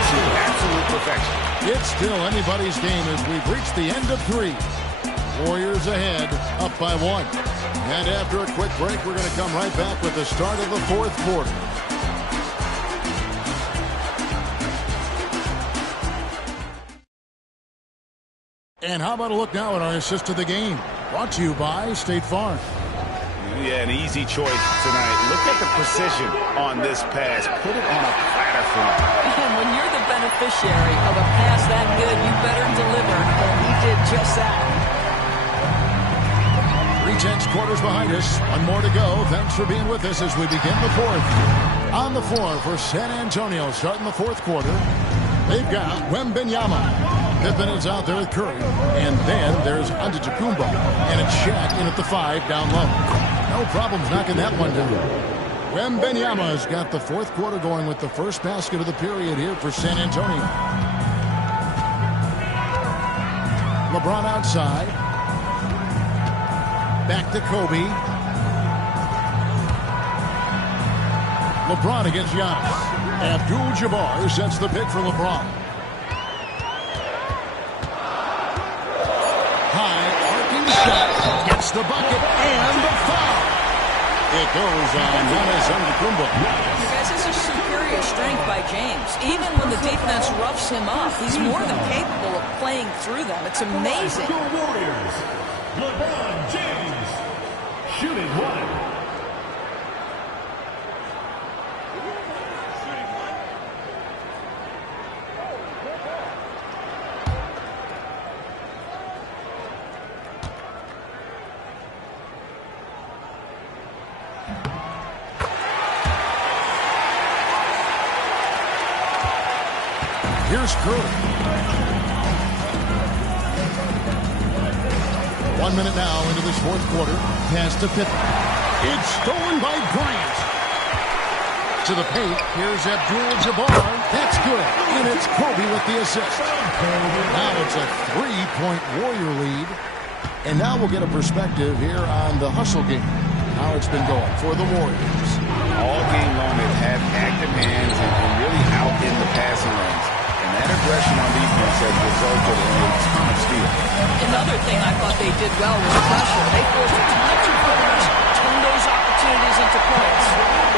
to absolute perfection. It's still anybody's game as we've reached the end of 3. Warriors ahead, up by 1. And after a quick break, we're going to come right back with the start of the 4th quarter. And how about a look now at our assist of the game? Brought to you by State Farm. Yeah, an easy choice tonight. Look at the precision on this pass. Put it on a platter for him. And when you're the beneficiary of a pass that good, you better deliver. And he did just that. 3/10 quarters behind us. One more to go. Thanks for being with us as we begin the 4th. On the floor for San Antonio starting the 4th quarter. They've got Wembanyama. Pippen is out there with Curry. And then there's Antetokounmpo. And it's Shaq in at the 5 down low. No problems knocking that one down. Wembanyama's got the 4th quarter going with the first basket of the period here for San Antonio. LeBron outside. Back to Kobe. LeBron against Giannis. Abdul-Jabbar sets the pick for LeBron. High, arcing shot. Gets the bucket and the foul. It goes on Giannis Antetokounmpo. Guys, this is superior strength by James. Even when the defense roughs him up, he's more than capable of playing through them. It's amazing. Warriors, LeBron James, shooting 1. Here's Curry. 1 minute now into this 4th quarter. Pass to Pippen. It's stolen by Bryant. to the paint. Here's Abdul-Jabbar. That's good. And it's Kobe with the assist. Now it's a 3-point Warrior lead. And now we'll get a perspective here on the hustle game. How it's been going for the Warriors. All game long, they've had active hands and really out in the passing lanes. And that aggression on defense has resulted in a ton of steals. Another thing I thought they did well was pressure. They forced a ton of two-pointers, turned those opportunities into points.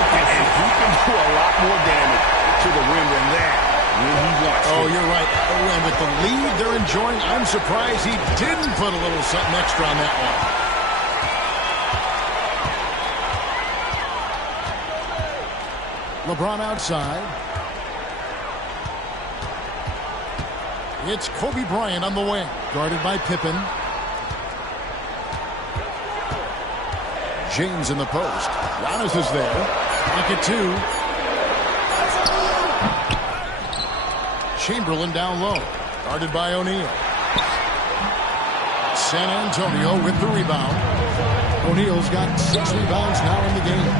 And he can do a lot more damage to the rim than that when he wants to. Oh, you're right. And with the lead they're enjoying, I'm surprised he didn't put a little something extra on that one. LeBron outside. It's Kobe Bryant on the wing, guarded by Pippen. James in the post. Giannis is there. Pocket two. Chamberlain down low, guarded by O'Neal. San Antonio with the rebound. O'Neal's got 6 rebounds now in the game.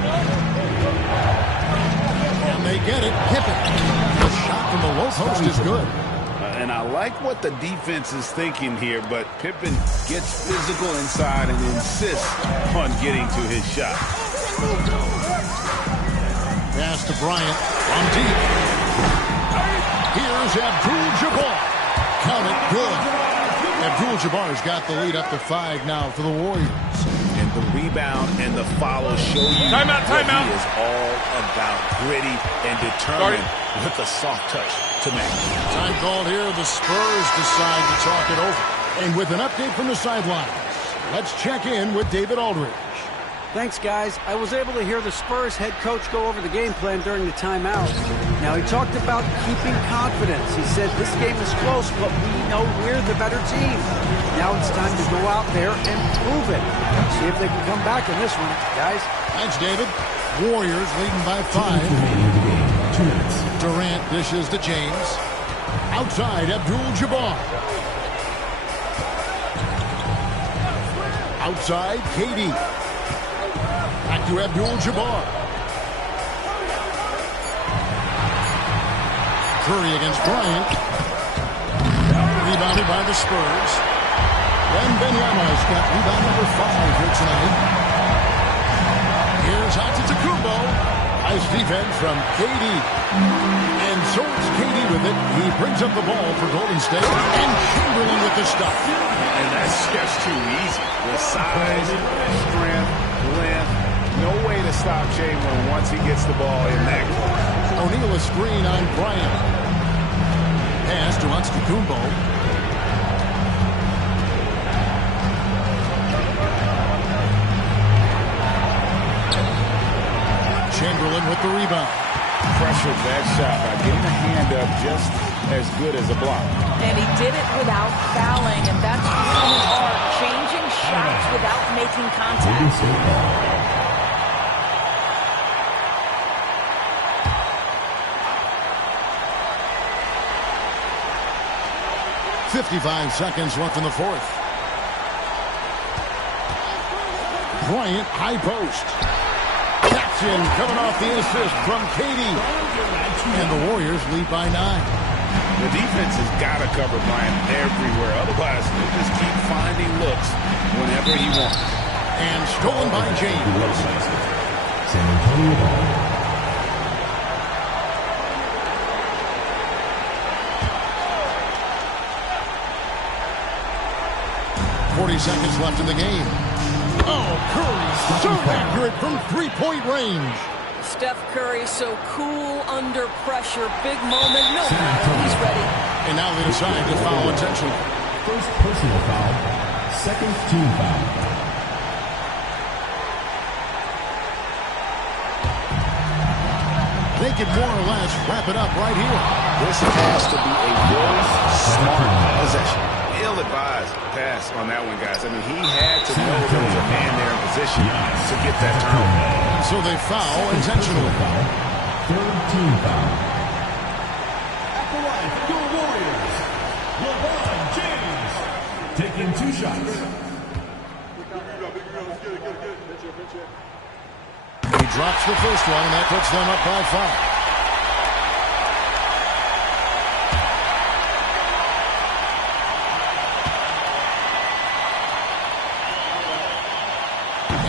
And they get it. Pippen. The shot from the low post is good. And I like what the defense is thinking here, but Pippen gets physical inside and insists on getting to his shot. Pass to Bryant from deep. Here's Abdul-Jabbar. Count it good. Abdul-Jabbar's got the lead up to 5 now for the Warriors. And the rebound and the follow show you timeout. He is all about gritty and determined with a soft touch to make. Time called here. The Spurs decide to talk it over. And with an update from the sidelines, let's check in with David Aldridge. Thanks, guys. I was able to hear the Spurs head coach go over the game plan during the timeout. Now, he talked about keeping confidence. He said this game is close, but we know we're the better team. Now it's time to go out there and prove it. See if they can come back in this one, guys. Thanks, David. Warriors leading by 5. Durant dishes to James. Outside, Abdul-Jabbar. Outside, KD. Back to Abdul-Jabbar. Curry against Bryant. Rebounded by the Spurs. Wembanyama's got rebound number 5 here tonight. Here's Antetokounmpo. Nice defense from KD. And so it's KD with it. He brings up the ball for Golden State. And Chamberlain with the stop. And that's just too easy. With size, strength, length. No way to stop Chamberlain once he gets the ball in that close. O'Neal a screen on Bryant. Pass to Antetokounmpo. Chamberlain with the rebound. Pressured that shot by getting a hand up just as good as a block. And he did it without fouling, and that's really hard. Changing shots without making contact. 55 seconds left in the fourth. Bryant, high post. Jackson coming off the assist from KD. And the Warriors lead by 9. The defense has got to cover Bryant everywhere. Otherwise, they'll just keep finding looks whenever he wants. And stolen by James. San Antonio ball. 40 seconds left in the game. Oh, Curry, so accurate from three-point range. Steph Curry so cool under pressure. Big moment, no matter. He's ready. And now they decide to foul intentionally. First personal foul, second team foul. They could more or less wrap it up right here. This has to be a very smart possession. Ill-advised pass on that one, guys. I mean, he had to know there was a man there in position to get that turnover. So they foul intentionally. Third team foul. At the line for your Warriors, LeBron James. Taking 2 shots. He drops the first one, and that puts them up by 5.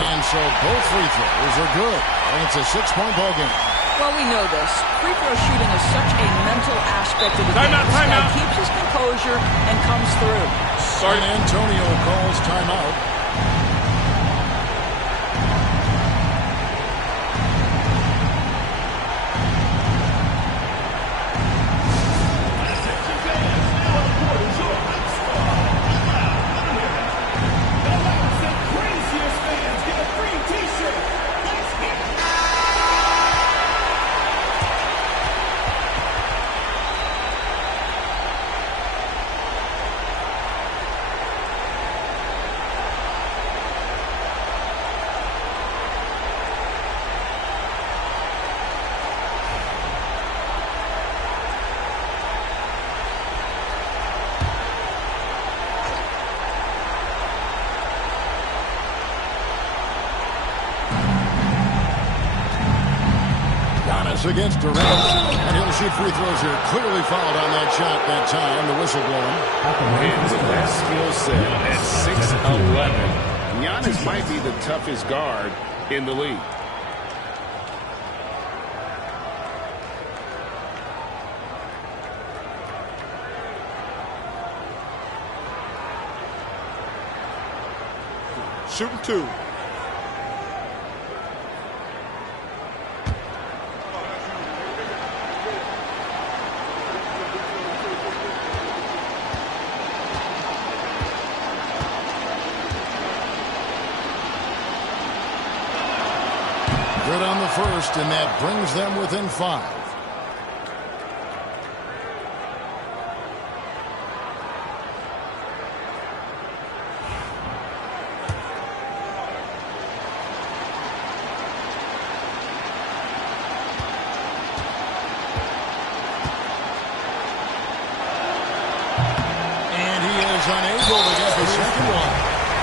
And so both free throws are good, and it's a 6-point ball game. Well, we know this. Free throw shooting is such a mental aspect of the game. This guy keeps his composure and comes through. San Antonio calls timeout. Against Durant, and he'll shoot free throws here. Clearly fouled on that shot that time. The whistle blowing. And with that skill set at 6'11", Giannis might be the toughest guard in the league. Shooting 2. Good on the first, and that brings them within 5. And he is unable to get the second one.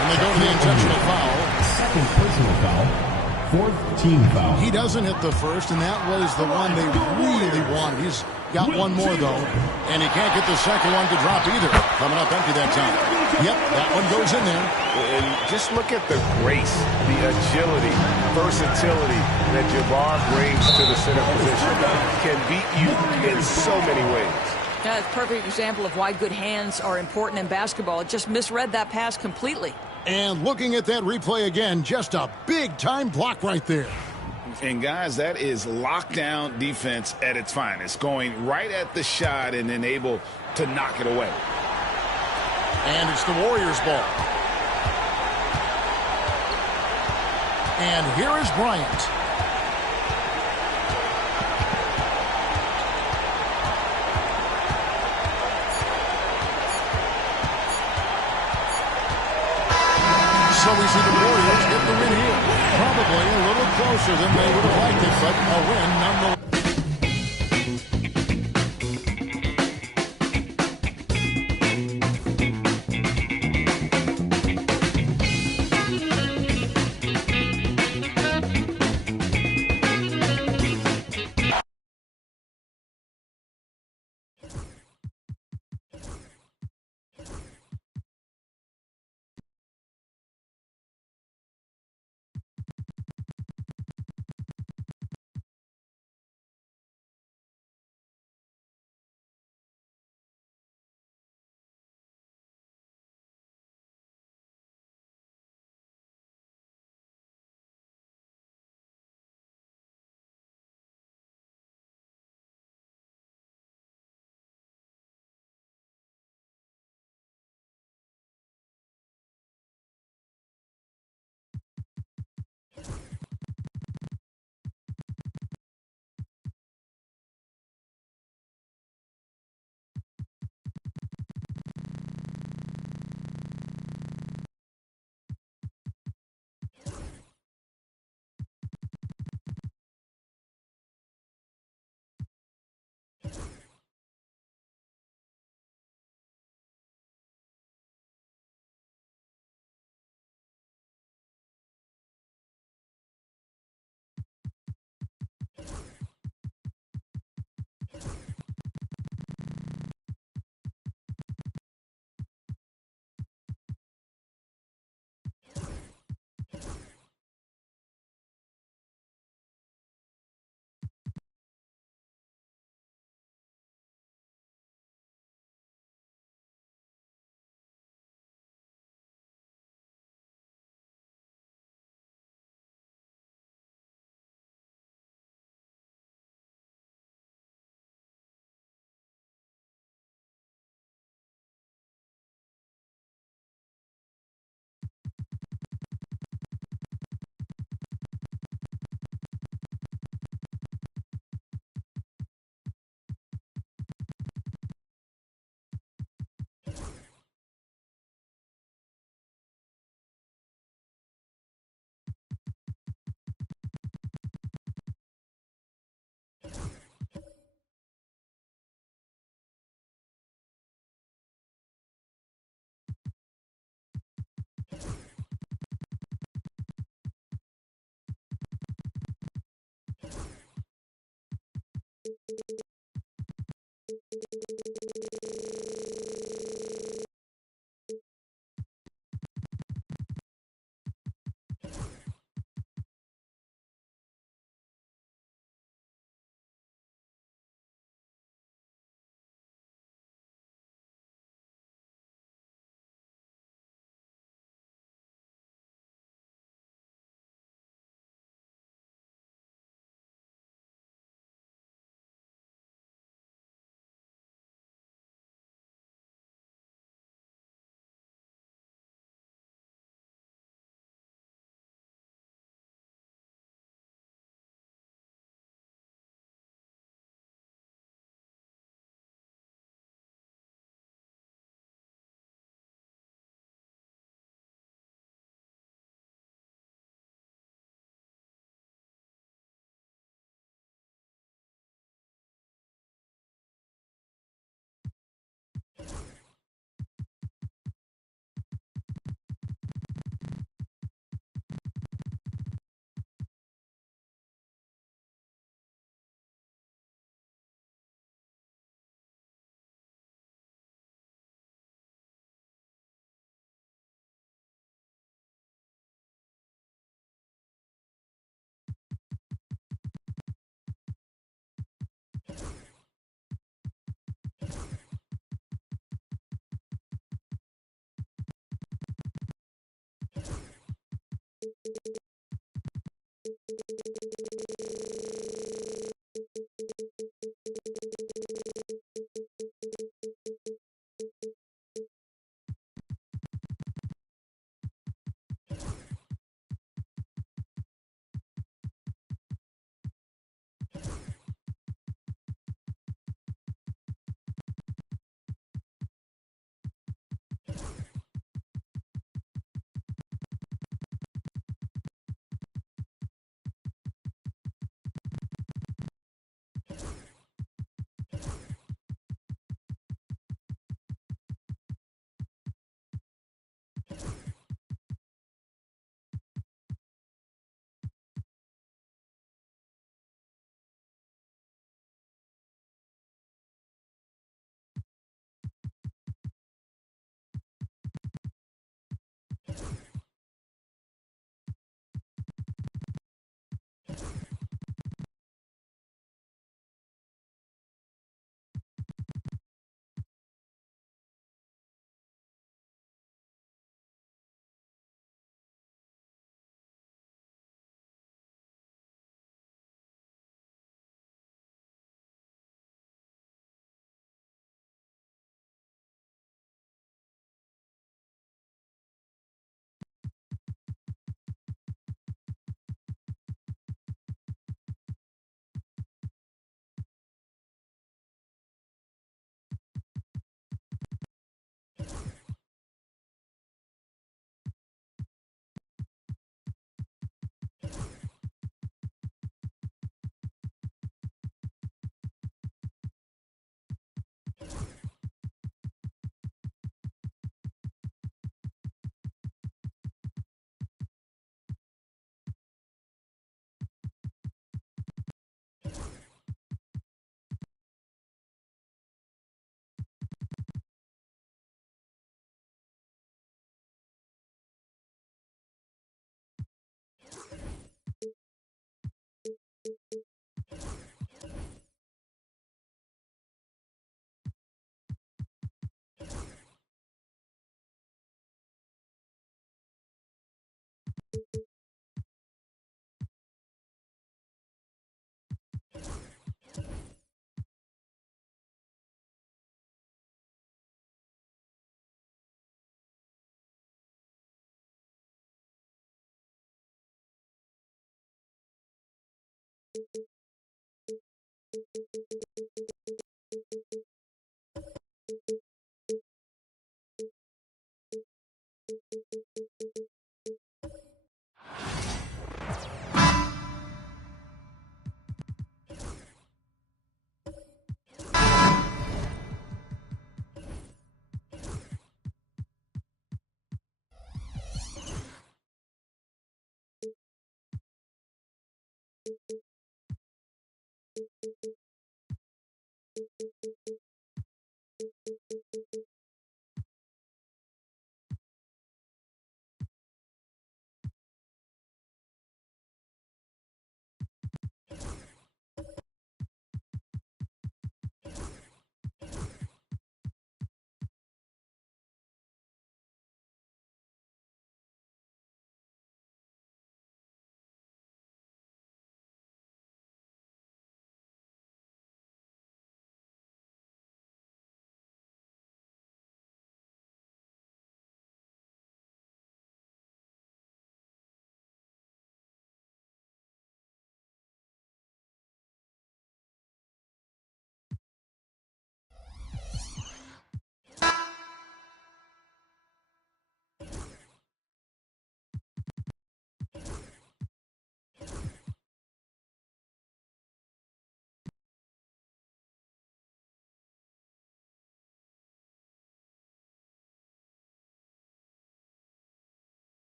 And they go to the intentional foul. Second personal foul. 4th team foul. He doesn't hit the first, and that was the one they really wanted. He's got one more, though, and he can't get the second one to drop either. Coming up empty that time. Yep, that one goes in there. And just look at the grace, the agility, versatility that Jabbar brings to the center position. Can beat you in so many ways. Yeah, it's a perfect example of why good hands are important in basketball. It just misread that pass completely. And looking at that replay again, just a big-time block right there. And, guys, that is lockdown defense at its finest, going right at the shot and then able to knock it away. And it's the Warriors' ball. And here is Bryant. So we see the Warriors get the win here. Probably a little closer than they would have liked it, but a win nonetheless.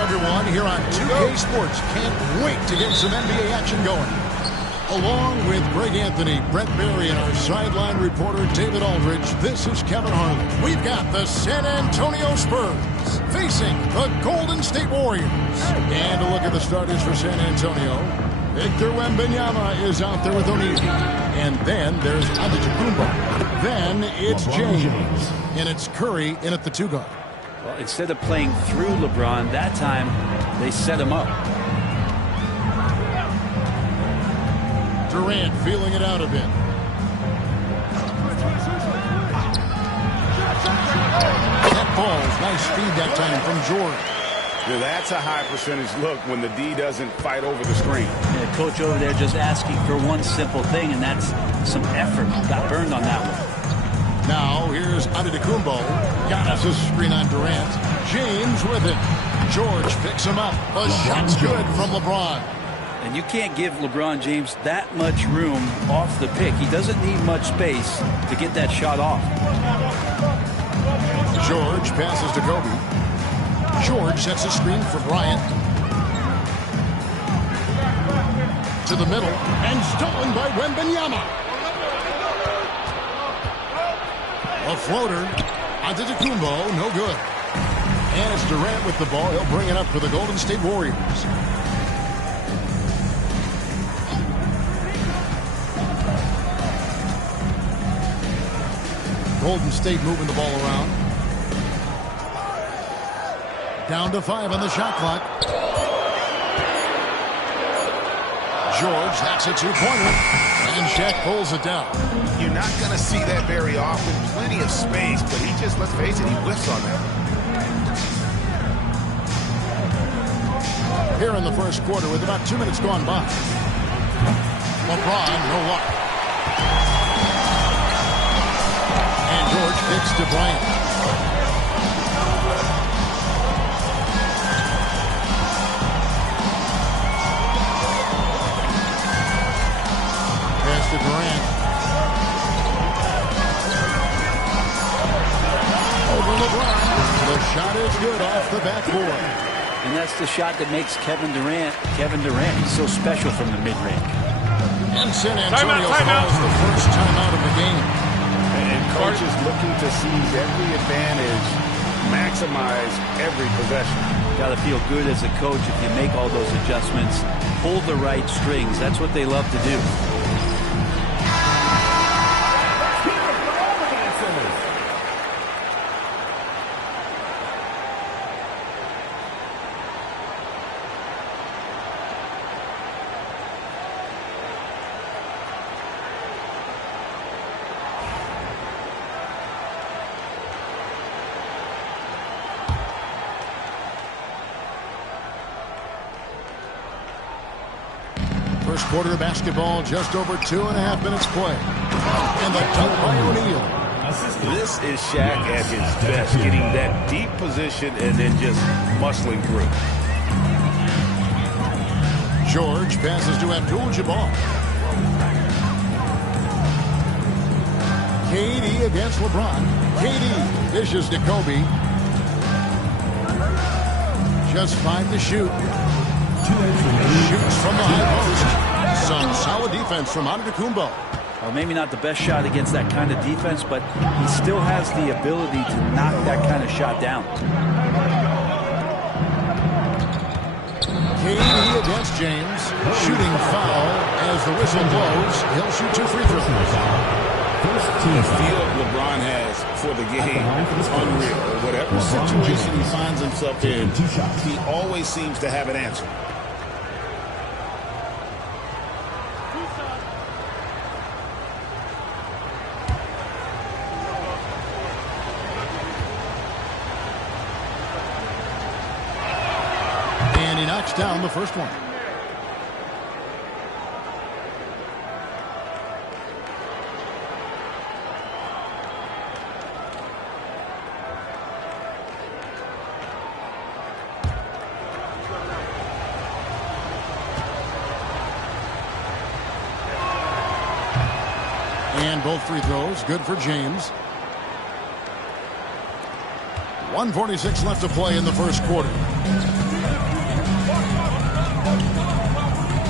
Everyone here on 2K Sports. Can't wait to get some NBA action going. Along with Greg Anthony, Brent Barry, and our sideline reporter David Aldridge, this is Kevin Harlan. We've got the San Antonio Spurs facing the Golden State Warriors. And a look at the starters for San Antonio. Victor Wembanyama is out there with O'Neal. And then there's Antetokounmpo. Then it's James. And it's Curry in at the 2 guard. Well, instead of playing through LeBron, that time they set him up. Durant feeling it out a bit. That ball's nice speed that time from George. Now that's a high percentage look when the D doesn't fight over the screen. Yeah, coach over there just asking for one simple thing, and that's some effort. Got burned on that one. Now, here's Antetokounmpo. Got us a screen on Durant. James with it. George picks him up. A shot's good from LeBron. And you can't give LeBron James that much room off the pick. He doesn't need much space to get that shot off. George passes to Kobe. George sets a screen for Bryant. To the middle. And stolen by Wembanyama. A floater. Antetokounmpo, no good. And it's Durant with the ball. He'll bring it up for the Golden State Warriors. Golden State moving the ball around. Down to 5 on the shot clock. George, that's a 2-pointer. And Shaq pulls it down. You're not going to see that very often. Plenty of space, but he just, let's face it, he whiffs on that. Here in the first quarter with about 2 minutes gone by. LeBron, no luck. And George kicks to Bryant. Pass to Durant. Over LeBron. The shot is good off the backboard. And that's the shot that makes Kevin Durant. He's so special from the mid-range. And San Antonio calls the first timeout of the game. And coaches looking to seize every advantage, maximize every possession. Got to feel good as a coach if you make all those adjustments. Pull the right strings. That's what they love to do. First quarter of basketball, just over 2.5 minutes play. And the dunk by O'Neal. This is Shaq at his best, getting that deep position and then just muscling through. George passes to Abdul-Jabbar. KD against LeBron. KD dishes to Kobe. Just 5 to shoot. Shoots from the high post. Some solid defense from Antetokounmpo. Well, maybe not the best shot against that kind of defense, but he still has the ability to knock that kind of shot down. KD against James. Shooting foul as the whistle blows. He'll shoot 2 free throws. The feel LeBron has for the game is unreal. Whatever situation he finds himself in, he always seems to have an answer. And he knocks down the first one. And both free throws, good for James. 1:46 left to play in the first quarter.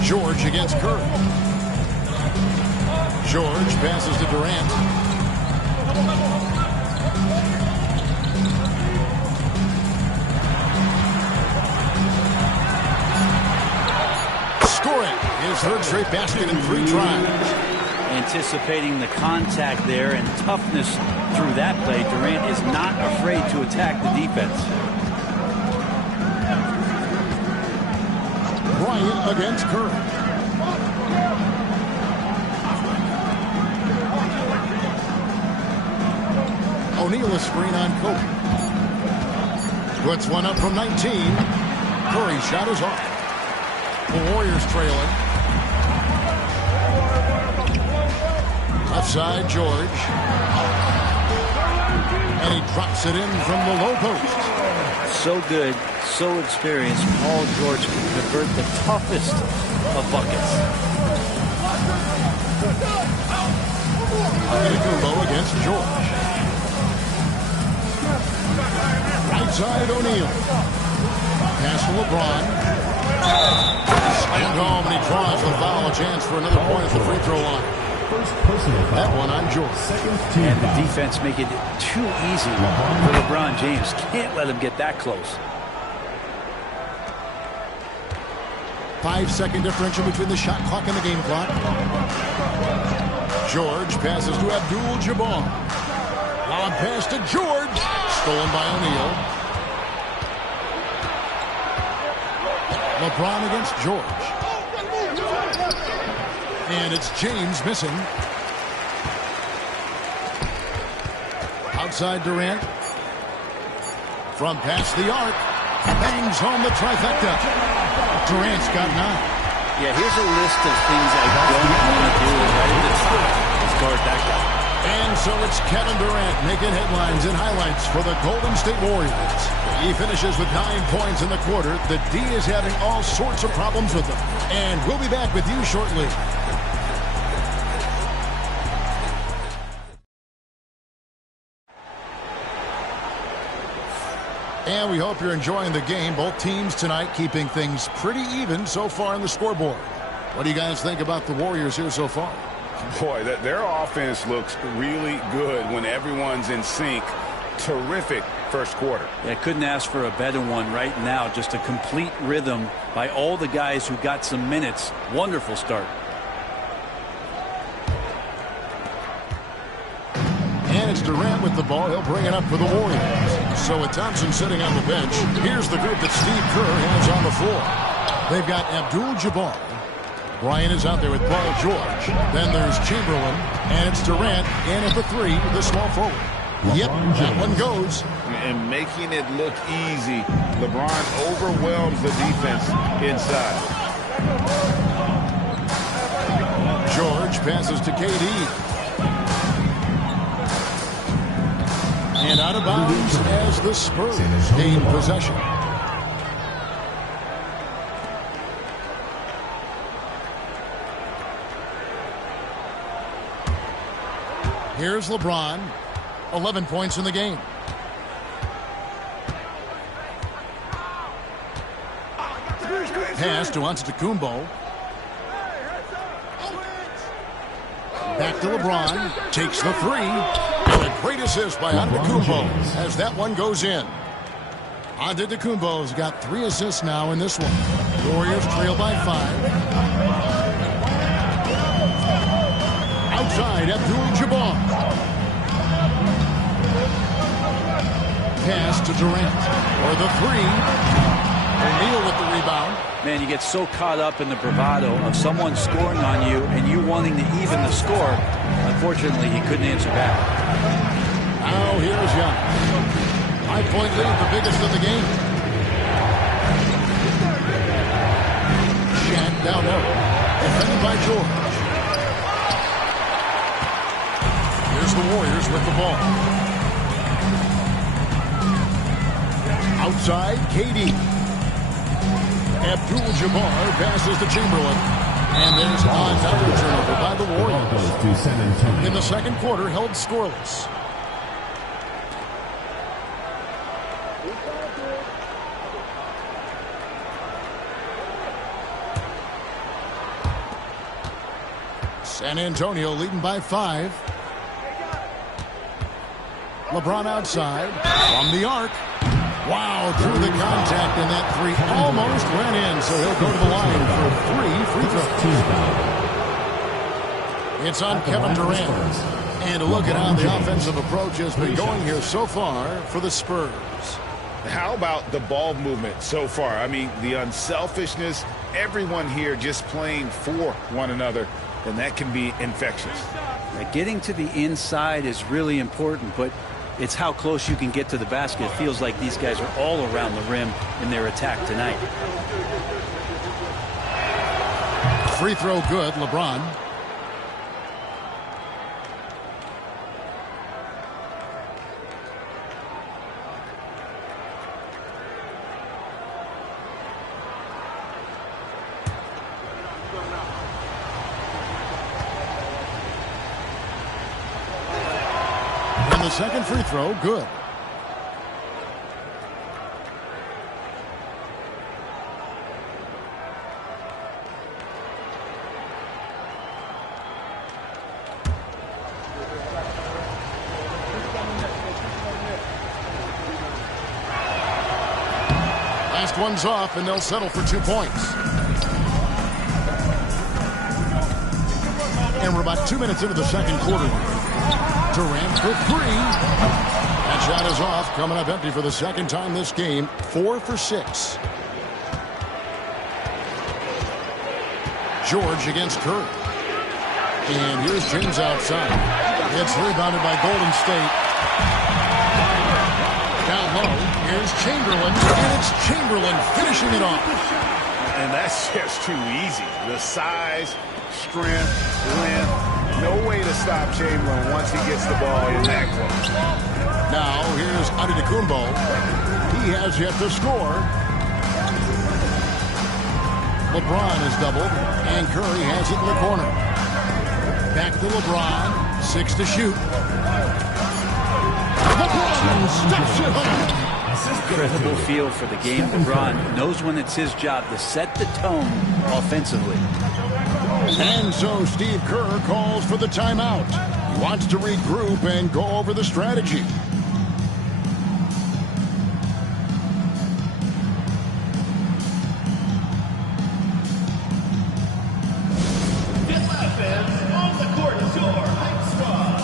George against Curry. George passes to Durant. Scoring his third straight basket in 3 tries. Anticipating the contact there and toughness through that play, Durant is not afraid to attack the defense. Bryant against Curry. O'Neal a screen on Kobe. Puts one up from 19. Curry's shot is off. The Warriors trailing. Left side, George. And he drops it in from the low post. So good, so experienced. Paul George can convert the toughest of buckets. Antetokounmpo against George. Right side, O'Neal. Pass to LeBron. Slammed home, and he draws the foul. A chance for another point at the free throw line. That one on George. And the defense make it too easy for LeBron James. Can't let him get that close. 5-second differential between the shot clock and the game clock. George passes to Abdul-Jabbar. Lob pass to George. Stolen by O'Neal. LeBron against George. And it's James missing. Outside Durant. From past the arc. Bangs home the trifecta. Durant's got 9. Yeah, here's a list of things I don't want to do right at the top. Let's guard that guy. And so it's Kevin Durant making headlines and highlights for the Golden State Warriors. He finishes with 9 points in the quarter. The D is having all sorts of problems with them. And we'll be back with you shortly. And we hope you're enjoying the game. Both teams tonight keeping things pretty even so far in the scoreboard. What do you guys think about the Warriors here so far? Boy, their offense looks really good when everyone's in sync. Terrific first quarter. Yeah, couldn't ask for a better one right now. Just a complete rhythm by all the guys who got some minutes. Wonderful start. And it's Durant with the ball. He'll bring it up for the Warriors. So with Thompson sitting on the bench, here's the group that Steve Kerr has on the floor. They've got Abdul-Jabbar. Bryant is out there with Paul George. Then there's Chamberlain. And it's Durant. And at the 3, the small forward. Yep, that one goes. And making it look easy, LeBron overwhelms the defense inside. George passes to KD. And out of bounds as the Spurs gain possession. Here's LeBron. 11 points in the game. Pass to Antetokounmpo. Back to LeBron. Takes the three. And a great assist by Antetokounmpo as that one goes in. Antetokounmpo's got 3 assists now in this one. Warriors trail by 5. Outside, Abdul-Jabbar. Pass to Durant. For the three. O'Neal with the rebound. Man, you get so caught up in the bravado of someone scoring on you and you wanting to even the score. Unfortunately, he couldn't answer back. Now here's Young. 5-point lead, the biggest of the game. Shaq down low. Defended by George. Here's the Warriors with the ball. Outside, KD. Abdul-Jabbar passes to Chamberlain. And there's another turnover by the Warriors. In the second quarter, held scoreless. San Antonio leading by 5. LeBron outside. From the arc. Wow, through the contact, and that three almost went in, so he'll go to the line for 3 free throws. It's on Kevin Durant. And look at how the offensive approach has been going here so far for the Spurs. How about the ball movement so far? I mean, the unselfishness, everyone here just playing for one another, and that can be infectious. Getting to the inside is really important, but it's how close you can get to the basket. It feels like these guys are all around the rim in their attack tonight. Free throw good, LeBron. And the second free throw, good. Last one's off, and they'll settle for 2 points. And we're about 2 minutes into the second quarter. Durant for 3. That shot is off, coming up empty for the second time this game. 4 for 6. George against Curry. And here's James outside. It's rebounded by Golden State. Down low, here's Chamberlain, and it's Chamberlain finishing it off. And that's just too easy. The size, strength, length. No way to stop Chamberlain once he gets the ball in that close. Now, here's Antetokounmpo. He has yet to score. LeBron is doubled, and Curry has it in the corner. Back to LeBron. 6 to shoot. LeBron steps it home. Incredible feel for the game. LeBron knows when it's his job to set the tone offensively. And so Steve Kerr calls for the timeout. He wants to regroup and go over the strategy. On the court is your hype squad.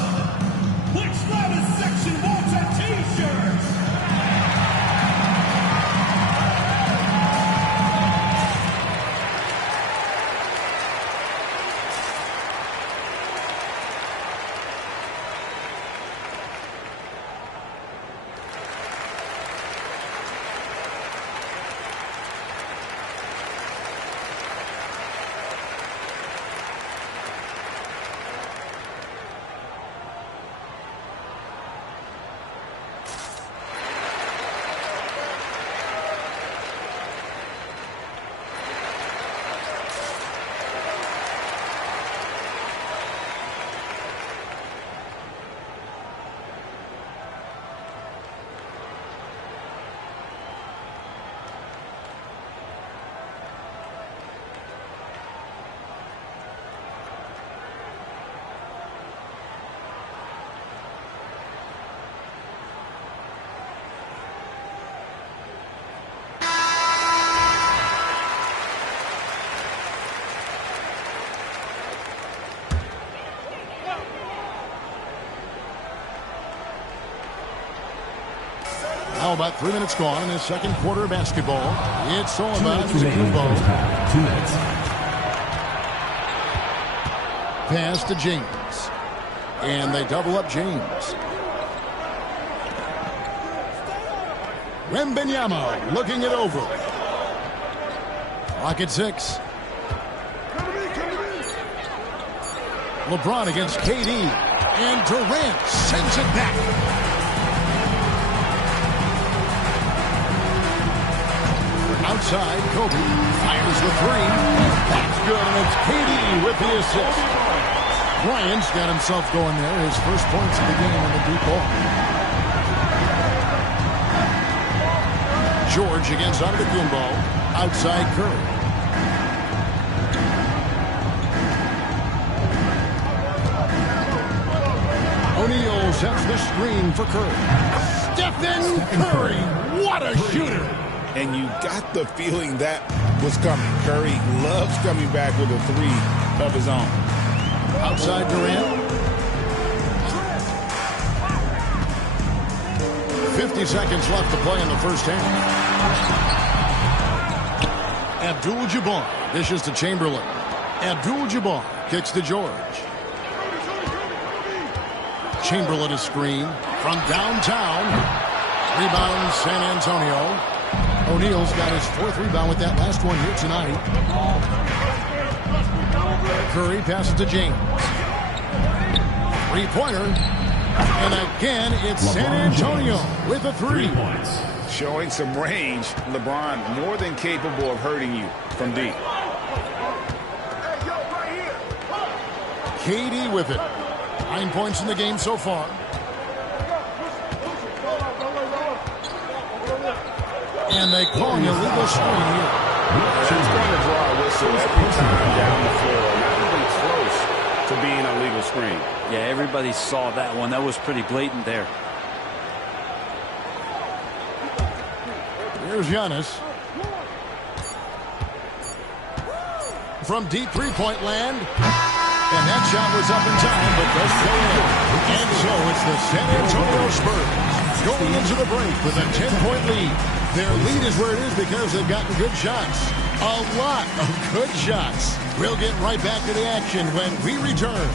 Which loudest section wants a t-shirt? about 3 minutes gone in this second quarter of basketball. It's all about Antetokounmpo. 2 minutes. Pass to James. And they double up James. Wembanyama looking it over. Clock at 6. LeBron against KD. And Durant sends it back. Outside, Kobe fires the 3. That's good, and it's KD with the assist. Bryant's got himself going there. His first points of the game in the deep ball. George against Antetokounmpo. Outside Curry. O'Neal sets the screen for Curry. Stephen Curry, what a shooter! And you got the feeling that was coming. Curry loves coming back with a 3 of his own. Outside Durant. 50 seconds left to play in the first half. Abdul-Jabbar dishes to Chamberlain. Abdul-Jabbar kicks to George. Chamberlain is screened from downtown. Rebound San Antonio. O'Neal's got his 4th rebound with that last one here tonight. Curry passes to James. 3-pointer. And again, it's San Antonio with a 3. Showing some range. LeBron more than capable of hurting you from deep. KD with it. 9 points in the game so far. And they call an illegal screen here. She's going to draw a whistle every time down the floor. Not even close to being a legal screen. Yeah, everybody saw that one. That was pretty blatant there. Here's Giannis. From deep 3-point land. And that shot was up in time, but doesn't go in. And so it's the San Antonio Spurs going into the break with a 10-point lead. Their lead is where it is because they've gotten good shots. A lot of good shots. We'll get right back to the action when we return.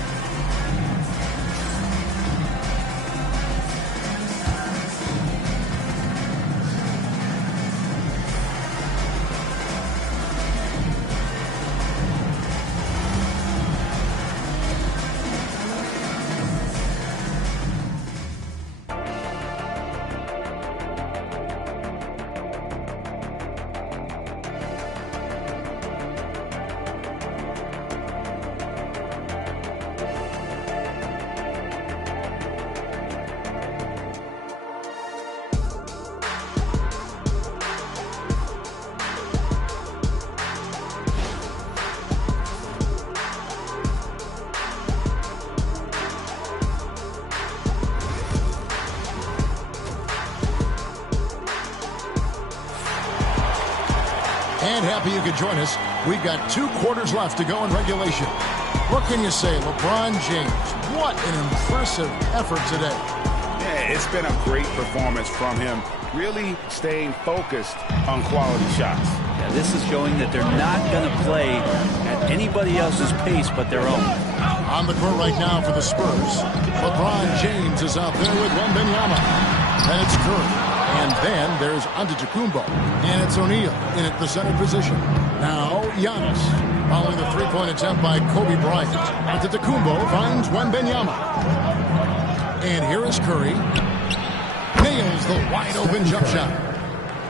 And happy you could join us. We've got 2 quarters left to go in regulation. What can you say, LeBron James? What an impressive effort today. Yeah, it's been a great performance from him. Really staying focused on quality shots. Yeah, this is showing that they're not going to play at anybody else's pace but their own. On the court right now for the Spurs, LeBron James is out there with Wembanyama. And it's Curry. And then there's Antetokounmpo. And it's O'Neal in at the center position. Now Giannis. Following the 3-point attempt by Kobe Bryant. Antetokounmpo finds Wembanyama. And here is Curry. Nails the wide-open jump shot.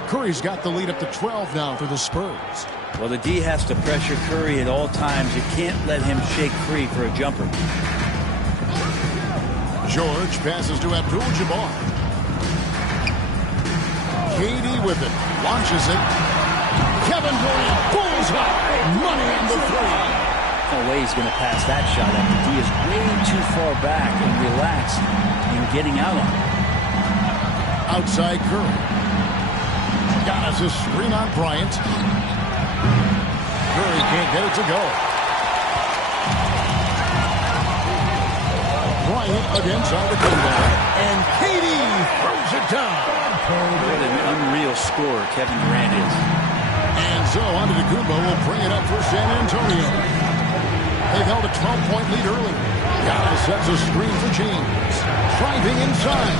Curry's got the lead up to 12 now for the Spurs. Well, the D has to pressure Curry at all times. You can't let him shake free for a jumper. George passes to Abdul-Jabbar. KD with it. Launches it. Kevin Durant. Bullseye. Money on the 3. No way he's going to pass that shot. The D is way too far back and relaxed in getting out on it. Outside Curry. Giannis a screen on Bryant. Curry can't get it to go. Bryant against Antetokounmpo. And KD throws it down. What an unreal scorer Kevin Durant is. And so Antetokounmpo will bring it up for San Antonio. They've held a 12-point lead early. Giannis sets a screen for James. Driving inside.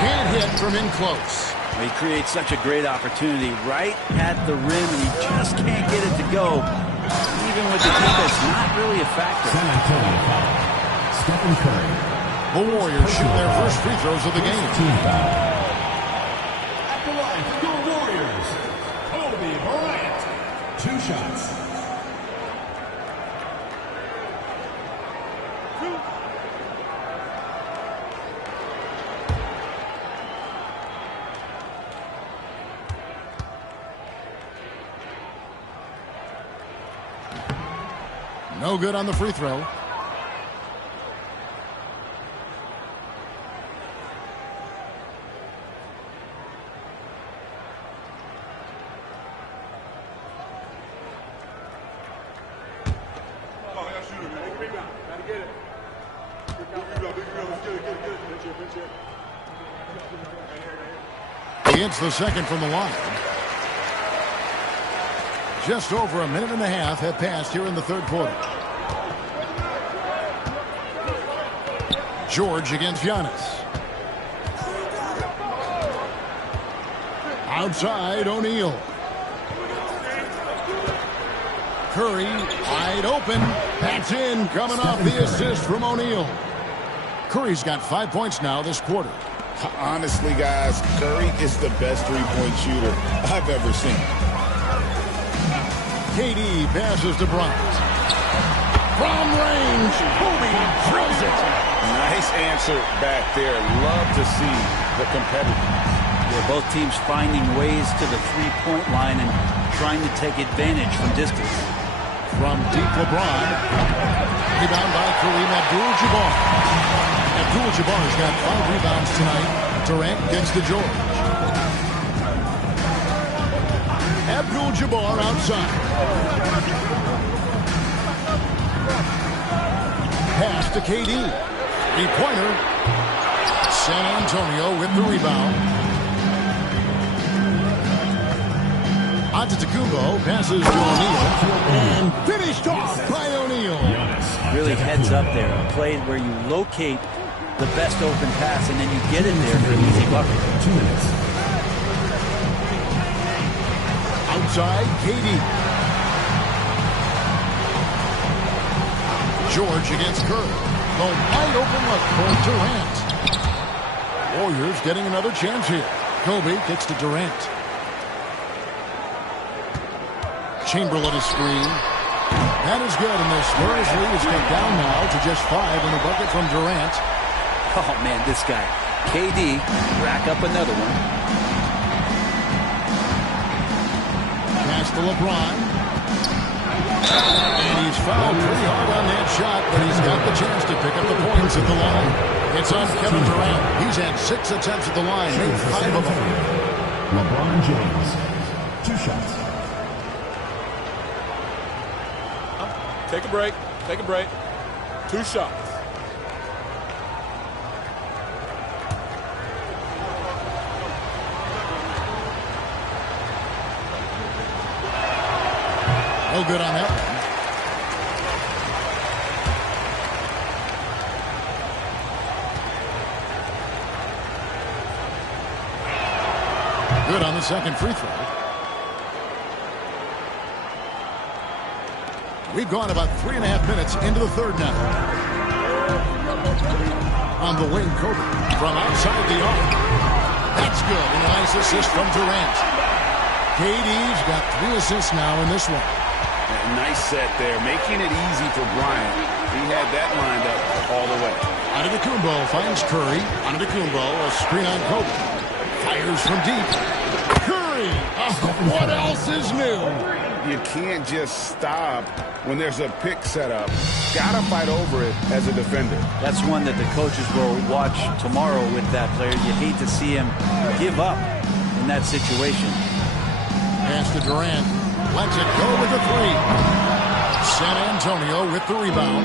Can't hit from in close. He creates such a great opportunity right at the rim, and he just can't get it to go. Even with the defense, not really a factor. San Antonio foul. Stephen Curry. The Warriors shoot their first free throws of the game. Team foul. At the line for your Warriors, Kobe Bryant. 2 shots. No good on the free throw. He hits the second from the line. Just over a minute and a half have passed here in the third quarter. George against Giannis. Outside, O'Neal. Curry, wide open. That's in, coming off the assist from O'Neal. Curry's got 5 points now this quarter. Honestly, guys, Curry is the best three-point shooter I've ever seen. KD passes to Bryant. From range, Kobe drills it. Nice answer back there. Love to see the competitiveness. Yeah, both teams finding ways to the three-point line and trying to take advantage from distance. From deep, LeBron. Rebound by Kareem Abdul-Jabbar. Abdul-Jabbar's got 5 rebounds tonight. Durant gets to George. Abdul-Jabbar outside. Pass to KD. Three-pointer. San Antonio with the rebound. Antetokounmpo passes to O'Neal. And finished off by O'Neal. Really heads up there. A play where you locate the best open pass and then you get in there for an easy bucket. 2 minutes. Outside, KD. George against Curry. The wide open look for Durant. Warriors getting another chance here. Kobe kicks to Durant. Chamberlain is screen. That is good, and the Spurs lead is cut down now to just 5 in the bucket from Durant. Oh, man, this guy. KD, rack up another one. Pass to LeBron. And he's fouled pretty hard on that shot, but he's got the chance to pick up the points at the line. It's on Kevin Durant. He's had 6 attempts at the line, made 5 of them. LeBron James, 2 shots. Take a break. Take a break. 2 shots. No good on that one. Good on the second free throw. We've gone about 3.5 minutes into the third now. On the wing, Kobe from outside the arc. That's good, and a nice assist from Durant. KD's got 3 assists now in this one. Yeah, nice set there, making it easy for Bryant. He had that lined up all the way. Antetokounmpo finds Curry. Antetokounmpo, a screen on Kobe. Fires from deep. Curry! What else is new? You can't just stop when there's a pick set up. Gotta fight over it as a defender. That's one that the coaches will watch tomorrow with that player. You hate to see him give up in that situation. Pass to Durant. Lets it go with the 3. San Antonio with the rebound.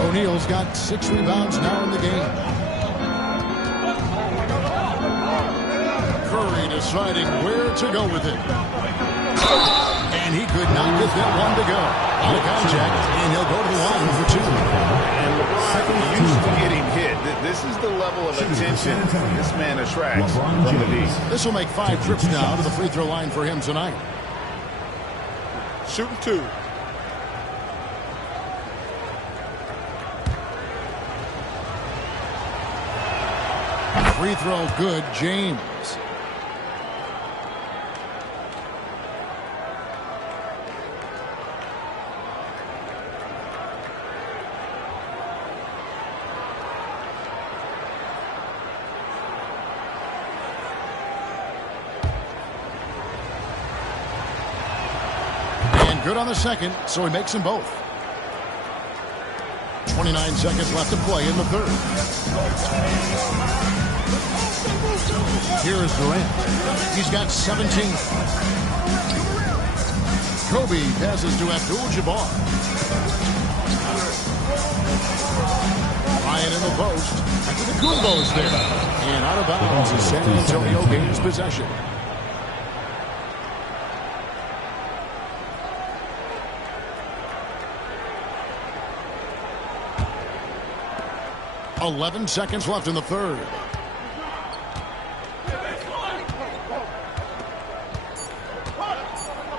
O'Neal's got 6 rebounds now in the game. Curry deciding where to go with it. And he could not get that one to go. On a contact, and he'll go to the line for two. And LeBron used to getting hit. This is the level of attention this man attracts from the D. This will make 5 trips now to the free throw line for him tonight. Shooting 2. Free throw good, James. And good on the second, so he makes them both. 29 seconds left to play in the third. Here is Durant. He's got 17. Kobe passes to Abdul-Jabbar. Ryan in the post. Antetokounmpo's there. And out of bounds as San Antonio gains possession. .11 seconds left in the third.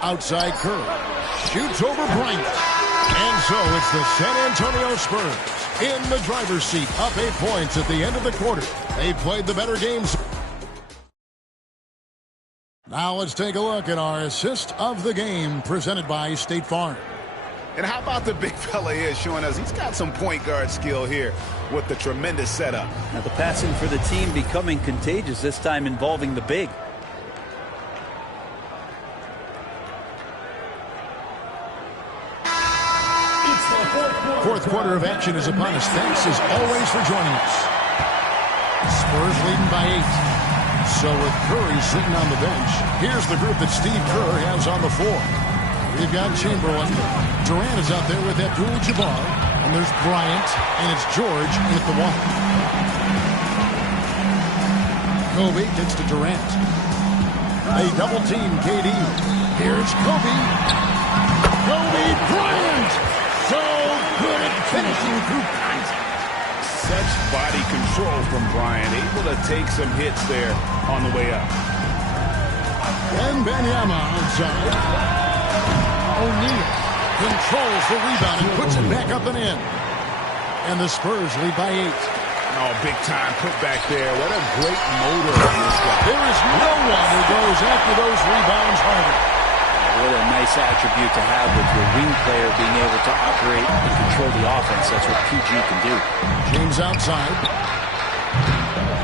Outside Curry. Shoots over Bryant. And so it's the San Antonio Spurs in the driver's seat, up 8 points at the end of the quarter. They played the better games. Now let's take a look at our assist of the game presented by State Farm. And how about the big fella here showing us he's got some point guard skill here with the tremendous setup. Now the passing for the team becoming contagious, this time involving the big. Fourth quarter of action is upon us. Thanks as always for joining us. Spurs leading by 8. So with Curry sitting on the bench, here's the group that Steve Kerr has on the floor. We've got Chamberlain. Durant is out there with Abdul-Jabbar. And there's Bryant. And it's George with the 1. Kobe gets to Durant. They double team KD. Here's Kobe. Kobe Bryant. So good at finishing through contact. Such body control from Bryant. Able to take some hits there on the way up. And Wembanyama outside. O'Neal controls the rebound and puts it back up and in. And the Spurs lead by 8. Oh, big time put back there. What a great motor on this guy. There is no one who goes after those rebounds harder. What a nice attribute to have with your wing player being able to operate and control the offense. That's what PG can do. James outside.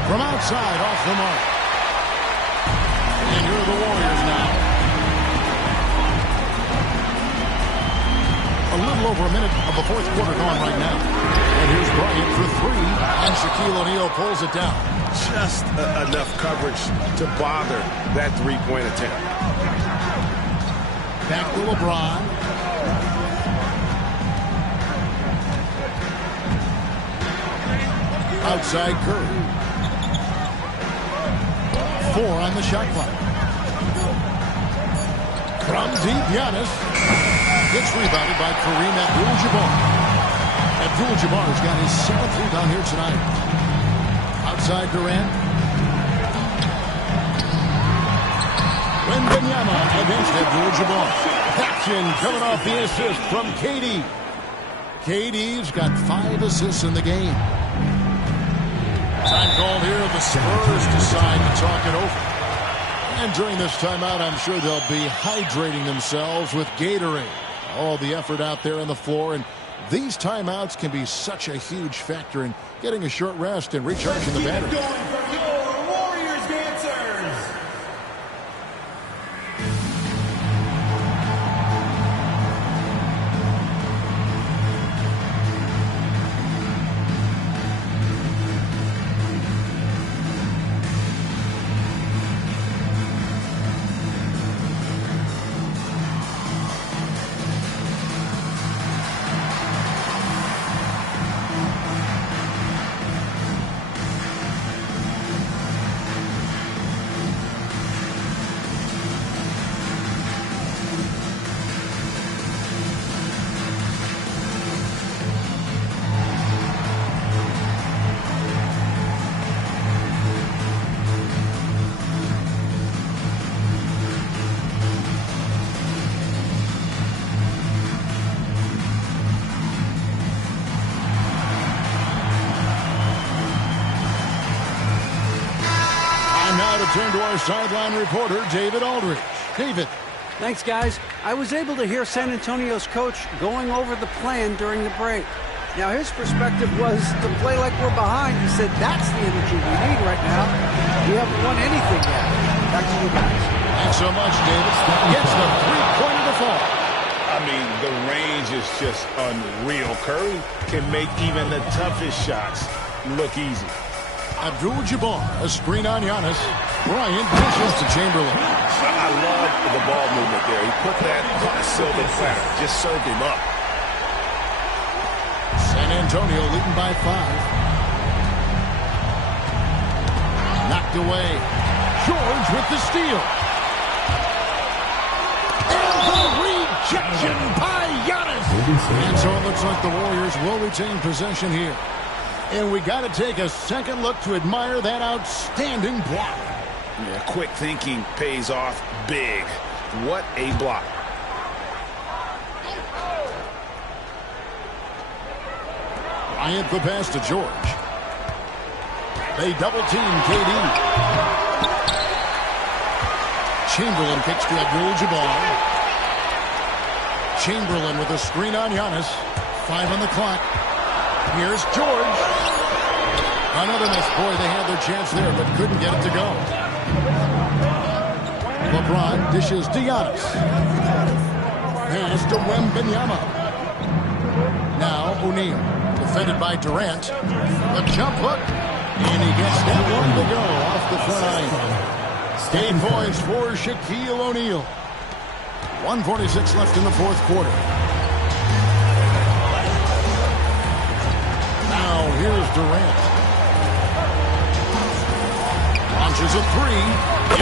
From outside, off the mark. And here are the Warriors now. A little over a minute of the fourth quarter gone right now. And here's Bryant for 3. And Shaquille O'Neal pulls it down. Just enough coverage to bother that three-point attempt. Back to LeBron. Outside Curry. 4 on the shot clock. From deep, Giannis. Gets rebounded by Kareem Abdul-Jabbar. Abdul-Jabbar's got his 7th rebound here tonight. Outside Durant. Wembanyama against Abdul-Jabbar. Action coming off the assist from KD. KD's got 5 assists in the game. Time called here. The Spurs decide to talk it over. And during this timeout, I'm sure they'll be hydrating themselves with Gatorade. All the effort out there on the floor. And these timeouts can be such a huge factor in getting a short rest and recharging the battery. our sideline reporter, David Aldridge. David. Thanks, guys. I was able to hear San Antonio's coach going over the plan during the break. Now, his perspective was to play like we're behind. He said that's the energy we need right now. We haven't won anything yet. Back to you guys. Thanks so much, David. Gets the three-pointer to fall. I mean, the range is just unreal. Curry can make even the toughest shots look easy. Abdul-Jabbar, a screen on Giannis. Bryant pushes to Chamberlain. I love the ball movement there. He put that on a silver platter. Just served him up. San Antonio leading by 5. Knocked away. George with the steal. And the rejection by Giannis. And so it looks like the Warriors will retain possession here. And we got to take a second look to admire that outstanding block. Yeah, quick thinking pays off big. What a block. Bryant the pass to George. They double team KD. Chamberlain kicks to Abdul-Jabbar. Chamberlain with a screen on Giannis. 5 on the clock. Here's George. Another miss. Boy, they had their chance there, but couldn't get it to go. LeBron dishes to Giannis. Pass to Wembanyama. Now O'Neal. Defended by Durant. The jump hook. And he gets that one to go off the front. 8 points for Shaquille O'Neal. 1:46 left in the fourth quarter. Now here's Durant. Launches a 3.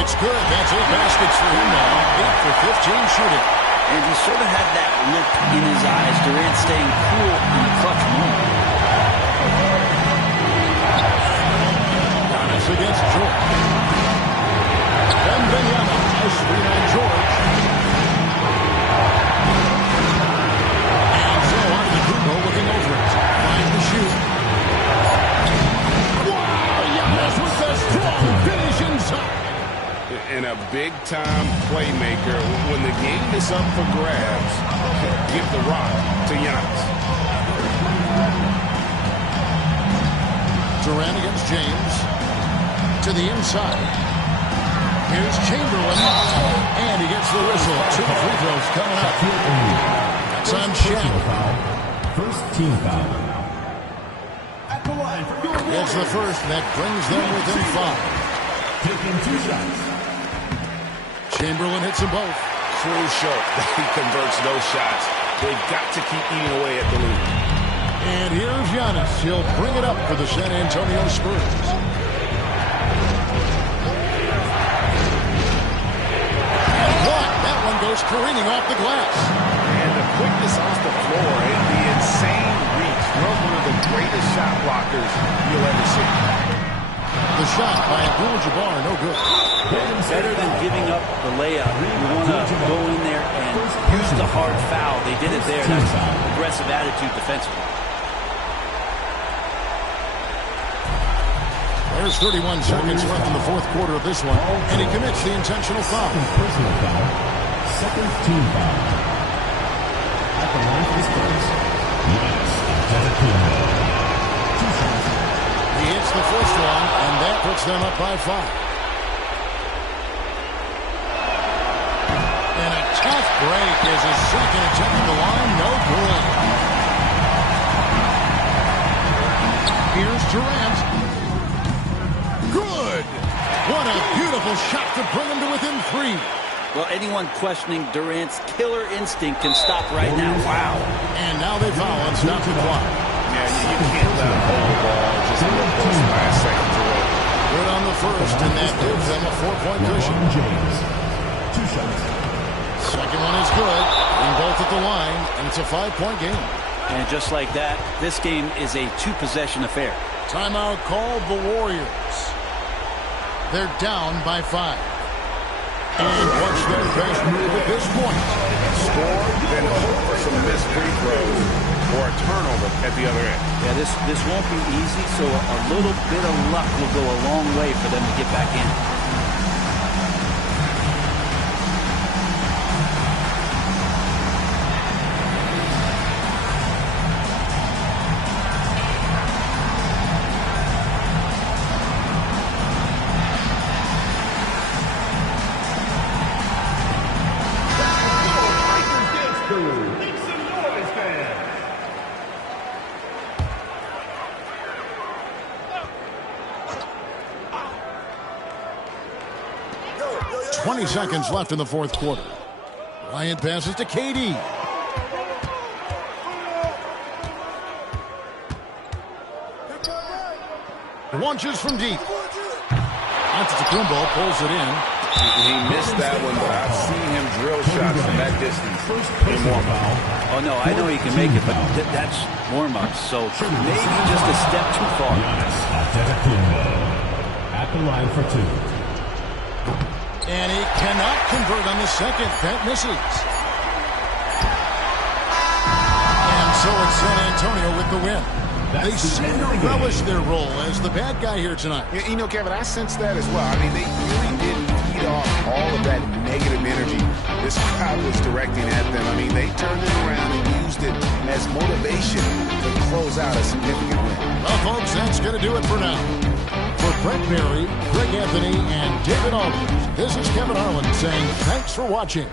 It's good. That's 8 baskets for him now. 8 for 15 shooting. And he sort of had that look in his eyes. Durant staying cool in the clutch moment. Giannis against George. Wembanyama. A screen on George. And so on to Kubo looking over it. Finds the shoot. Wow! Giannis with a strong finish inside. And a big-time playmaker. When the game is up for grabs, give the rock to Giannis. Durant against James. To the inside. Here's Chamberlain. And he gets the whistle. 2 free throws coming up. That's on Shaq. First team foul. It's the first that brings them within 5. Taking 2 shots. Chamberlain hits them both. Crucial that he converts those shots. They've got to keep eating away at the lead. And here's Giannis. He'll bring it up for the San Antonio Spurs. And that one goes careening off the glass. And the quickness off the floor and the insane reach from one of the greatest shot blockers you'll ever see. The shot by Abdul-Jabbar, no good. Better than giving up the layup. You want to go in there and use the hard foul. They did it there. That's aggressive attitude defensively. There's 31 seconds left in the fourth quarter of this one, and he commits the intentional foul. Personal foul. Second team foul. At the line for the Spurs. Giannis Antetokounmpo. 2 shots. He hits the first one, and that puts them up by 5. And a tough break is his second attempt at the line. No good. Here's Durant. Good. What a beautiful shot to bring him to within 3. Well, anyone questioning Durant's killer instinct can stop right now. Wow. And now they foul and stop the clock. Yeah, you can't let him hold the ball just a little close last second to it. Good on the first, and that gives them a 4-point cushion. James. 2 shots. Second one is good. In both at the line, and it's a 5-point game. And just like that, this game is a 2-possession affair. Timeout called the Warriors. They're down by 5. And what's their best move at this point? Score, then hope for some missed free throws or a turnover at the other end. Yeah, this won't be easy, so a little bit of luck will go a long way for them to get back in. 30 seconds left in the fourth quarter. Bryant passes to KD. Launches from deep. Antetokounmpo pulls it in. He missed that one, but I've seen him drill shots from that distance in warm-up. Oh, no, I know he can make it, but that's warm-up, so maybe just a step too far. Antetokounmpo at the line for two. And he cannot convert on the second. That misses. And so it's San Antonio with the win. They seem to relish their role as the bad guy here tonight. You know, Kevin, I sense that as well. I mean, they really did feed off all of that negative energy this crowd was directing at them. I mean, they turned it around and used it as motivation to close out a significant win. Well, folks, that's going to do it for now. For Brent Barry, Greg Anthony, and David Aldridge, this is Kevin Harlan saying thanks for watching.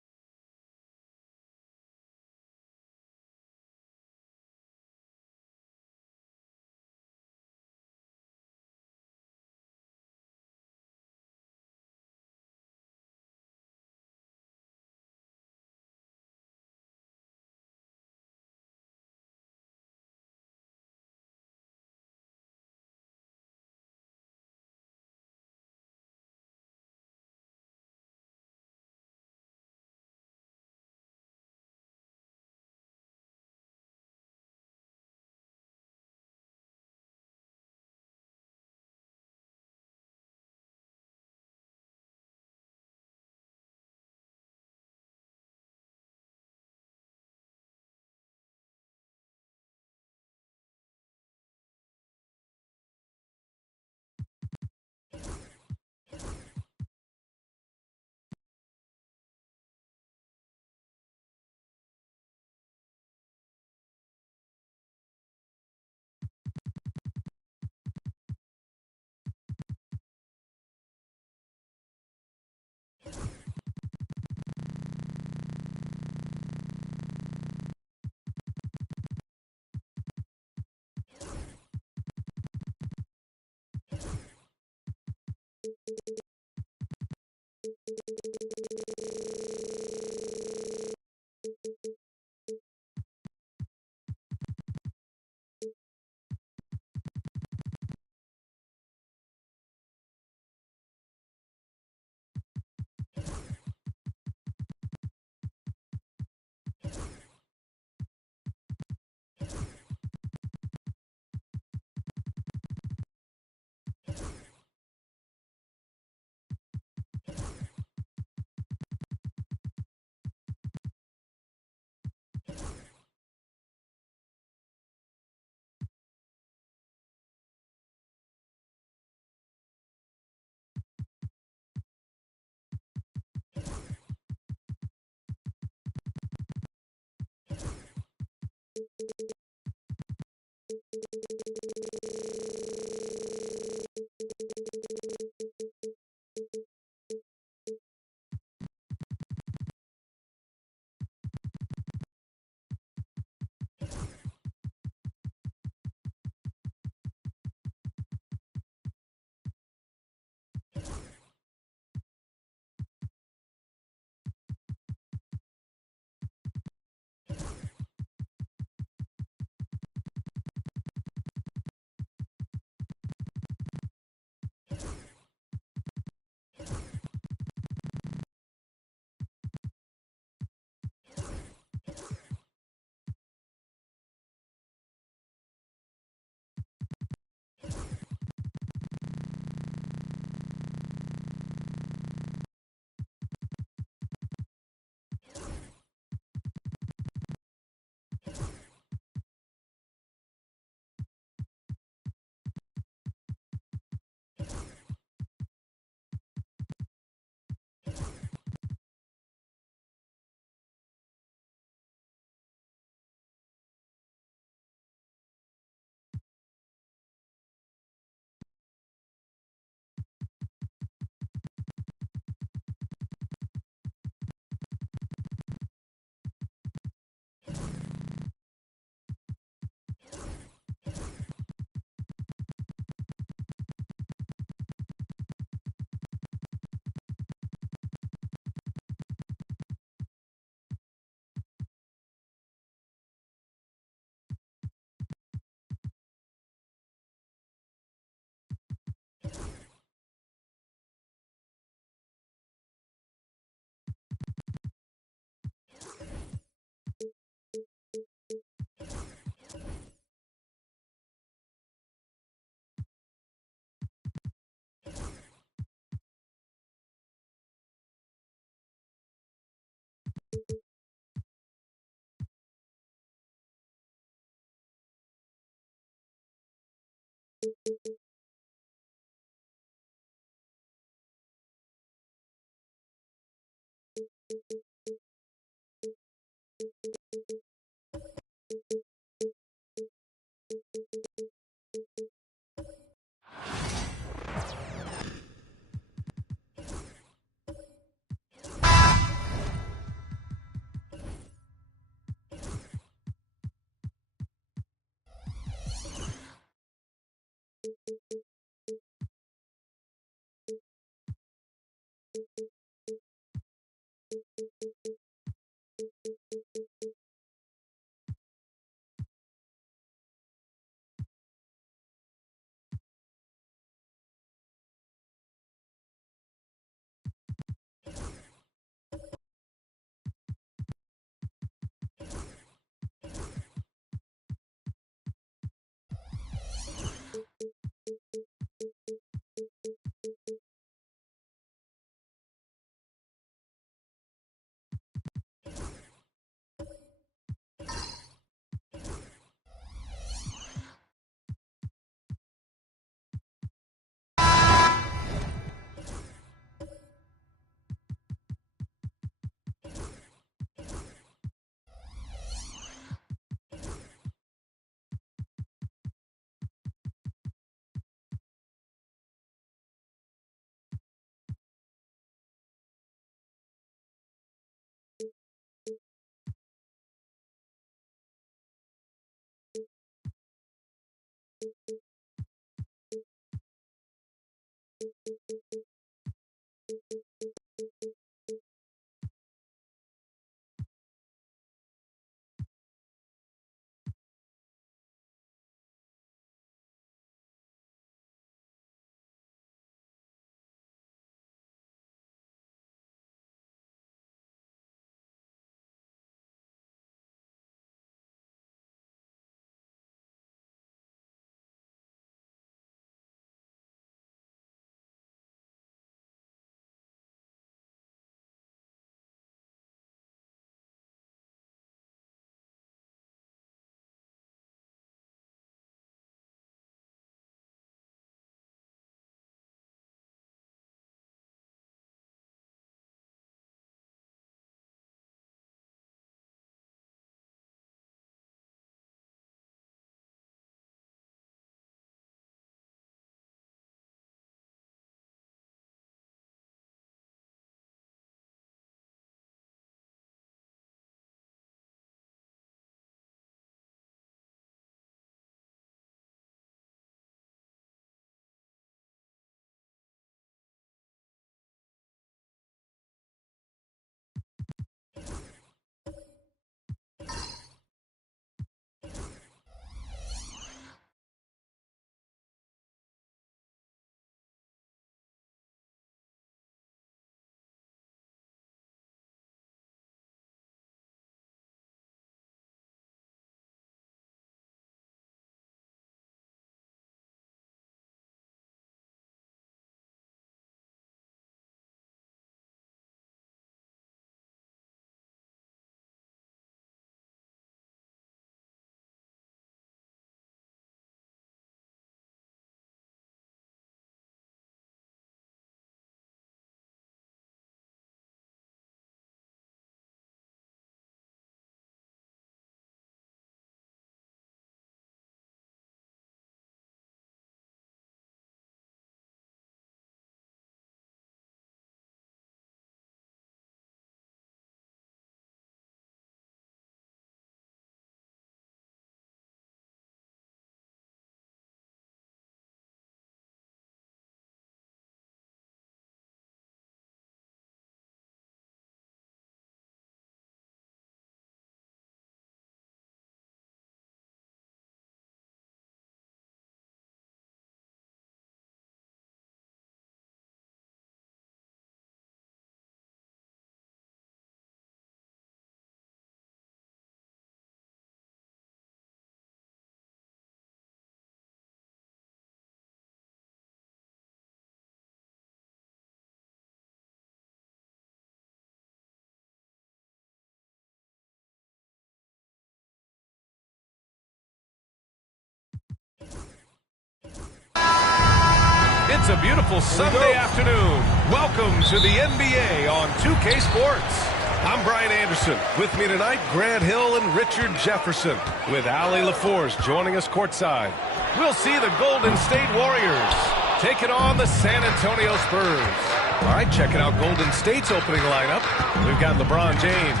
It's a beautiful Sunday afternoon. Welcome to the NBA on 2K Sports. I'm Brian Anderson. With me tonight, Grant Hill and Richard Jefferson, with Allie LaForce joining us courtside. We'll see the Golden State Warriors taking on the San Antonio Spurs. All right, checking out Golden State's opening lineup. We've got LeBron James.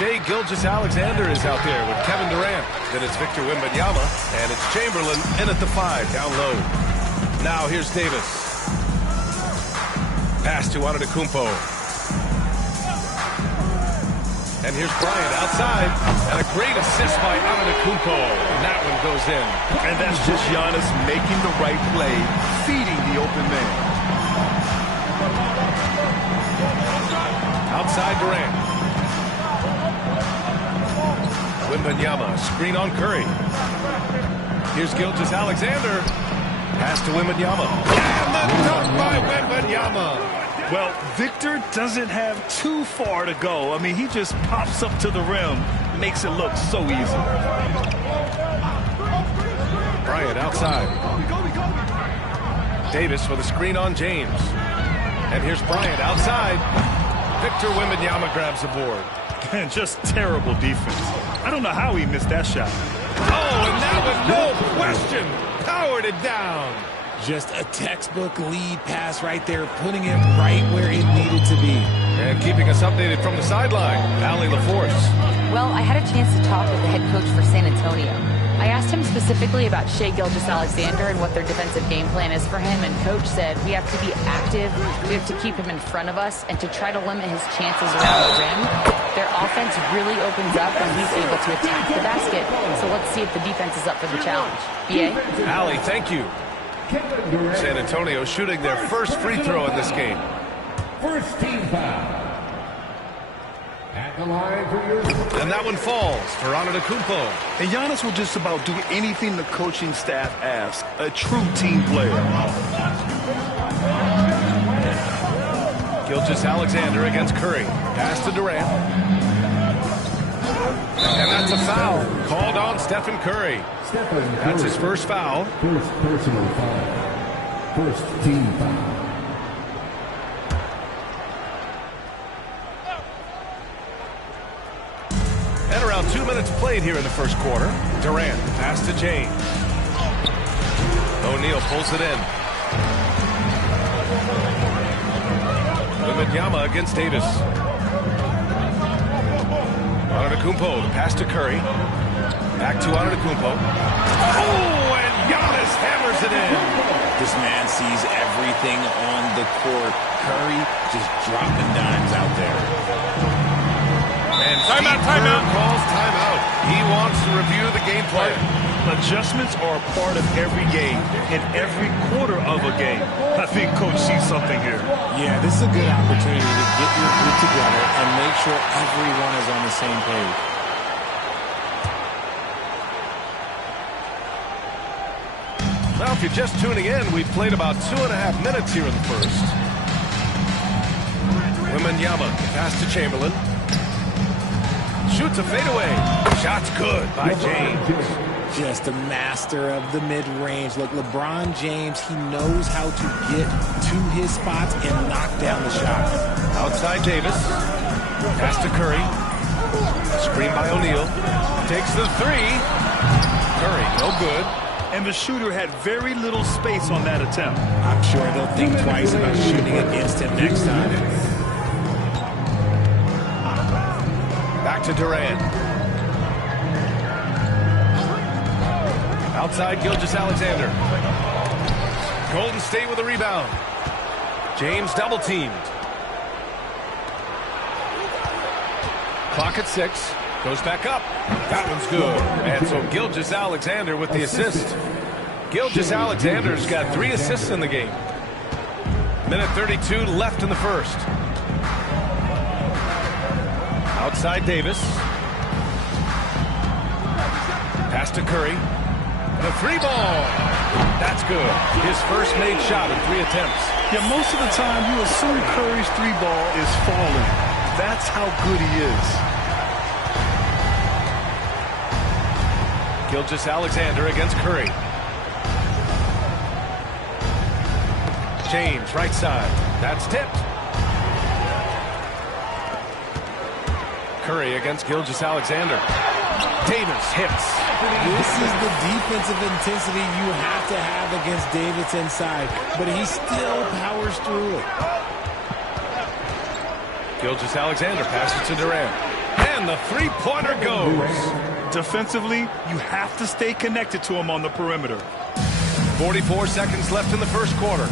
Shai Gilgeous-Alexander is out there with Kevin Durant. Then it's Victor Wembanyama, and it's Chamberlain in at the 5 down low. Now here's Davis. Pass to Antetokounmpo. And here's Bryant outside. And a great assist by Antetokounmpo. And that one goes in. And that's just Giannis making the right play, feeding the open man. Outside Durant. Wembanyama, screen on Curry. Here's Gilgeous-Alexander. Pass to Wembanyama. And the dunk by Wembanyama. Well, Victor doesn't have too far to go. I mean, he just pops up to the rim, makes it look so easy. Bryant outside. Davis with a screen on James. And here's Bryant outside. Victor Wembanyama grabs the board. And just terrible defense. I don't know how he missed that shot. Oh, and that was no question. Powered it down. Just a textbook lead pass right there, putting it right where it needed to be. And keeping us updated from the sideline, Allie LaForce. Well, I had a chance to talk with the head coach for San Antonio. I asked him specifically about Shai Gilgeous-Alexander and what their defensive game plan is for him, and Coach said we have to be active, we have to keep him in front of us, and to try to limit his chances around the rim. Their offense really opens up when he's able to attack the basket, so let's see if the defense is up for the challenge. B.A.? Allie, thank you. San Antonio shooting their first free throw in this game. First team foul. At the line for your... And that one falls for Antetokounmpo. And Giannis will just about do anything the coaching staff asks. A true team player. Gilgeous-Alexander against Curry. Pass to Durant. And that's a foul called on Stephen Curry. That's his first foul. First personal foul. First team foul. And around 2 minutes played here in the first quarter. Durant, pass to James. O'Neal pulls it in. Wembanyama against Davis. Antetokounmpo, pass to Curry. Back to Antetokounmpo. Oh, and Giannis hammers it in. This man sees everything on the court. Curry just dropping dimes out there. And timeout calls timeout. He wants to review the game plan. Adjustments are a part of every game and every quarter of a game. I think Coach sees something here. Yeah, this is a good opportunity to get your group together and make sure everyone is on the same page. Now, if you're just tuning in, we've played about 2.5 minutes here in the first. Wembanyama, pass to Chamberlain. Shoots a fadeaway. Shot's good by James. Just a master of the mid-range. Look, LeBron James, he knows how to get to his spots and knock down the shots. Outside Davis. Pass to Curry. Screen by O'Neal. Takes the three. Curry, no good. And the shooter had very little space on that attempt. I'm sure they'll think twice about shooting against him next time. Back to Durant. Outside Gilgeous-Alexander. Golden State with a rebound. James double teamed. Clock at 6. Goes back up. That one's good. And so Gilgeous-Alexander with the assist. Gilgeous-Alexander's got 3 assists in the game. Minute 32 left in the first. Outside Davis. Pass to Curry. The 3 ball. That's good. His first made shot in 3 attempts. Yeah, most of the time you assume Curry's 3 ball is falling. That's how good he is. Gilgeous-Alexander against Curry. James, right side. That's tipped. Curry against Gilgeous-Alexander. Davis hits. This is the defensive intensity you have to have against Davis inside, but he still powers through it. Gilgeous-Alexander passes to Durant. And the three-pointer goes. Defensively, you have to stay connected to him on the perimeter. 44 seconds left in the first quarter.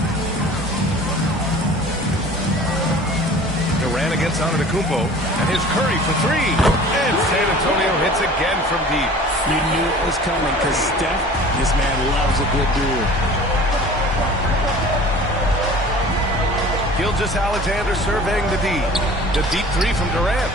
Durant against Antetokounmpo, and here's Curry for three. And San Antonio hits again from deep. You knew it was coming because Steph, this man loves a good duel. Gilgeous-Alexander surveying the D. The deep three from Durant.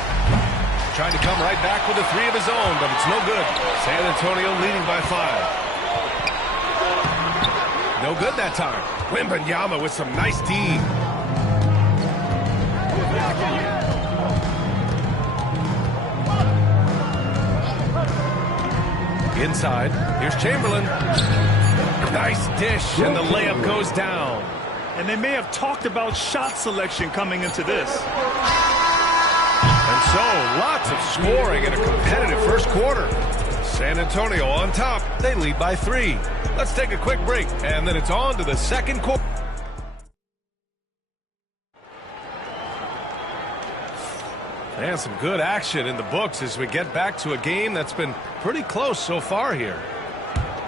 Trying to come right back with a three of his own, but it's no good. San Antonio leading by 5. No good that time. Wembanyama with some nice D. Inside, here's Chamberlain. Nice dish, and the layup goes down. And they may have talked about shot selection coming into this. And so, lots of scoring in a competitive first quarter. San Antonio on top. They lead by 3. Let's take a quick break, and then it's on to the second quarter. And some good action in the books as we get back to a game that's been pretty close so far here.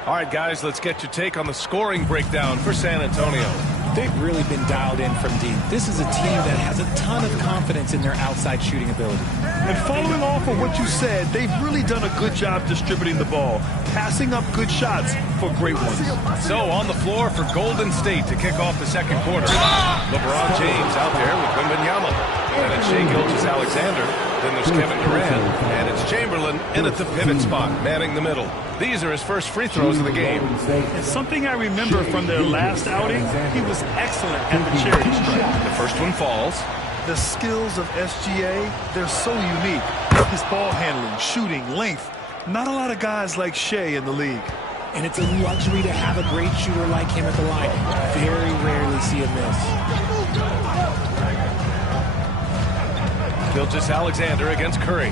All right, guys, let's get your take on the scoring breakdown for San Antonio. They've really been dialed in from deep. This is a team that has a ton of confidence in their outside shooting ability. And following off of what you said, they've really done a good job distributing the ball, passing up good shots for great ones. So on the floor for Golden State to kick off the second quarter. LeBron James out there with Wembanyama. And it's Shai Gilgeous-Alexander. Then there's Kevin Durant. And it's Chamberlain in at the pivot spot, manning the middle. These are his first free throws of the game. And something I remember from their last outing, he was excellent at the charity stripe. The first one falls. The skills of SGA, they're so unique. His ball handling, shooting, length. Not a lot of guys like Shai in the league. And it's a luxury to have a great shooter like him at the line. Very rarely see a miss. Gilgeous-Alexander against Curry.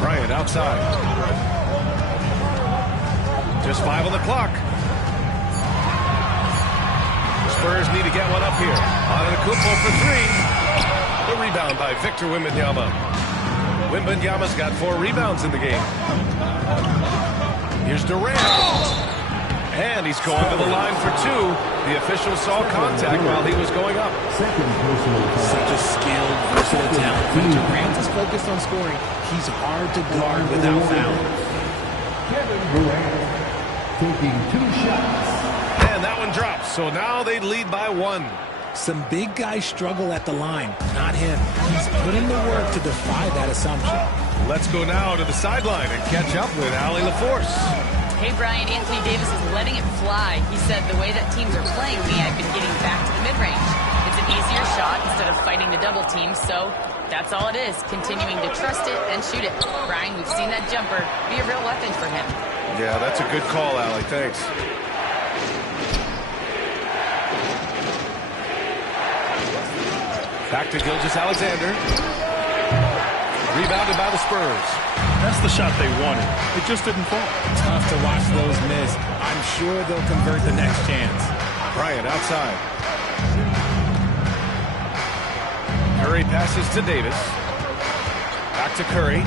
Bryant outside. Just 5 on the clock. Spurs need to get one up here. Antetokounmpo for 3. The rebound by Victor Wembanyama. Wembanyama's got 4 rebounds in the game. Here's Durant. And he's going to the line for 2. The official saw contact while he was going up. Such a skilled, versatile talent. When Durant is focused on scoring, he's hard to guard without fouling. Kevin Durant taking 2 shots. And that one drops. So now they lead by 1. Some big guys struggle at the line, not him. He's put in the work to defy that assumption. Let's go now to the sideline and catch up with Allie LaForce. Hey, Brian, Anthony Davis is letting it fly. He said, the way that teams are playing me, I've been getting back to the mid-range. It's an easier shot instead of fighting the double team, so that's all it is, continuing to trust it and shoot it. Brian, we've seen that jumper be a real weapon for him. Yeah, that's a good call, Allie. Thanks. Back to Gilgeous-Alexander. Rebounded by the Spurs. That's the shot they wanted. It just didn't fall. Tough to watch those miss. I'm sure they'll convert the next chance. Bryant outside. Curry passes to Davis. Back to Curry.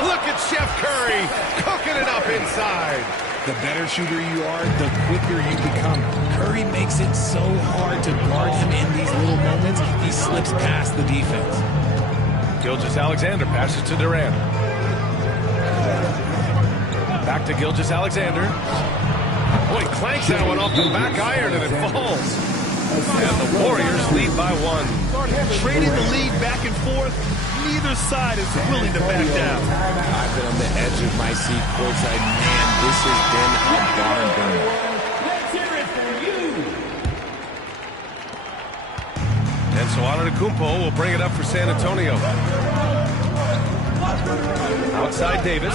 Look at Chef Curry cooking it up inside. The better shooter you are, the quicker you become. Curry makes it so hard to guard him in these little moments. He slips past the defense. Gilgeous-Alexander passes to Durant. Back to Gilgeous-Alexander. Boy, clanks that one off the back iron and it falls. And the Warriors lead by 1. Trading the lead back and forth, neither side is willing to back down. I've been on the edge of my seat courtside. Man, this has been a barn burner. Let's hear it for you. And so Antetokounmpo will bring it up for San Antonio. Outside Davis.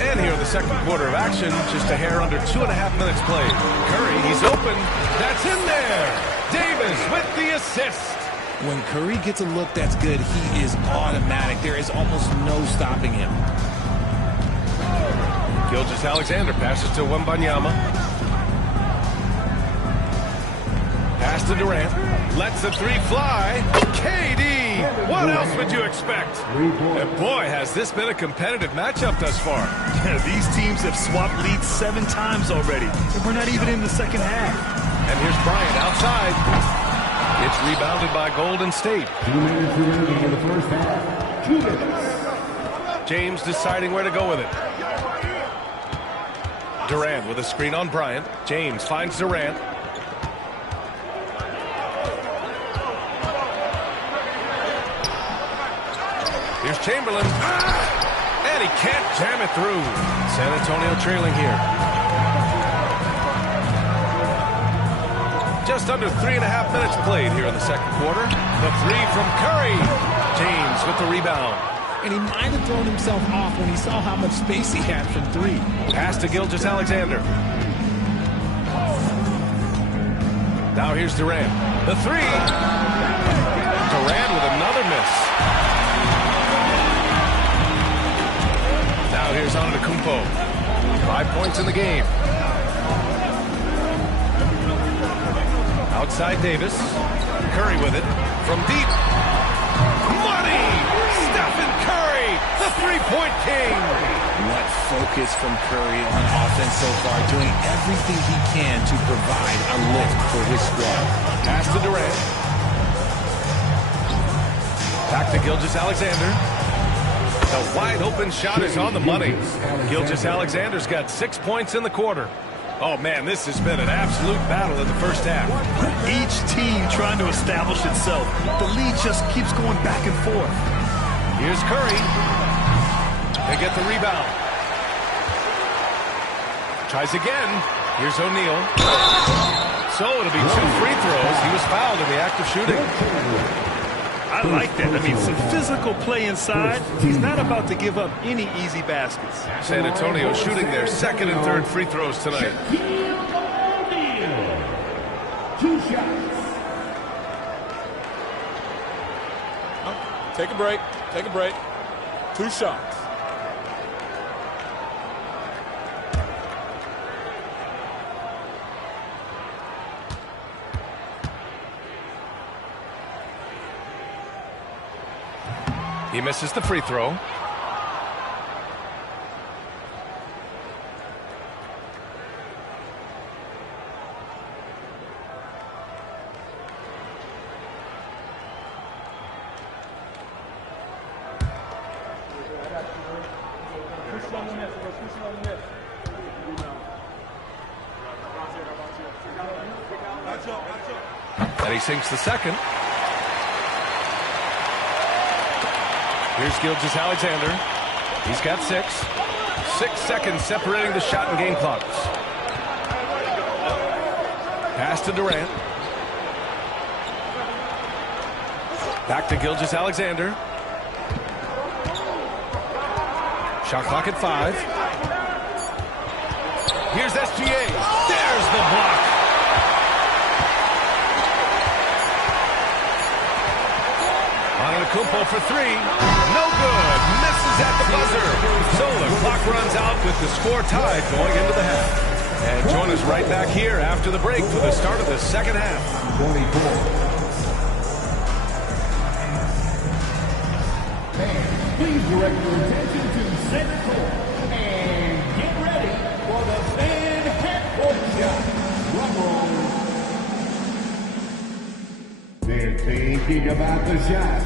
And here in the second quarter of action, just a hair under 2.5 minutes played. Curry, he's open. That's in there. Davis with the assist. When Curry gets a look that's good, he is automatic. There is almost no stopping him. Gilgeous-Alexander passes to Wembanyama. Pass to Durant. Lets the three fly. KD! What else would you expect? And boy, has this been a competitive matchup thus far. These teams have swapped leads 7 times already. And we're not even in the second half. And here's Bryant outside. It's rebounded by Golden State. 2 minutes remaining in the first half. 2 minutes. James deciding where to go with it. Durant with a screen on Bryant. James finds Durant. Here's Chamberlain. And he can't jam it through. San Antonio trailing here. Just under 3.5 minutes played here in the second quarter. The three from Curry. James with the rebound. And he might have thrown himself off when he saw how much space he had from 3. Pass to Gilgeous-Alexander. Now here's Durant. The three. Durant with another miss. Now here's Antetokounmpo. 5 points in the game. Outside Davis. Curry with it. From deep. Money! Stephen Curry, the three-point king. What focus from Curry on offense so far, doing everything he can to provide a lift for his squad. Pass to Durant. Back to Gilgeous-Alexander. The wide open shot is on the money. Gilgeous-Alexander's got 6 points in the quarter. Oh, man, this has been an absolute battle in the first half. Each team trying to establish itself. The lead just keeps going back and forth. Here's Curry. They get the rebound. Tries again. Here's O'Neal. So it'll be 2 free throws. He was fouled in the act of shooting. I like that. I mean, some physical play inside. He's not about to give up any easy baskets. San Antonio shooting their second and third free throws tonight. 2 shots. Take a break. Take a break. 2 shots. He misses the free throw. And he sinks the second. Here's Gilgeous-Alexander. He's got 6. 6 seconds separating the shot and game clocks. Pass to Durant. Back to Gilgeous-Alexander. Shot clock at 5. Here's SGA. There's the block. Antetokounmpo for 3. No good. Misses at the buzzer. So the clock runs out with the score tied going into the half. And join us right back here after the break for the start of the second half. 24. Please direct your attention to center court and get ready for the fan half-court shot. Drum roll. They're thinking about the shot.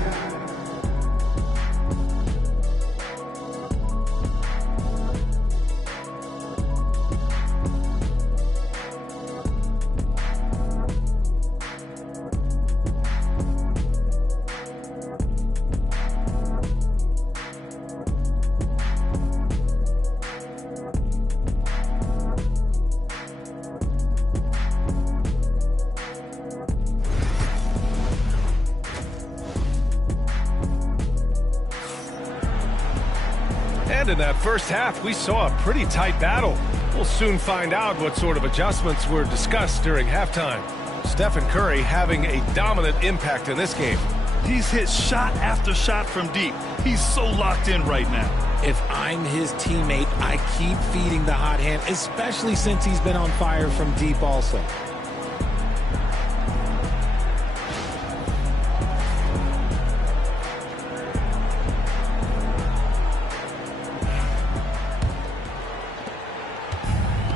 in that first half, we saw a pretty tight battle. We'll soon find out what sort of adjustments were discussed during halftime. Stephen Curry having a dominant impact in this game. He's hit shot after shot from deep. He's so locked in right now. If I'm his teammate, I keep feeding the hot hand, especially since he's been on fire from deep also.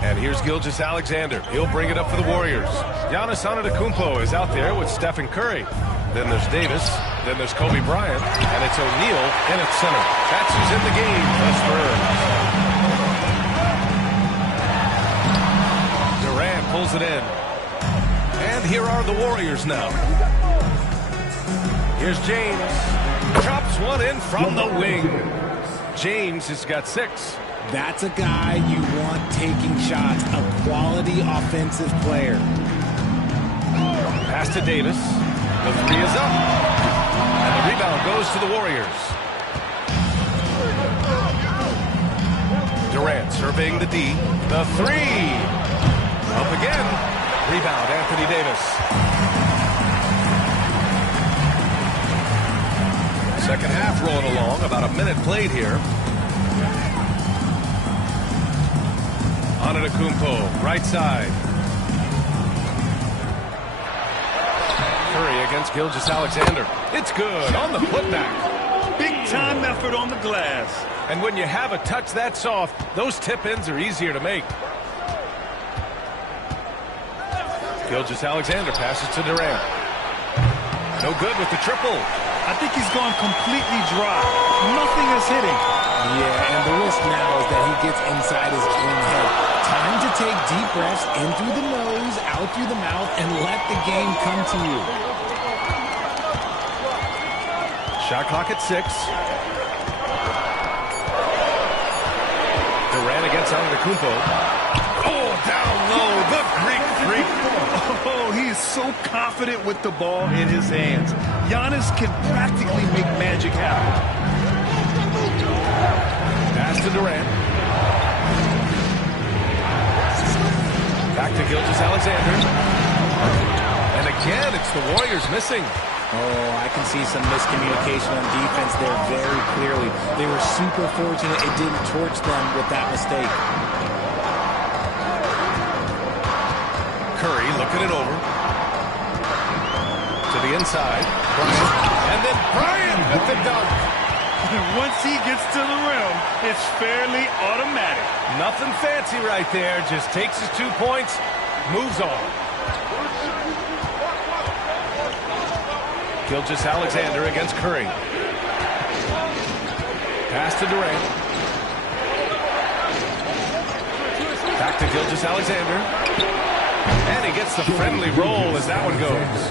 And here's Gilgeous-Alexander. He'll bring it up for the Warriors. Giannis Antetokounmpo is out there with Stephen Curry. Then there's Davis. Then there's Kobe Bryant. And it's O'Neal in at center. That's who's in the game for Spurs. Durant pulls it in. And here are the Warriors now. Here's James. Drops one in from the wing. James has got 6. That's a guy you want taking shots, a quality offensive player. Pass to Davis. The 3 is up. And the rebound goes to the Warriors. Durant surveying the D. The 3. Up again. Rebound, Anthony Davis. Second half rolling along. About a minute played here. Antetokounmpo, right side. Curry against Gilgeous-Alexander. It's good on the putback. Big time effort on the glass. And when you have a touch that soft, those tip-ins are easier to make. Gilgeous-Alexander passes to Durant. No good with the triple. I think he's gone completely dry. Nothing is hitting. Yeah, and the risk now is that he gets inside his own head. Time to take deep breaths in through the nose, out through the mouth, and let the game come to you. Shot clock at 6. Durant against Antetokounmpo. Oh, down low, the Greek freak. Oh, he is so confident with the ball in his hands. Giannis can practically make magic happen. Pass to Durant. Back to Gilgeous-Alexander. And again, it's the Warriors missing. Oh, I can see some miscommunication on defense there very clearly. They were super fortunate it didn't torch them with that mistake. Curry looking it over. To the inside. Bryant. And then Bryant with the dunk. Once he gets to the rim, it's fairly automatic. Nothing fancy right there. Just takes his 2 points, moves on. Gilgeous-Alexander against Curry. Pass to Durant. Back to Gilgeous-Alexander. And he gets the friendly roll as that one goes.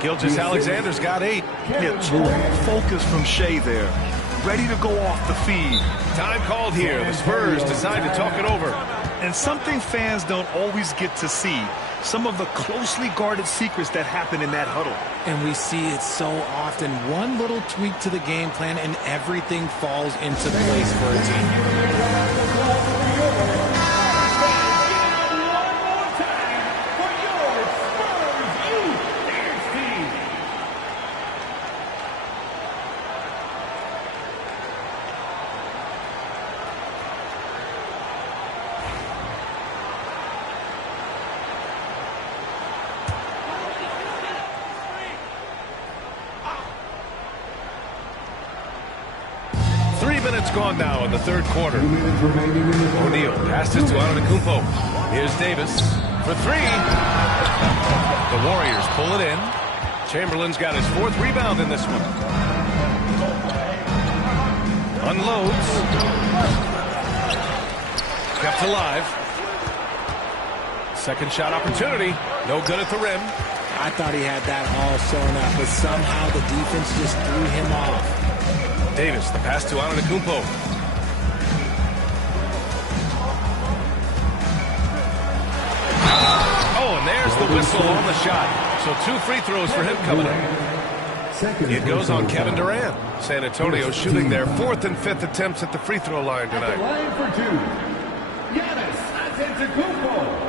Gilgeous-Alexander's got 8. Yeah, total focus from Shea there. Ready to go off the feed. Time called here. The Spurs decide to talk it over. And something fans don't always get to see. Some of the closely guarded secrets that happen in that huddle. And we see it so often. One little tweak to the game plan and everything falls into place for a team. Gone now in the third quarter. O'Neal passes to Antetokounmpo. Here's Davis for 3. The Warriors pull it in. Chamberlain's got his 4th rebound in this one. Unloads. Kept alive. Second shot opportunity. No good at the rim. I thought he had that all sewn up, but somehow the defense just threw him off. Davis, the pass to Antetokounmpo. Oh, and there's the whistle on the shot. So 2 free throws for him coming in. It goes on Kevin Durant. San Antonio shooting their 4th and 5th attempts at the free throw line tonight. Line for two, Giannis Antetokounmpo.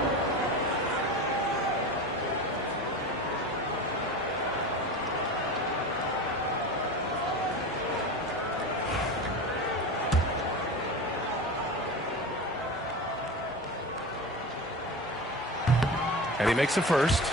And he makes a first.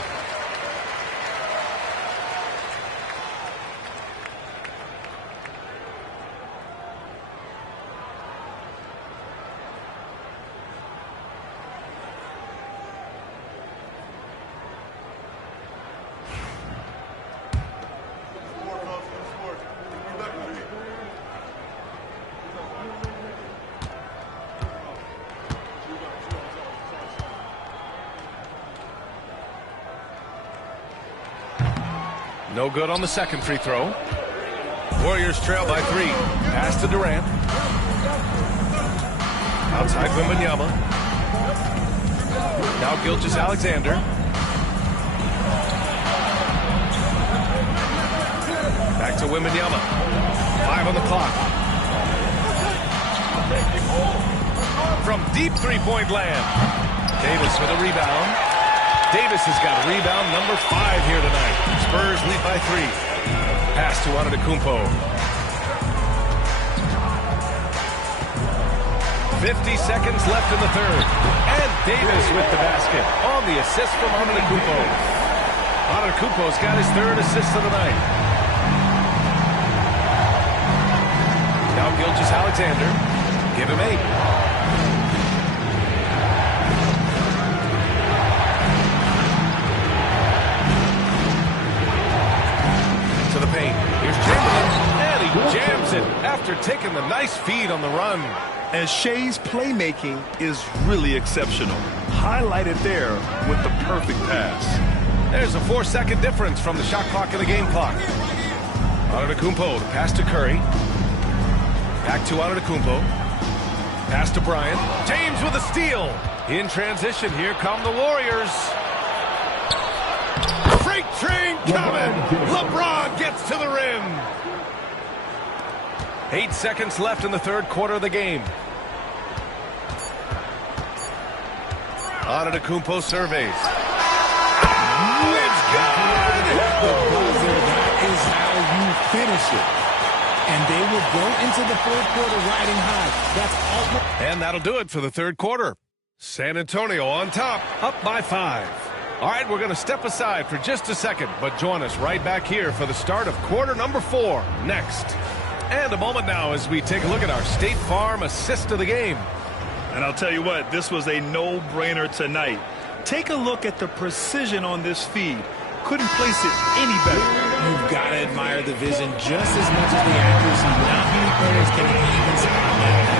No good on the second free throw. Warriors trail by 3. Pass to Durant. Outside Wembanyama. Now Gilgeous-Alexander. Back to Wembanyama. 5 on the clock. From deep three-point land. Davis with a rebound. Davis has got rebound number 5 here tonight. Spurs lead by 3. Pass to Antetokounmpo. 50 seconds left in the third. And Davis with the basket on the assist from Antetokounmpo. Antetokounmpo's got his 3rd assist of the night. Now Gilgeous-Alexander. Give him 8. To the paint. Here's Chamberlain, and he jams it after taking the nice feed on the run. And Shea's playmaking is really exceptional. Highlighted there with the perfect pass. There's a 4-second difference from the shot clock and the game clock. Antetokounmpo, the pass to Curry. Back to Antetokounmpo. Pass to Bryant. James with a steal. In transition, here come the Warriors. Freight train coming. LeBron gets to the rim. 8 seconds left in the third quarter of the game. Antetokounmpo surveys. Oh, it's good! That is how you finish it. And they will go into the fourth quarter riding high. That's all. And that'll do it for the third quarter. San Antonio on top, up by 5. All right, we're going to step aside for just a second, but join us right back here for the start of quarter number 4 next. And a moment now as we take a look at our State Farm assist of the game. And I'll tell you what, this was a no-brainer tonight. Take a look at the precision on this feed. Couldn't place it any better. You've got to admire the vision just as much as the accuracy. Not many players can even spot that.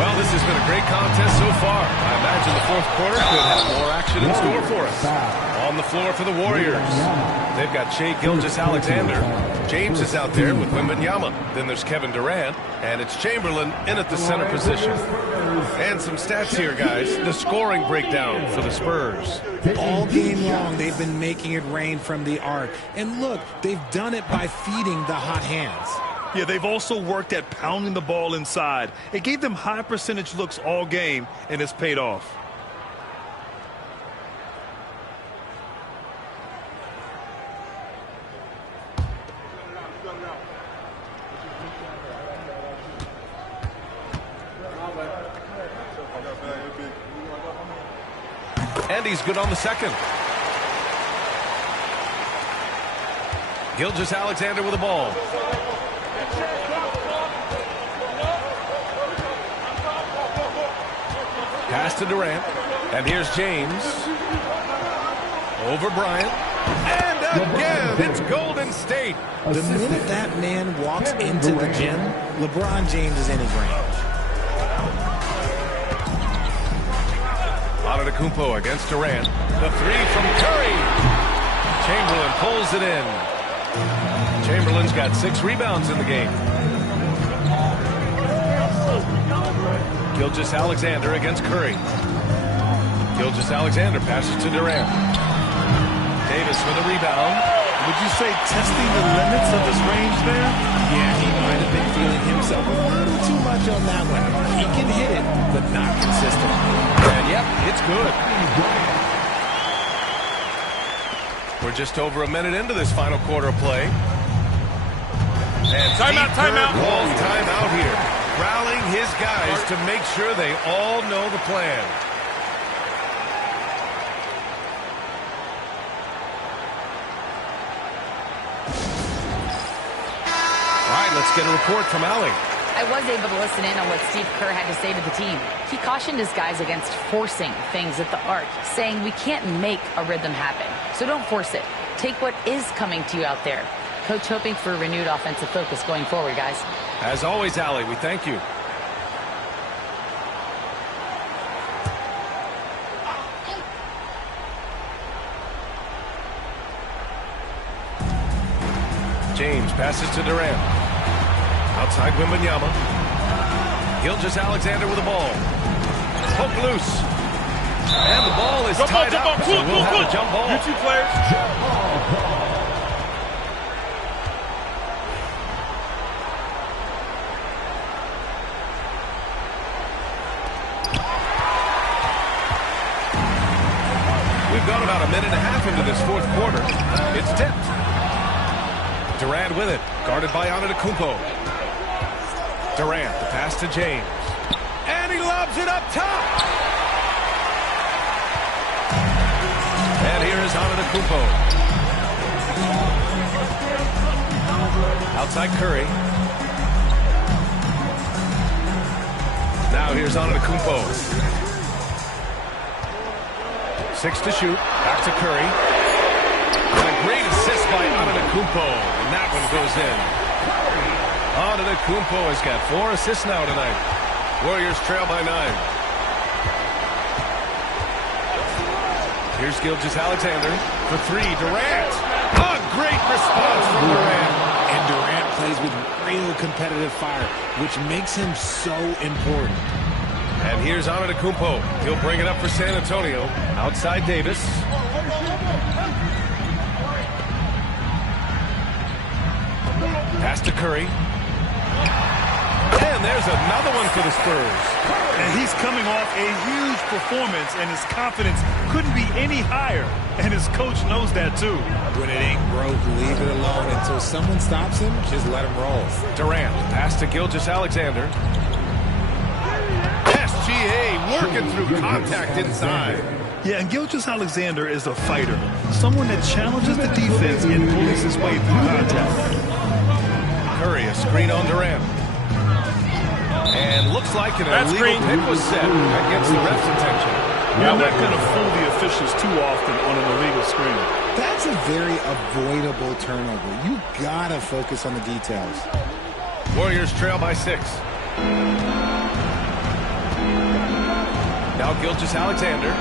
Well, this has been a great contest so far. I imagine the fourth quarter could have more action in store for us. On the floor for the Warriors, they've got Shai Gilgeous-Alexander. James is out there with Wembanyama. Then there's Kevin Durant, and it's Chamberlain in at the center position. And some stats here, guys. The scoring breakdown for the Spurs. All game long, they've been making it rain from the arc. And look, they've done it by feeding the hot hands. Yeah, they've also worked at pounding the ball inside. It gave them high percentage looks all game, and it's paid off. And he's good on the second. Gilgeous-Alexander with the ball. Pass to Durant. And here's James. Over Bryant. And again, it's Golden State. The minute that man walks into the gym, LeBron James is in his range. Antetokounmpo against Durant. The 3 from Curry. Chamberlain pulls it in. Chamberlain's got 6 rebounds in the game. Gilgeous-Alexander against Curry. Gilgeous-Alexander passes to Durant. Davis with a rebound. Would you say testing the limits of his range there? Yeah, he might have been feeling himself a little too much on that one. He can hit it, but not consistent. And yep, it's good. We're just over a minute into this final quarter of play. And timeout. Calls timeout here. Rallying his guys to make sure they all know the plan. All right, let's get a report from Allie. I was able to listen in on what Steve Kerr had to say to the team. He cautioned his guys against forcing things at the arc, saying we can't make a rhythm happen, so don't force it. Take what is coming to you out there. Coach hoping for a renewed offensive focus going forward, guys. As always, Allie, we thank you. James passes to Durant. Outside Wembanyama. Gilgeous-Alexander with the ball. Poke loose. And the ball is tied up. So we'll have a jump ball. You two players. We've gone about a minute and a half into this fourth quarter. It's tipped. Durant with it, guarded by Antetokounmpo. Durant, the pass to James. And he lobs it up top. And here is Antetokounmpo. Outside Curry. Now here's Antetokounmpo. 6 to shoot. Back to Curry. And a great assist by Antetokounmpo. And that one goes in. Antetokounmpo has got 4 assists now tonight. Warriors trail by 9. Here's Gilgeous-Alexander for 3. Durant. A great response from Durant. And Durant plays with real competitive fire, which makes him so important. And here's Antetokounmpo. He'll bring it up for San Antonio. Outside Davis. Pass to Curry. And there's another one for the Spurs. And he's coming off a huge performance, and his confidence couldn't be any higher. And his coach knows that, too. When it ain't broke, leave it alone. Until someone stops him, just let him roll. Durant, pass to Gilgeous-Alexander. SGA working through contact inside. Yeah, and Gilgeous-Alexander is a fighter. Someone that challenges the defense and bullies his way through contact. Curry, a screen on Durant. And looks like an illegal pick was set. That gets the ref's attention. You're not going to fool the officials too often on an illegal screen. That's a very avoidable turnover. You got to focus on the details. Warriors trail by 6. Now Gilgeous-Alexander.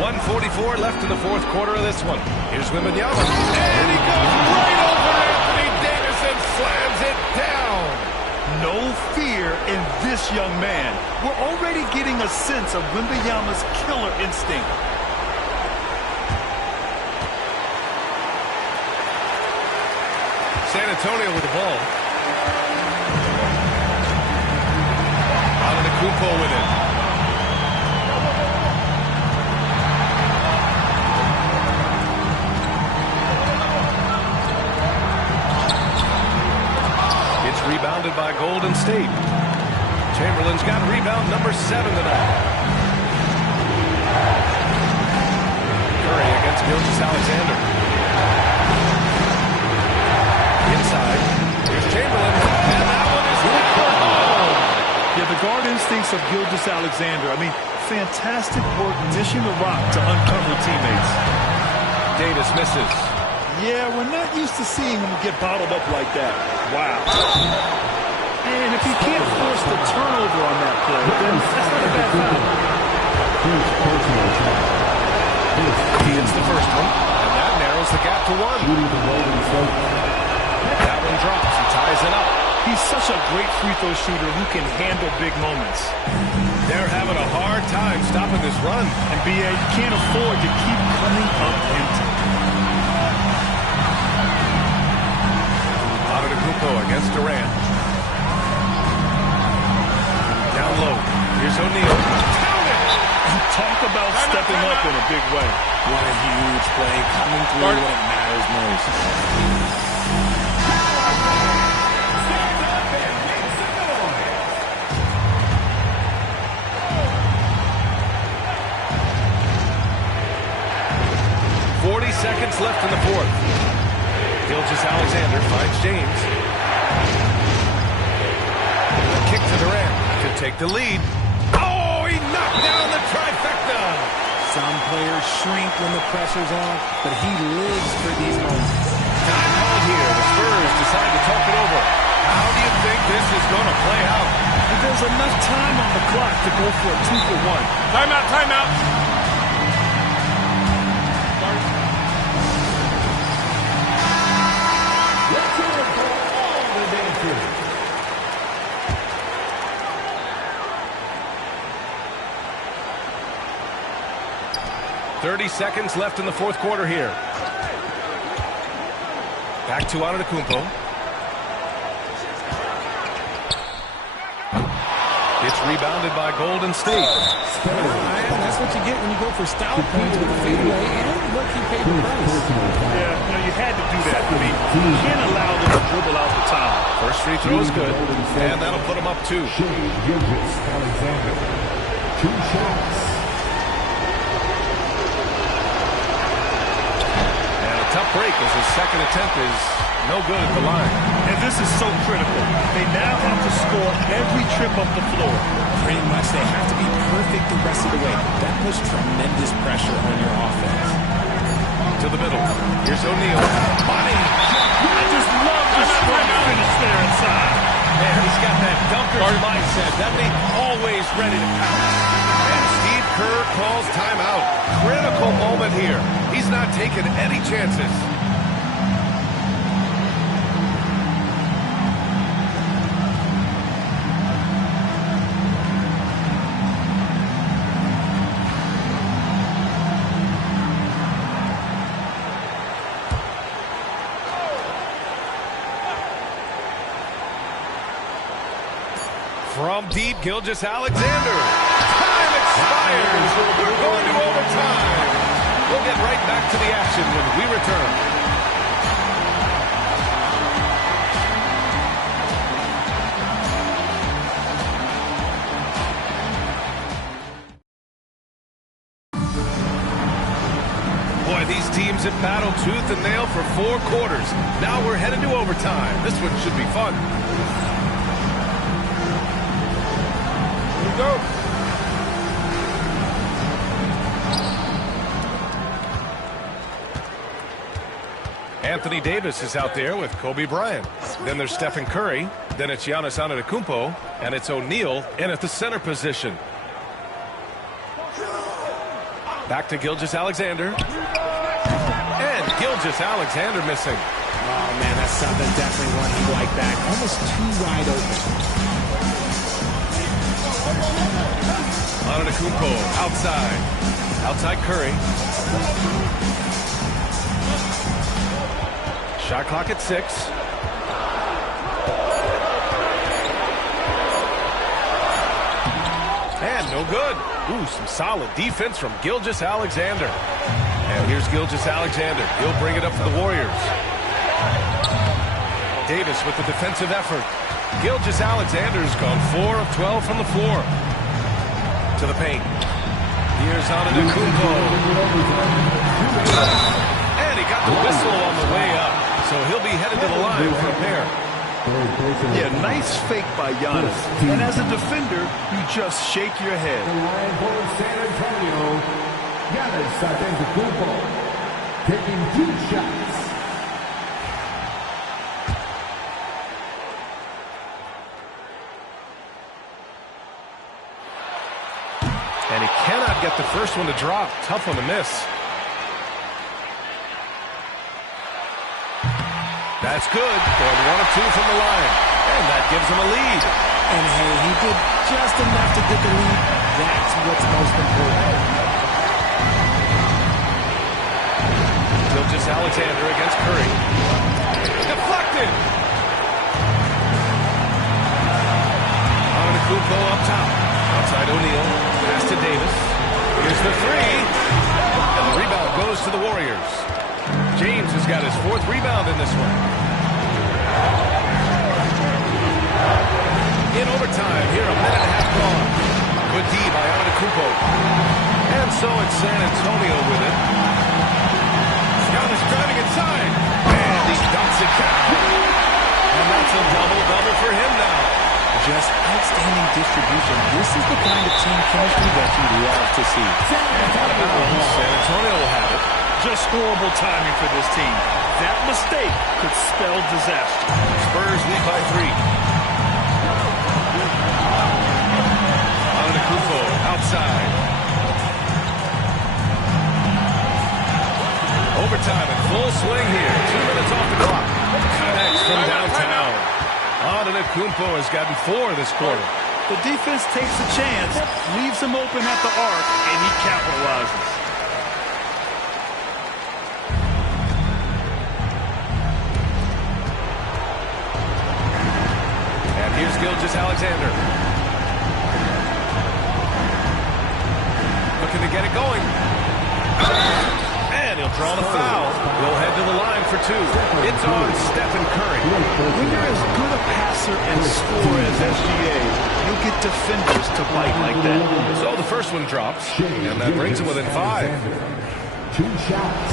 1:44 left in the fourth quarter of this one. Here's Wembanyama. And he goes right over Anthony Davis and slams it down. No fear in this young man. We're already getting a sense of Wembanyama's killer instinct. San Antonio with the ball. Antetokounmpo with it. It's rebounded by Golden State. Chamberlain's got rebound number 7 tonight. Curry against Gilgeous-Alexander. Inside. Here's Chamberlain. And that one is home. Yeah, the guard instincts of Gilgeous-Alexander. I mean, fantastic work missing the rock to uncover teammates. Davis misses. Yeah, we're not used to seeing him get bottled up like that. Wow. And if he can't force the turnover on that play, then that's not a bad foul. He hits the first one, and that narrows the gap to 1. That one drops. He ties it up. He's such a great free throw shooter who can handle big moments. They're having a hard time stopping this run. And B.A., you can't afford to keep coming up empty. Antetokounmpo against Durant. Down low. Here's O'Neal. And talk about stepping up in a big way. What a huge play, coming through when it matters most. 40 seconds left in the fourth. Gilgeous-Alexander finds James. A kick to Durant to take the lead. Oh, he knocked down the trifecta. Some players shrink when the pressure's on, but he lives for these moments. Time called here. The Spurs decide to talk it over. How do you think this is going to play out? There's enough time on the clock to go for a 2-for-1. Timeout, timeout. 30 seconds left in the fourth quarter here. Back to Antetokounmpo. It's rebounded by Golden State. That's what you get when you go for style points with the fadeaway, and look, he paid the price. Yeah, you had to do that. I mean, you can't allow them to dribble out the time. First free throw is good, and that'll put him up 2. Gilgeous-Alexander. 2 shots. Tough break as his second attempt is no good at the line. And this is so critical. They now have to score every trip up the floor. Pretty much they have to be perfect the rest of the way. That puts tremendous pressure on your offense. To the middle. Here's O'Neal. Money. I just love the strong finish there inside. Man, he's got that dunker's mindset, doesn't he? Always ready to pounce. And Steve Kerr calls timeout. Critical moment here. He's not taking any chances. From deep, Gilgeous-Alexander. Time expires. We're going to overtime. We'll get right back to the action when we return. Boy, these teams have battled tooth and nail for 4 quarters. Now we're headed to overtime. This one should be fun. Here we go. Anthony Davis is out there with Kobe Bryant. Then there's Stephen Curry. Then it's Giannis Antetokounmpo. And it's O'Neal in at the center position. Back to Gilgeous-Alexander. And Gilgeous-Alexander missing. Oh, man, that's something definitely one he'd like back. Almost too wide open. Antetokounmpo outside. Outside Curry. Shot clock at 6. And no good. Ooh, some solid defense from Gilgeous-Alexander. And here's Gilgeous-Alexander. He'll bring it up for the Warriors. Davis with the defensive effort. Gilgeous-Alexander's gone 4 of 12 from the floor. To the paint. Here's Antetokounmpo. And he got the whistle on the way up. So he'll be headed to the line for a pair. Yeah, nice fake by Giannis. And as a defender, you just shake your head. The line for San Antonio, Giannis Antetokounmpo, taking 2 shots. And he cannot get the first one to drop. Tough one to miss. That's good. Going 1 of 2 from the line. And that gives him a lead. And hey, he did just enough to get the lead. That's what's most important. Gilgeous-Alexander against Curry. Deflected. Antetokounmpo up top. Outside O'Neal. Pass to Davis. Here's the three. And the rebound goes to the Warriors. James has got his 4th rebound in this one. In overtime, here a minute and a half gone. Good D by Antetokounmpo. And so it's San Antonio with it. Giannis driving inside. And he dunks it down. And that's a double-double for him now. Just outstanding distribution. This is the kind of team chemistry that you love to see. And out of bounds, San Antonio will have it. Just horrible timing for this team. That mistake could spell disaster. Spurs lead by 3. Antetokounmpo outside. Overtime in full swing here. 2 minutes off the clock. Connects from downtown. Antetokounmpo has gotten 4 this quarter. The defense takes a chance, leaves him open at the arc, and he capitalizes. And here's Gilgeous-Alexander. Looking to get it going. And he'll draw the foul. He'll head to the line for 2. It's on Stephen Curry. When you're as good a passer and scorer as SGA, you'll get defenders to bite like that. So the first one drops, and that brings him within 5. 2 shots.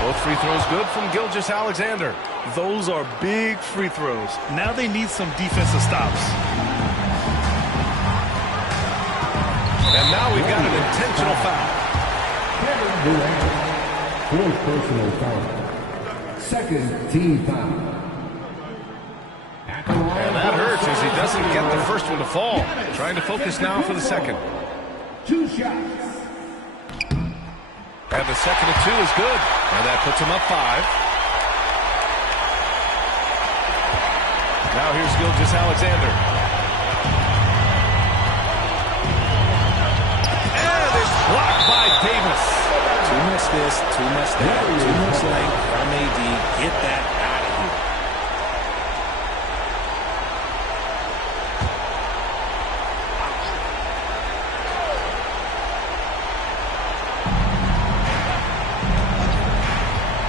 Both free throws good from Gilgeous-Alexander. Those are big free throws. Now they need some defensive stops. And now we've got an intentional foul. Kevin Durant, 4th personal foul. 2nd team foul. And that hurts as he doesn't get the first one to fall. Trying to focus now for the second. 2 shots. And the second of 2 is good. And that puts him up 5. Now here's Gilgeous-Alexander. And it's blocked by Davis. Too much this, too much that, too much length from AD. Get that out of here.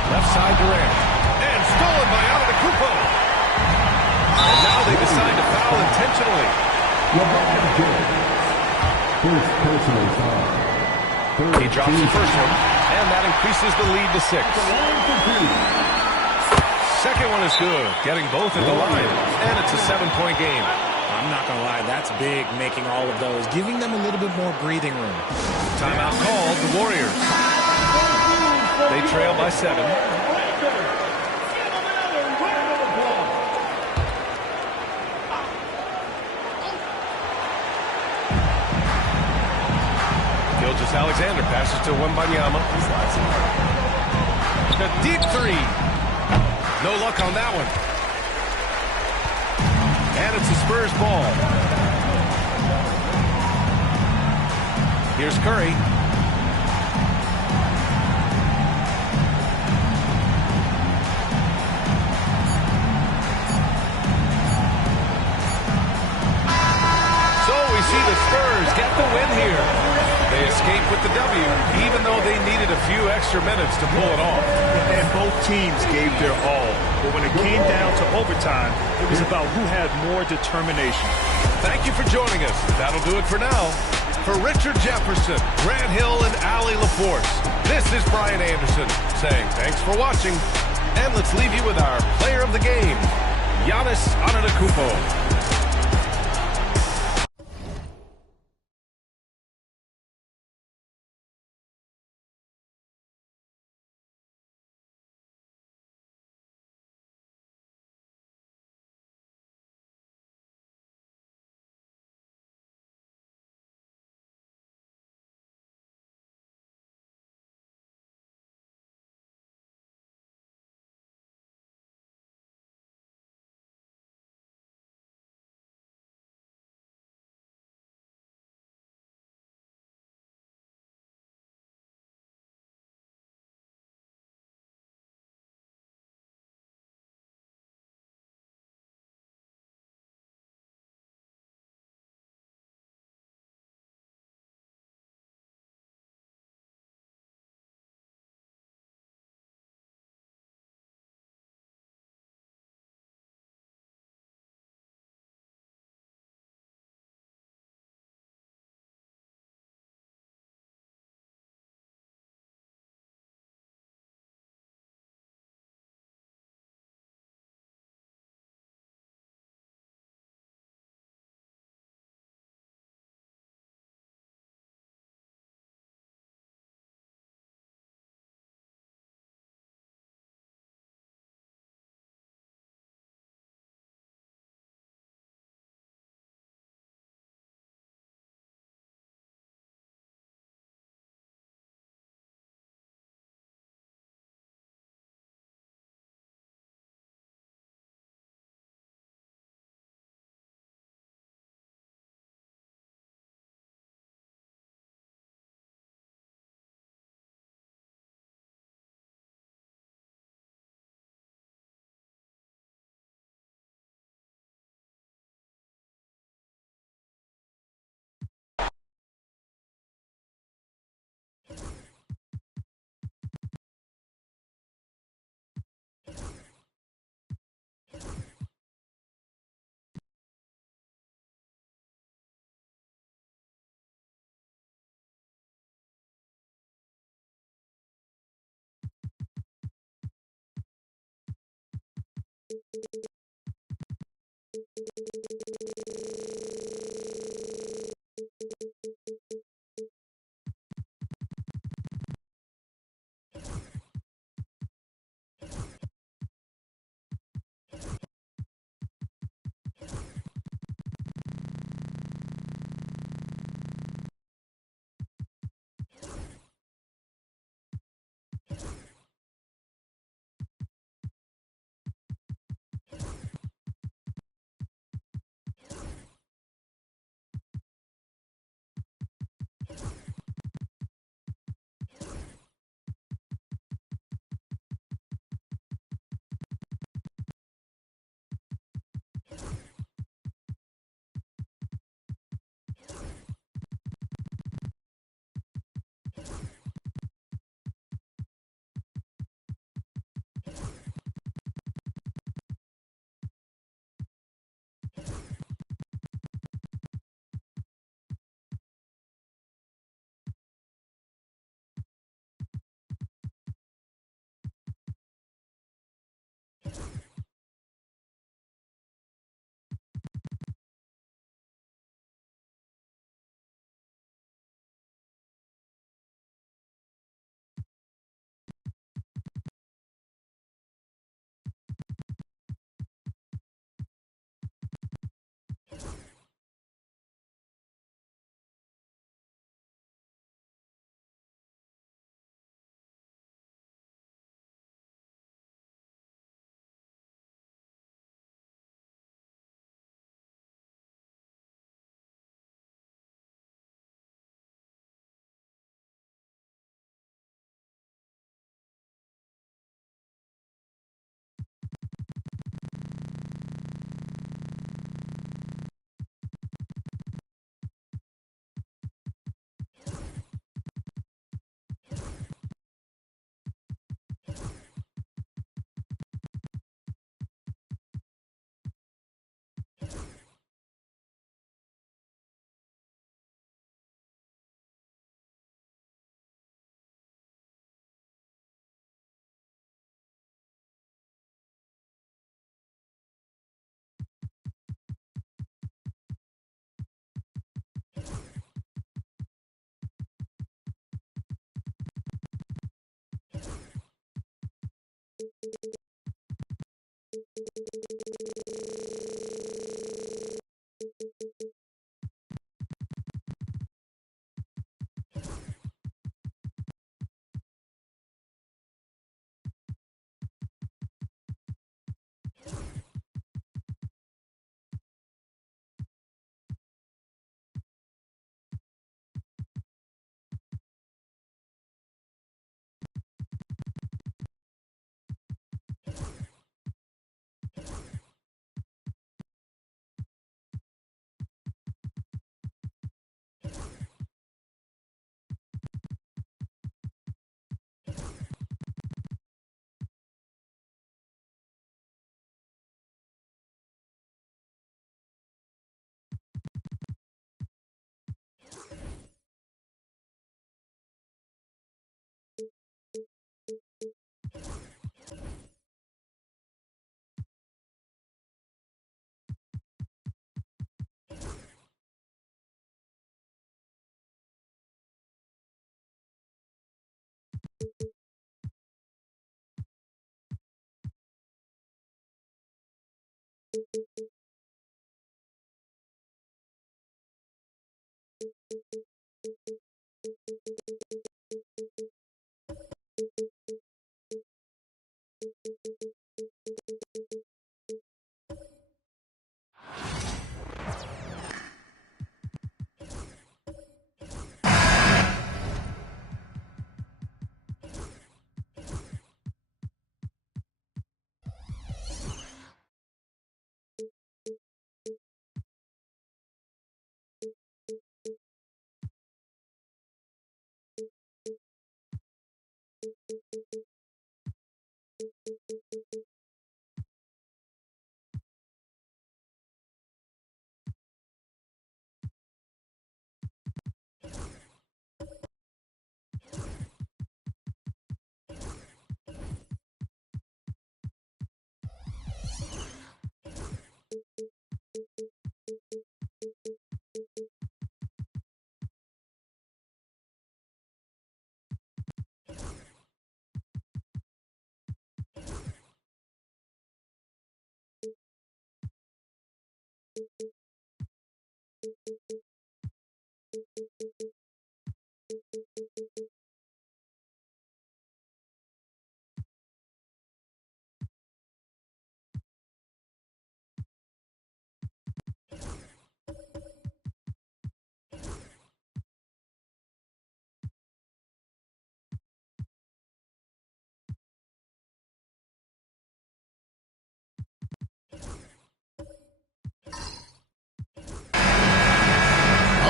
Left side Durant. And stolen by Antetokounmpo. And now they decide to foul intentionally. LeBron James, 1st personal foul. He drops the first one, and that increases the lead to 6. Second one is good, getting both at the line, and it's a 7-point game. I'm not going to lie, that's big, making all of those, giving them a little bit more breathing room. Timeout called, the Warriors. They trail by 7. Gilgeous-Alexander passes to Wembanyama. The deep 3. No luck on that one. And it's the Spurs ball. Here's Curry. So we see the Spurs get the win here. They escape with the W, even though they needed a few extra minutes to pull it off. And both teams gave their all. But when it came down to overtime, it was about who had more determination. Thank you for joining us. That'll do it for now. For Richard Jefferson, Grant Hill, and Allie LaForce, this is Brian Anderson saying thanks for watching. And let's leave you with our player of the game, Giannis Antetokounmpo.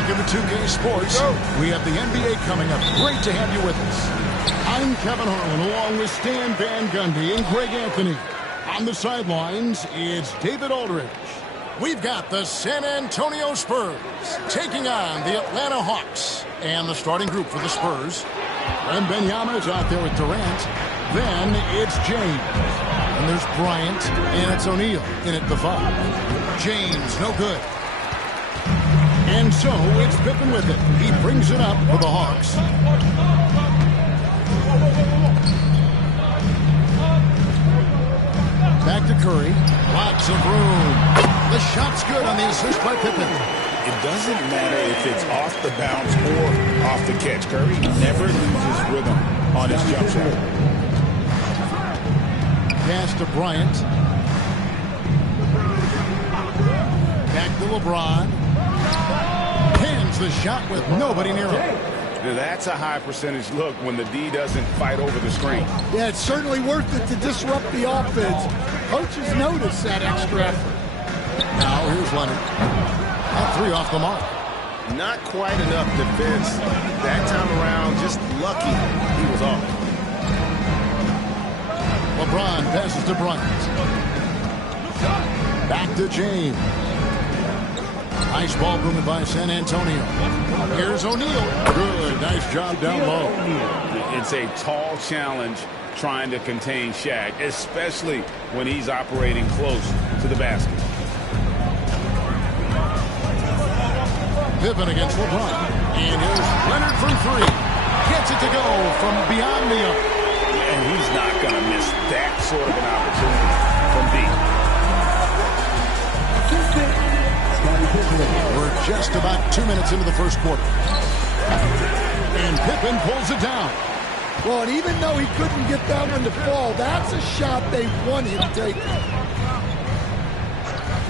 Welcome to 2K Sports. We have the NBA coming up. Great to have you with us. I'm Kevin Harlan along with Stan Van Gundy and Greg Anthony. On the sidelines, it's David Aldridge. We've got the San Antonio Spurs taking on the Atlanta Hawks. And the starting group for the Spurs. Wembanyama is out there with Durant. Then it's James. And there's Bryant, and it's O'Neal in at the 5. James, no good. And so it's Pippen with it. He brings it up for the Hawks. Back to Curry. Lots of room. The shot's good on the assist by Pippen. It doesn't matter if it's off the bounce or off the catch. Curry never loses rhythm on his jump shot. Pass to Bryant. Back to LeBron. Hands the shot with nobody near him. That's a high percentage look when the D doesn't fight over the screen. Yeah, it's certainly worth it to disrupt the offense. Coaches notice that extra effort. Now here's Leonard. That 3 off the mark. Not quite enough defense. That time around, just lucky he was off. LeBron passes to Bryant. Back to James. Nice ball movement by San Antonio. Here's O'Neal. Good. Nice job down low. It's a tall challenge trying to contain Shaq, especially when he's operating close to the basket. Pippen against LeBron. And here's Leonard from 3. Gets it to go from beyond the arc. And he's not going to miss that sort of an opportunity from deep. We're just about 2 minutes into the first quarter. And Pippen pulls it down. Well, and even though he couldn't get that one to fall, that's a shot they want him taking.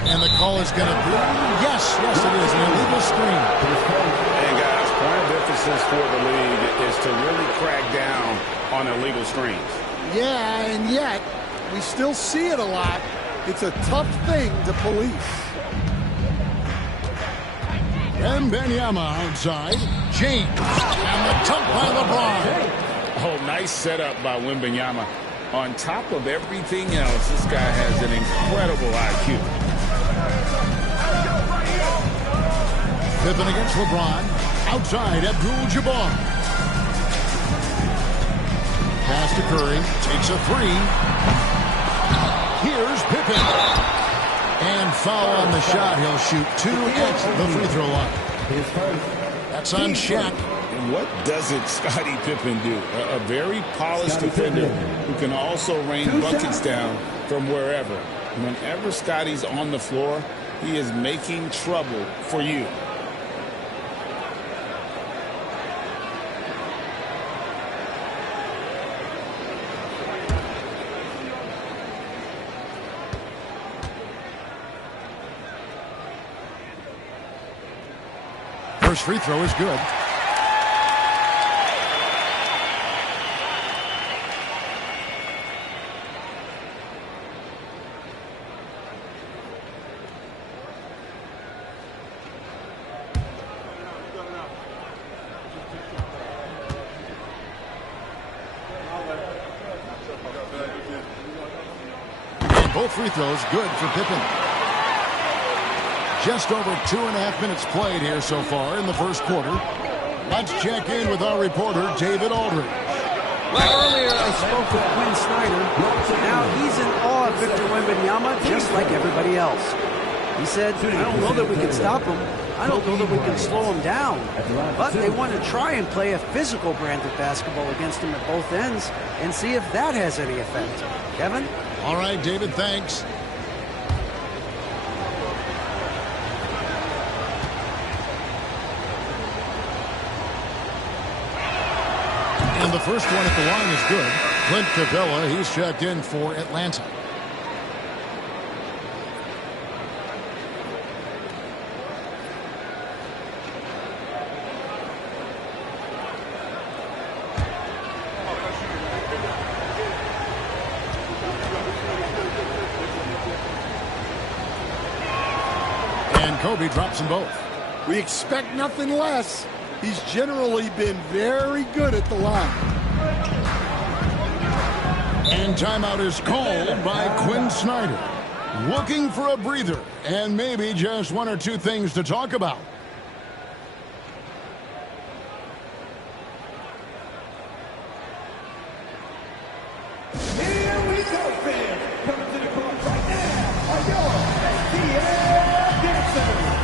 And the call is going to be, yes, it is, an illegal screen. And guys, point of emphasis for the league is to really crack down on illegal screens. Yeah, and yet, we still see it a lot. It's a tough thing to police. Wembanyama outside. James. And the dunk by LeBron. Oh, nice setup by Wembanyama. On top of everything else, this guy has an incredible IQ. Pippen against LeBron. Outside, Abdul-Jabbar. Pass to Curry. Takes a 3. Here's Pippen. And foul on the shot. He'll shoot 2 at the free throw line. That's on Shaq. And what doesn't Scottie Pippen do? A very polished defender who can also rain buckets down from wherever. Whenever Scottie's on the floor, he is making trouble for you. First free throw is good. And both free throws good for Pippen. Just over 2.5 minutes played here so far in the first quarter. Let's check in with our reporter, David Aldridge. Well, earlier I spoke with Quinn Snyder. Now he's in awe of Victor Wembanyama, just like everybody else. He said, I don't know that we can stop him. I don't know that we can slow him down. But they want to try and play a physical brand of basketball against him at both ends and see if that has any effect. Kevin? All right, David, thanks. And the first one at the line is good. Clint Capella, he's checked in for Atlanta. And Kobe drops them both. We expect nothing less. He's generally been very good at the line. And timeout is called by Quinn Snyder. Looking for a breather and maybe just one or two things to talk about. Here we go, fans. Coming to the court right now are your ATL dancers.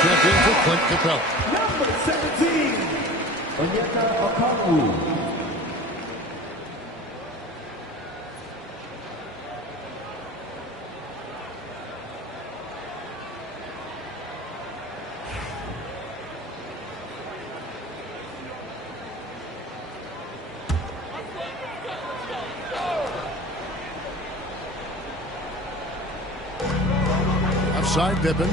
Check in for Clint Capella. Number 17, Onyeka Okongwu. Offside Pippen.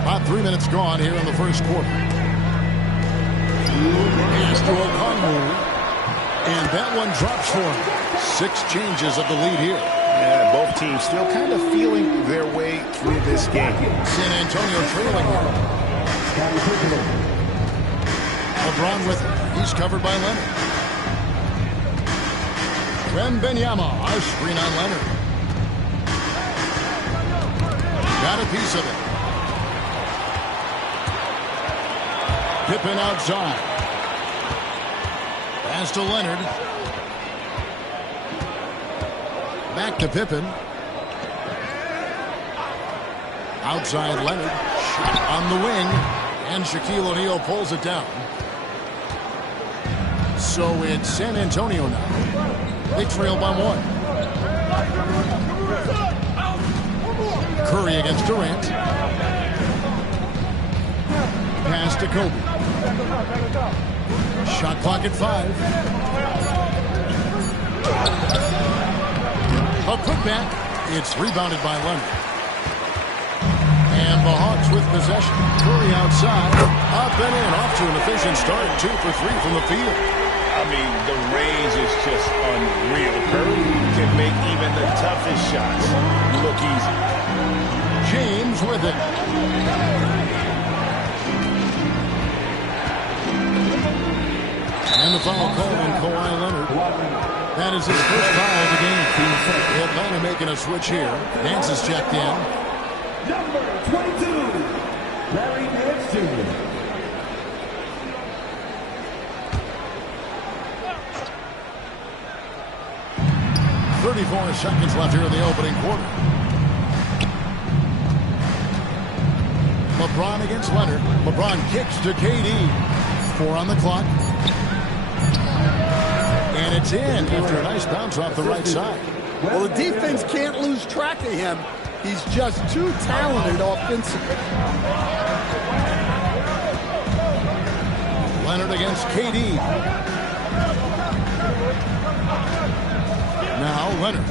About 3 minutes gone here in the first quarter. Pass to Okongwu. And that one drops for him. 6 changes of the lead here. Yeah, both teams still kind of feeling their way through this game. San Antonio trailing here. LeBron with it. He's covered by Leonard. Wembanyama, a screen on Leonard. Got a piece of it. Pippen outside. Pass to Leonard. Back to Pippen. Outside Leonard. Shot on the wing. And Shaquille O'Neal pulls it down. So it's San Antonio now. They trail by 1. Curry against Durant. Pass to Kobe. Shot clock at 5. A putback. It's rebounded by Leonard. And the Hawks with possession. Curry outside. Up and in. Off to an efficient start. 2 for 3 from the field. I mean, the range is just unreal. Curry can make even the toughest shots look easy. James with it. And the foul called on Kawhi Leonard. That is his first foul of the game. Atlanta making a switch here. Nance is checked in. Number 22, Larry Nance Jr. 34 seconds left here in the opening quarter. LeBron against Leonard. LeBron kicks to KD. 4 on the clock. And it's in after a nice bounce off the right side. Well, the defense can't lose track of him. He's just too talented offensively. Leonard against KD. Now Leonard.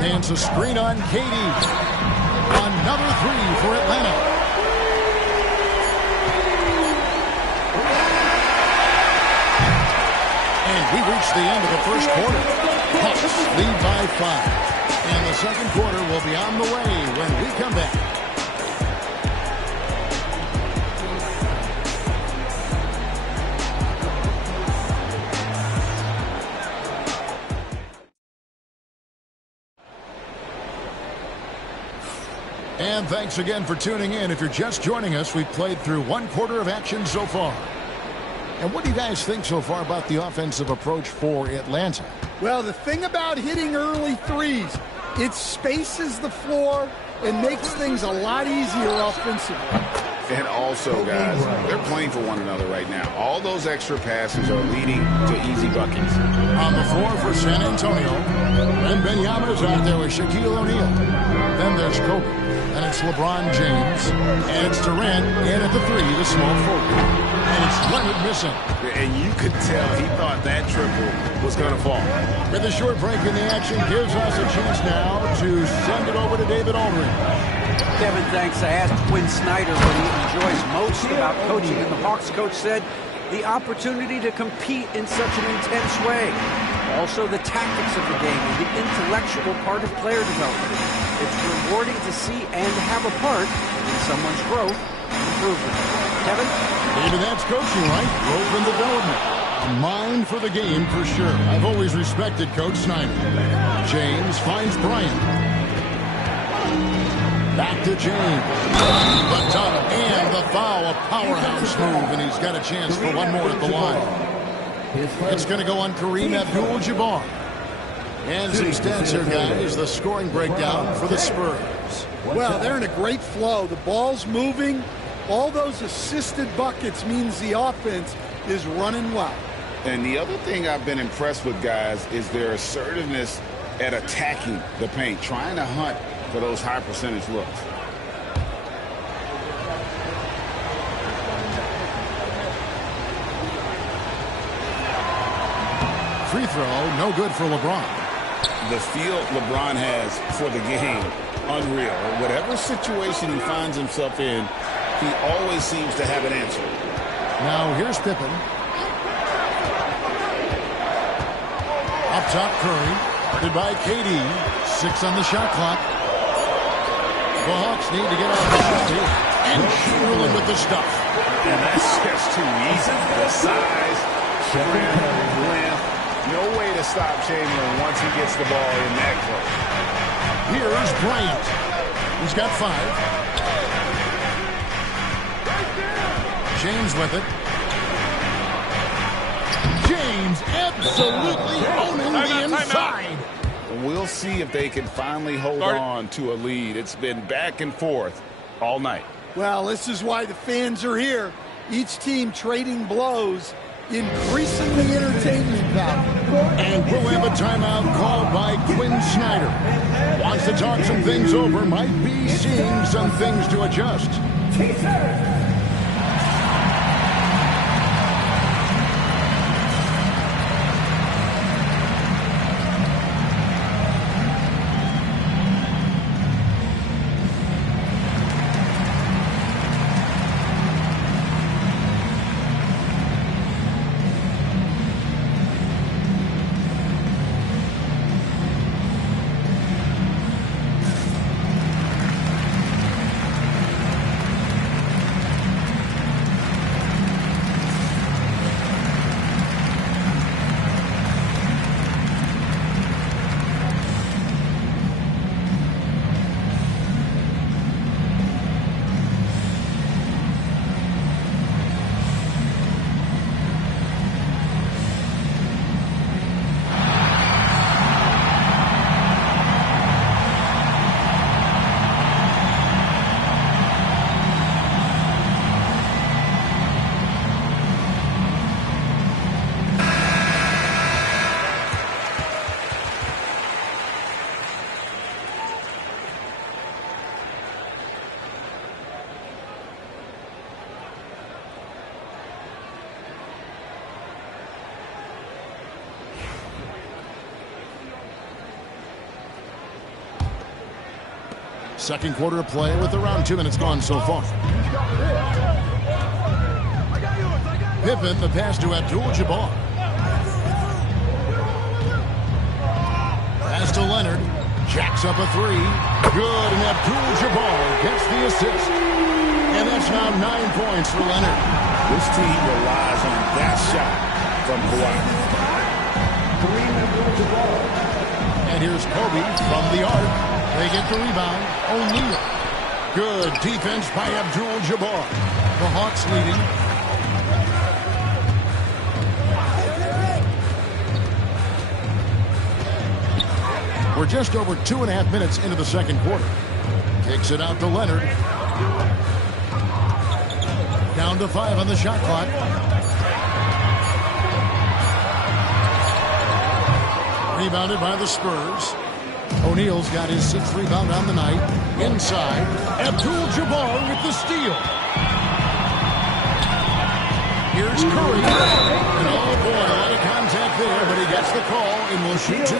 Hands a screen on Katie. Another three for Atlanta. And we reach the end of the first quarter. Hawks lead by 5. And the second quarter will be on the way when we come back. And thanks again for tuning in. If you're just joining us, we've played through one quarter of action so far. And what do you guys think so far about the offensive approach for Atlanta? Well, the thing about hitting early threes, it spaces the floor and makes things a lot easier offensively. And also, guys, they're playing for one another right now. All those extra passes are leading to easy buckets. On the floor for San Antonio, Wembanyama's out there with Shaquille O'Neal. Then there's Kobe, and it's LeBron James, and it's Durant in at the 3, the small forward. And it's Leonard missing. And you could tell he thought that triple was going to fall. With a short break in the action, gives us a chance now to send it over to David Aldridge. Kevin, thanks. I asked Quinn Snyder what he enjoys most about coaching, and the Hawks coach said the opportunity to compete in such an intense way. Also, the tactics of the game and the intellectual part of player development. It's rewarding to see and have a part in someone's growth and improvement. Kevin? David, that's coaching, right? Growth and development. A mind for the game for sure. I've always respected Coach Snyder. James finds Bryant. Back to James. The dunk and the foul. A powerhouse move, and he's got a chance for one more at the line. It's going to go on Kareem Abdul-Jabbar. And some stats here, guys. The scoring breakdown for the Spurs. Well, they're in a great flow. The ball's moving. All those assisted buckets means the offense is running well. And the other thing I've been impressed with, guys, is their assertiveness at attacking the paint, trying to hunt for those high percentage looks. Free throw, no good for LeBron. The feel LeBron has for the game, unreal. Whatever situation he finds himself in, he always seems to have an answer. Now here's Pippen. Up top, Curry. Guarded by KD. 6 on the shot clock. The Hawks need to get off the shot here. And Chamberlain with the stuff. And that's just too easy. The size, strength, length. No way to stop Chamberlain once he gets the ball in that close. Here's Bryant. He's got 5. James with it. James absolutely owning the inside. We'll see if they can finally hold on to a lead. It's been back and forth all night. Well, this is why the fans are here. Each team trading blows, increasingly entertainment value. And we'll have a timeout called by Quinn Snyder. Wants to talk some things over, might be seeing some things to adjust. Second quarter of play with around 2 minutes gone so far. Pippen, the pass to Abdul-Jabbar. Pass to Leonard. Jacks up a three. Good, and Abdul-Jabbar gets the assist. And that's now 9 points for Leonard. This team relies on that shot from Kawhi. And here's Kobe from the arc. They get the rebound. O'Neal. Good defense by Abdul-Jabbar. The Hawks leading. We're just over 2.5 minutes into the second quarter. Kicks it out to Leonard. Down to 5 on the shot clock. Rebounded by the Spurs. O'Neal's got his 6th rebound on the night. Inside, Abdul-Jabbar with the steal. Here's Curry. And oh boy, a lot of contact there, but he gets the call and will shoot 2.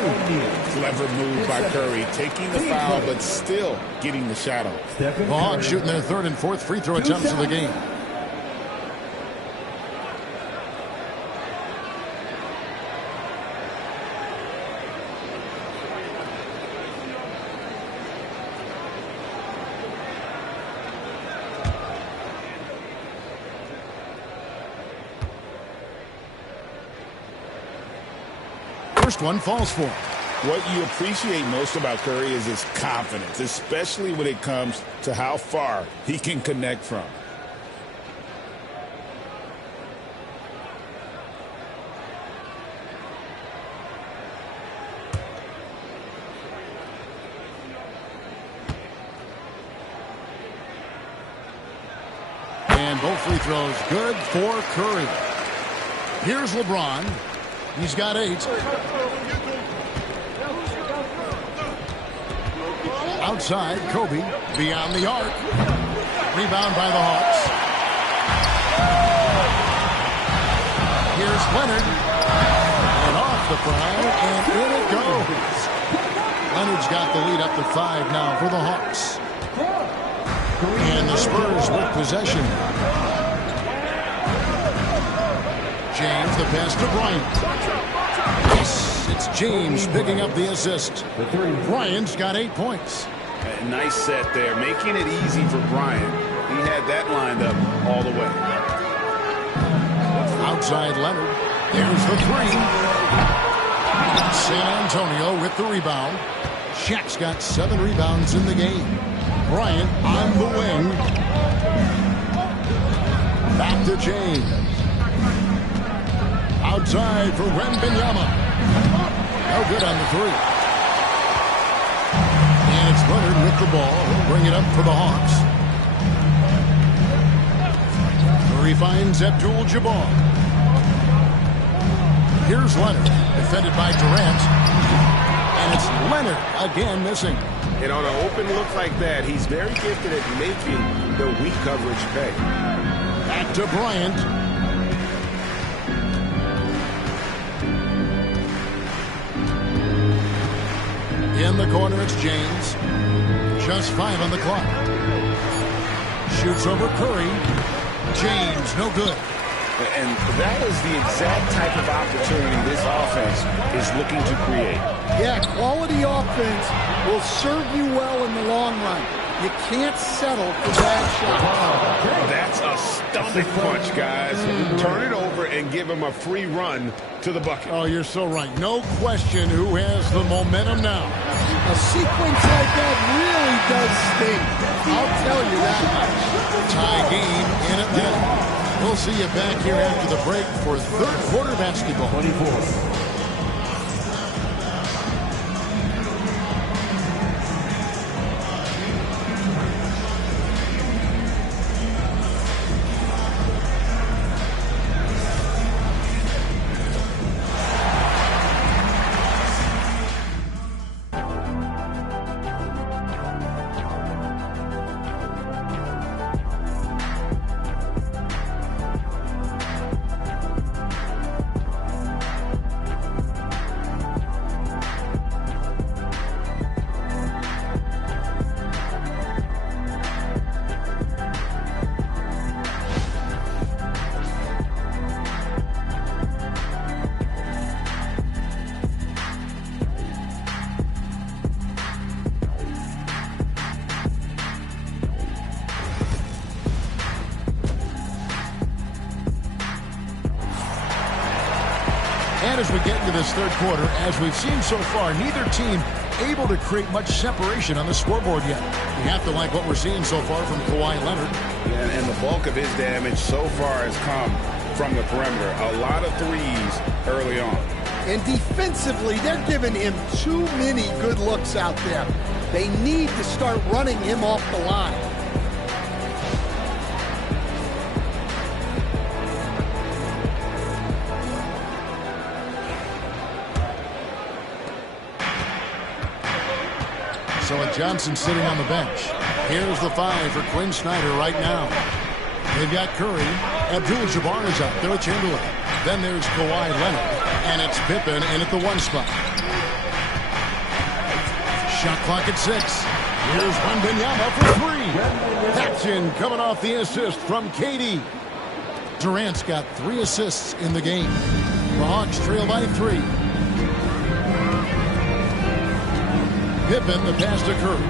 Clever move by Curry, taking the foul, but still getting the shot off. The Hawks shooting their 3rd and 4th free throw attempts of the game. First one falls for him. What you appreciate most about Curry is his confidence, especially when it comes to how far he can connect from. And both free throws good for Curry. Here's LeBron. He's got 8. Outside, Kobe beyond the arc. Rebound by the Hawks. Here's Leonard. And off the prime, and in it goes. Leonard's got the lead up to 5 now for the Hawks. And the Spurs with possession. James, the pass to Bryant. Yes, it's James picking up the assist. Bryant's got 8 points. A nice set there, making it easy for Bryant. He had that lined up all the way. Outside Leonard. There's the 3. San Antonio with the rebound. Shaq's got 7 rebounds in the game. Bryant on the wing. Back to James. Outside for Wembanyama. No good on the 3. And it's Leonard with the ball. He'll bring it up for the Hawks. Curry finds Abdul-Jabbar. Here's Leonard, defended by Durant. And it's Leonard again missing. And on an open look like that, he's very gifted at making the weak coverage pay. Back to Bryant. In the corner, it's James. Just 5 on the clock. Shoots over Curry. James, no good. And that is the exact type of opportunity this offense is looking to create. Yeah, quality offense will serve you well in the long run. You can't settle for bad shots. That's a stomach punch, guys. Turn it over and give him a free run to the bucket. Oh, you're so right. No question who has the momentum now. A sequence like that really does sting. I'll tell you that much. Tie game in Atlanta. We'll see you back here after the break for 3rd quarter basketball. 24. as we get into this third quarter, as we've seen so far, neither team able to create much separation on the scoreboard yet. We have to like what we're seeing so far from Kawhi Leonard. And the bulk of his damage so far has come from the perimeter. A lot of threes early on. And defensively, they're giving him too many good looks out there. They need to start running him off the line. So with Johnson sitting on the bench, here's the 5 for Quinn Snyder right now. They've got Curry. Abdul-Jabbar is out there with Chamberlain. Then there's Kawhi Leonard. And it's Pippen in at the 1 spot. Shot clock at 6. Here's Wembanyama for 3. Paxson coming off the assist from KD. Durant's got 3 assists in the game. The Hawks trail by 3. Pippen, the pass to Curry.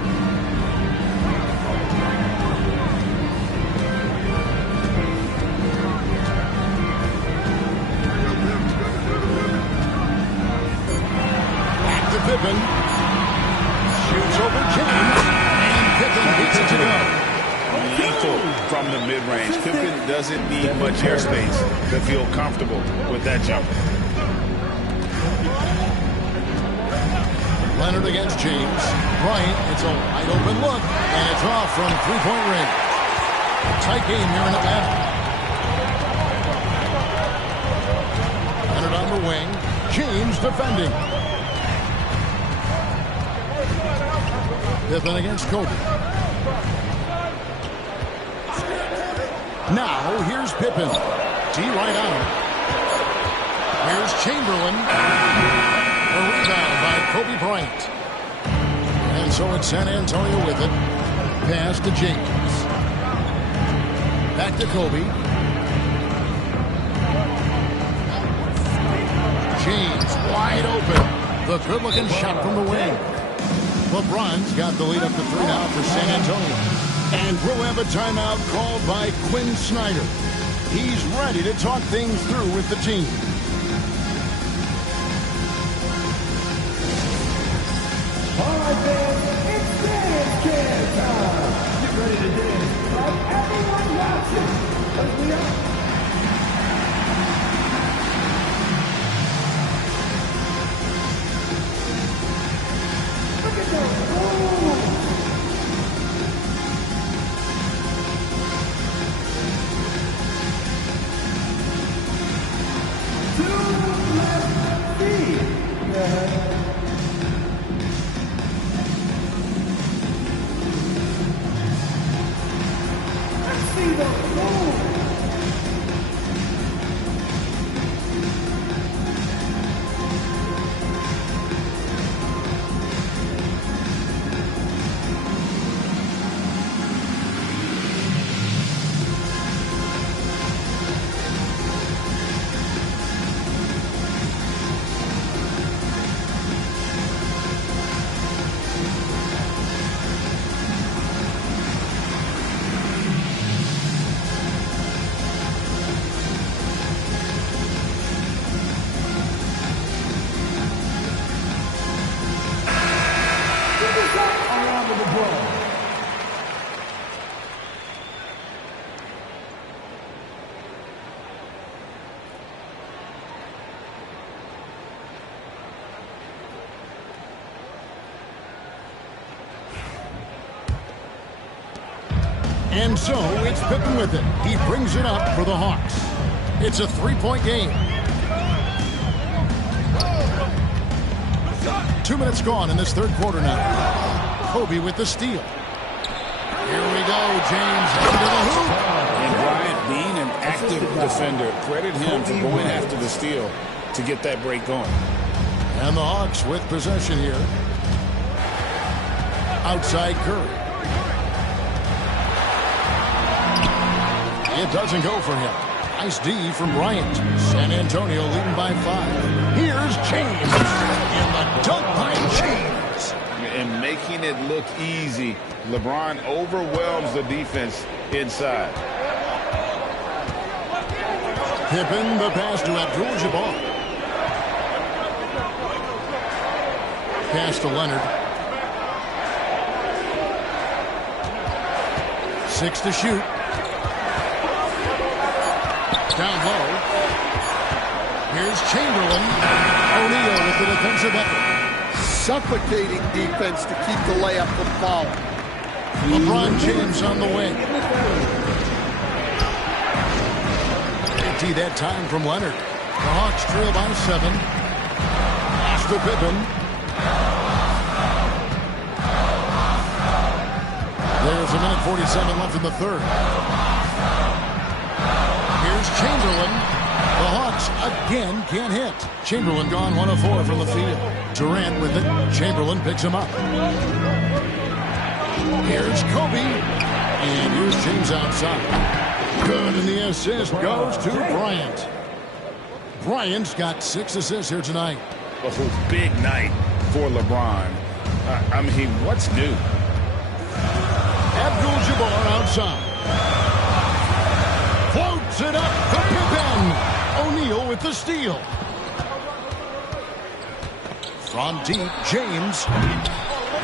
Back to Pippen. Shoots over James. And Pippen beats it to go. Lethal from the mid-range. Pippen doesn't need much airspace to feel comfortable with that jumper. Leonard against James. Bryant, it's a wide open look, and it's off from three-point range. Tight game here in Atlanta. Leonard on the wing. James defending. Pippen against Kobe. Now, here's Pippen. D right on him. Here's Chamberlain. A rebound by Kobe Bryant. And so it's San Antonio with it. Pass to James. Back to Kobe. James wide open. The good-looking shot from the wing. LeBron's got the lead up to 3 now for San Antonio. And we'll have a timeout called by Quinn Snyder. He's ready to talk things through with the team. All right, fans, it's dance can time. Get ready to dance like everyone watching. Let's be up. Look at those moves. Two left feet. Yeah. See the move. And so it's Pippen with it. He brings it up for the Hawks. It's a 3-point game. 2 minutes gone in this third quarter now. Kobe with the steal. Here we go, James heading to the hoop. And Bryant being an active defender, credit him for going after the steal to get that break going. And the Hawks with possession here. Outside Curry. It doesn't go for him. Nice D from Bryant. San Antonio leading by 5. Here's James. In the dunk by James. And making it look easy. LeBron overwhelms the defense inside. Pippen, the pass to Abdul-Jabbar. Pass to Leonard. 6 to shoot. Down low. Here's Chamberlain. O'Neal with the defensive effort. Suffocating defense to keep the layup from falling. LeBron James on the wing. Empty that time from Leonard. The Hawks trail by 7. Pass to Pippen. There's a minute 47 left in the third. Here's Chamberlain. The Hawks again can't hit. Chamberlain gone 1 of 4 from the field. Durant with it. Chamberlain picks him up. Here's Kobe. And here's James outside. Good, and the assist goes to Bryant. Bryant's got 6 assists here tonight. Oh, big night for LeBron. I mean, what's new? Abdul-Jabbar outside. Floats it up to Pippen. O'Neal with the steal. From deep, James.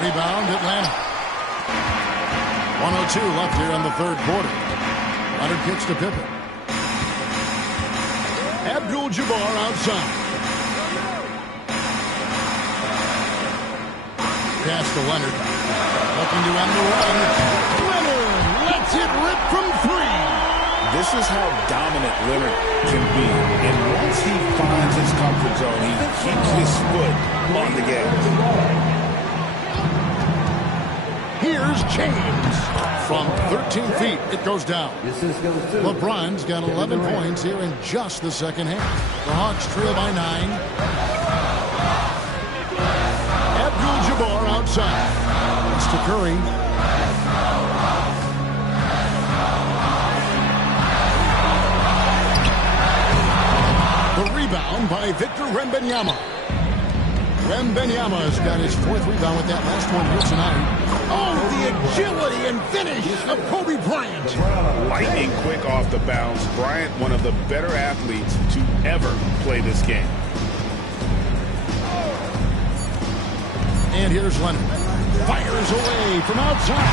Rebound, Atlanta. 1:02 left here in the third quarter. Leonard kicks to Pippen. Abdul-Jabbar outside. Pass to Leonard. Looking to end the run. Leonard lets it rip from 3. This is how dominant Leonard can be. And once he finds his comfort zone, he keeps his foot on the gas. Here's James. From 13 feet, it goes down. LeBron's got 11 points here in just the second half. The Hawks trail by 9. Abdul-Jabbar outside. It's to Curry. The rebound by Victor Wembanyama. Wembanyama's got his 4th rebound with that last one here tonight. Oh, the agility and finish of Kobe Bryant. Lightning quick off the bounce. Bryant, one of the better athletes to ever play this game. And here's Leonard. Fires away from outside.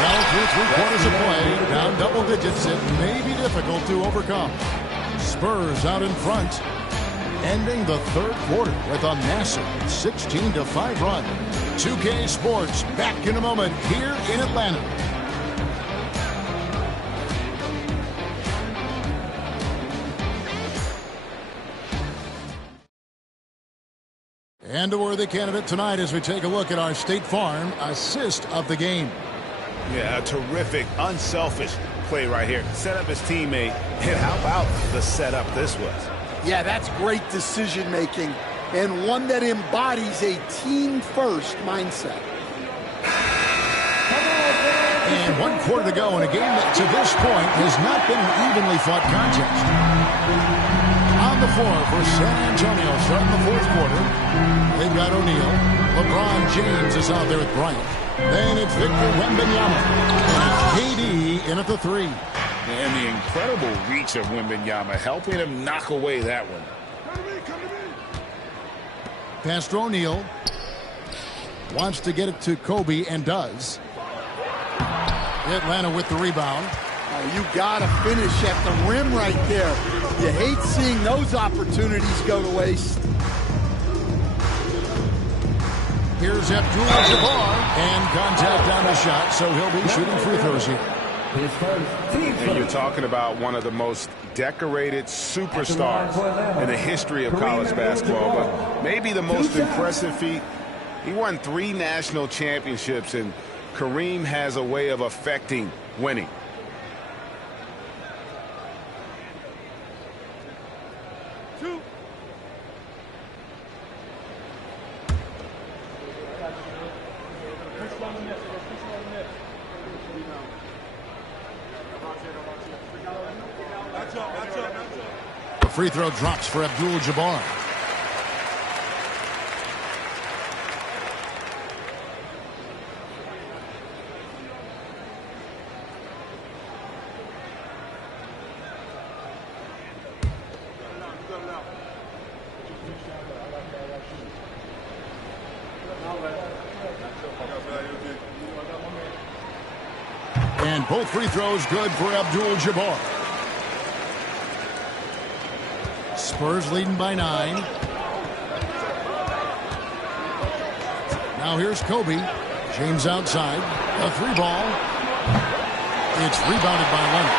Well, through 3/4 of play, down double digits, it may be difficult to overcome. Spurs out in front. Ending the third quarter with a massive 16-5 run. 2K Sports back in a moment here in Atlanta. And a worthy candidate tonight as we take a look at our State Farm assist of the game. Yeah, a terrific, unselfish play right here. Set up his teammate, and how about the setup this was? Yeah, that's great decision-making, and one that embodies a team-first mindset. And 1 quarter to go in a game that, to this point, has not been an evenly fought contest. On the floor for San Antonio, starting the 4th quarter, they've got O'Neal. LeBron James is out there with Bryant. Then it's Victor Wembanyama. And it's KD in at the 3. And the incredible reach of Wembanyama, helping him knock away that one. Pass to O'Neal. Wants to get it to Kobe and does. Atlanta with the rebound. You got to finish at the rim right there. You hate seeing those opportunities go to waste. Here's Abdul-Jabbar. And contact on the shot, so he'll be shooting free throws here. And you're talking about one of the most decorated superstars in the history of college basketball, but maybe the most impressive feat. He won 3 national championships, and Kareem has a way of affecting winning. The free throw drops for Abdul-Jabbar. And both free throws good for Abdul-Jabbar. Spurs leading by 9. Now here's Kobe. James outside. A 3-ball. It's rebounded by Leonard.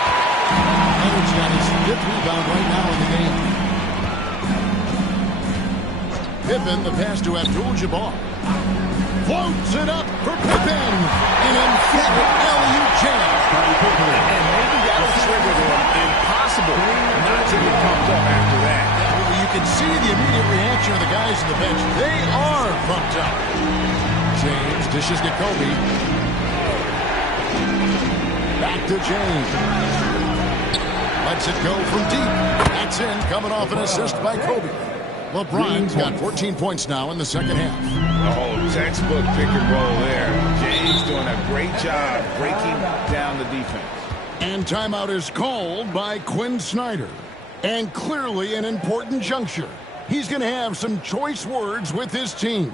Leonard's got his 5th rebound right now in the game. Pippen, the pass to Abdul-Jabbar. Floats it up for Pippen. An emphatic alley-oop jam. And maybe that'll trigger them. Impossible not to get pumped up after that. You can see the immediate reaction of the guys on the bench. They are pumped up. James dishes to Kobe. Back to James. Lets it go from deep. That's in, coming off an assist by Kobe. LeBron's got 14 points now in the second half. Oh, textbook pick and roll there. James doing a great job breaking down the defense. And timeout is called by Quinn Snyder. And clearly an important juncture. He's going to have some choice words with his team.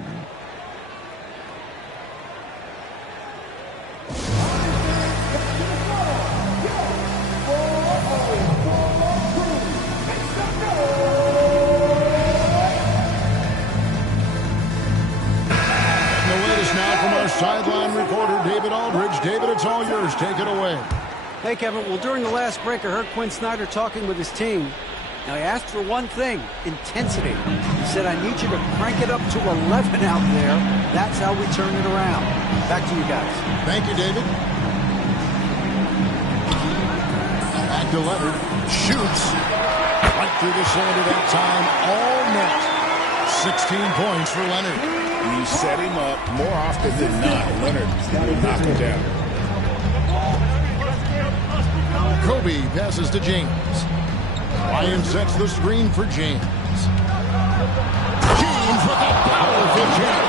Sideline reporter David Aldridge. David, it's all yours. Take it away. Hey, Kevin. Well, during the last break, I heard Quinn Snyder talking with his team. Now, he asked for one thing, intensity. He said, I need you to crank it up to 11 out there. That's how we turn it around. Back to you guys. Thank you, David. Back to Leonard. Shoots. Right through the cylinder that time. All net. 16 points for Leonard. You set him up more often than not. Leonard will knock him down. Kobe passes to James. Ryan sets the screen for James. James with a powerful jam.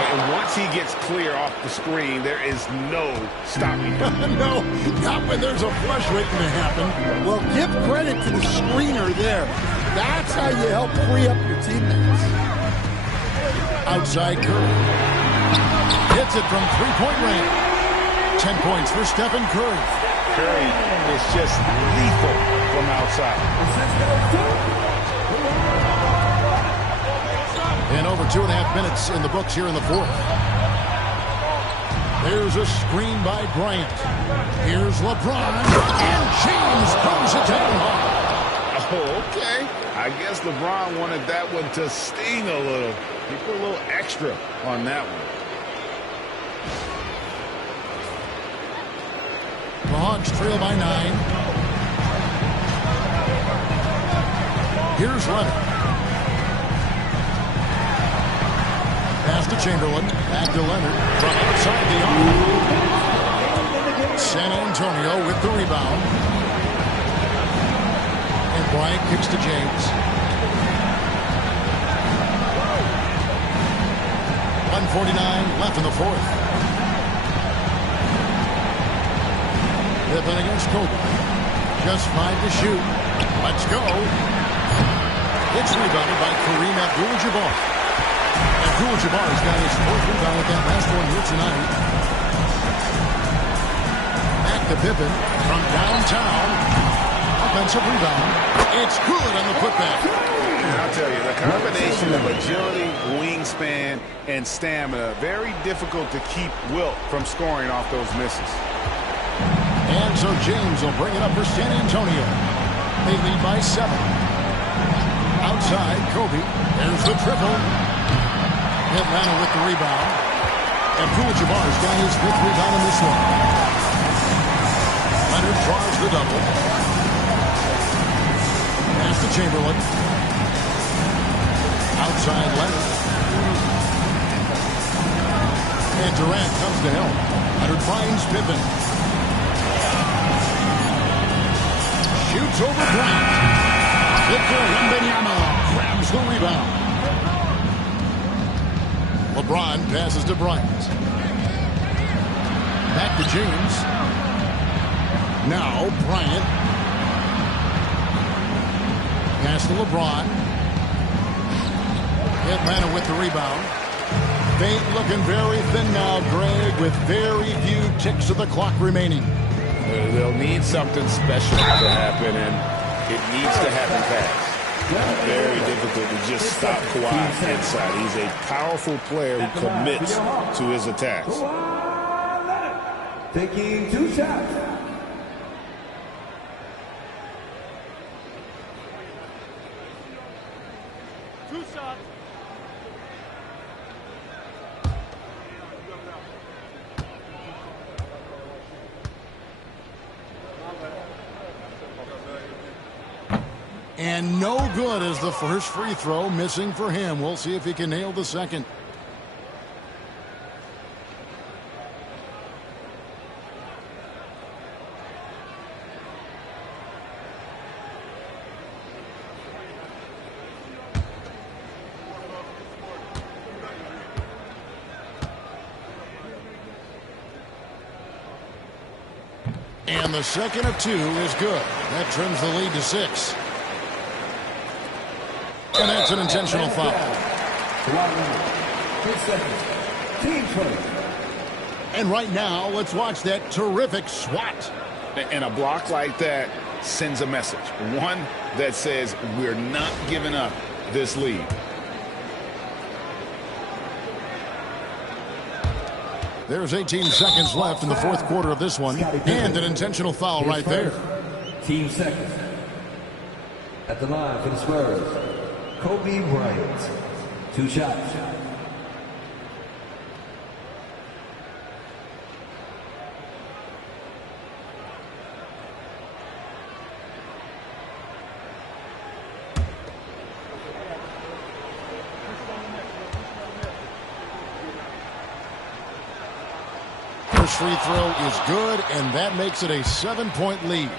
And once he gets clear off the screen, there is no stopping him. No, not when there's a flush waiting to happen. Well, give credit to the screener there. That's how you help free up your teammates. Outside Curry. Hits it from three-point range. 10 points for Stephen Curry. Curry is just lethal from outside. And over 2.5 minutes in the books here in the fourth. There's a screen by Bryant. Here's LeBron. And James throws it down hard. Oh, okay. I guess LeBron wanted that one to sting a little. He put a little extra on that one. The Hawks trail by 9. Here's Leonard. Pass to Chamberlain. Back to Leonard. From outside the arc. San Antonio with the rebound. And Bryant kicks to James. 1:49 left in the fourth. Pippen against Kobe. Just 5 to shoot. Let's go. It's rebounded by Kareem Abdul-Jabbar. Abdul-Jabbar's got his 4th rebound with that last one here tonight. Back to Pippen from downtown. Offensive rebound. It's good on the putback. And I'll tell you, the combination of agility, wingspan, and stamina, very difficult to keep Wilt from scoring off those misses. And so James will bring it up for San Antonio. They lead by 7. Outside, Kobe. There's the triple. Atlanta with the rebound. Abdul-Jabbar's got his 5th rebound in this one. Leonard draws the double. Pass to Chamberlain. Outside Leonard. And Durant comes to help. Leonard finds Pippen. Shoots over Bryant. Victor Wembanyama grabs the rebound. LeBron passes to Bryant. Back to James. Now Bryant. Pass to LeBron. Atlanta with the rebound. Fate looking very thin now, Greg, with very few ticks of the clock remaining. They'll need something special to happen, and it needs to happen fast. Very difficult to just stop Kawhi inside. He's a powerful player who commits to his attacks. Taking 2 shots. And no good as the first free throw missing for him. We'll see if he can nail the second. And the second of 2 is good. That trims the lead to 6. And that's an intentional foul. 6 seconds. Team 20. And right now, let's watch that terrific swat. And a block like that sends a message. One that says we're not giving up this lead. There's 18 seconds left in the fourth quarter of this one. And an intentional foul right there. Team second. At the line for the Spurs, Kobe Bryant. 2 shots. First free throw is good, and that makes it a 7-point lead.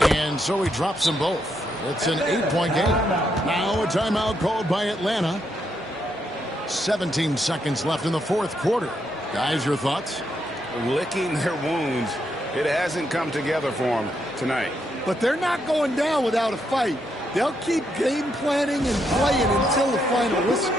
And so he drops them both. It's an 8-point game. Now a timeout called by Atlanta. 17 seconds left in the fourth quarter. Guys, your thoughts? Licking their wounds. It hasn't come together for them tonight. But they're not going down without a fight. They'll keep game planning and playing until the final whistle.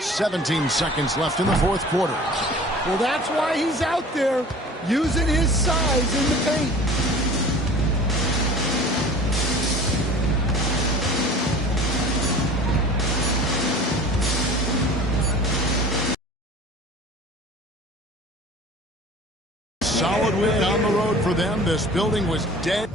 17 seconds left in the fourth quarter. Well, that's why he's out there using his size in the paint. Solid win on the road for them. This building was dead.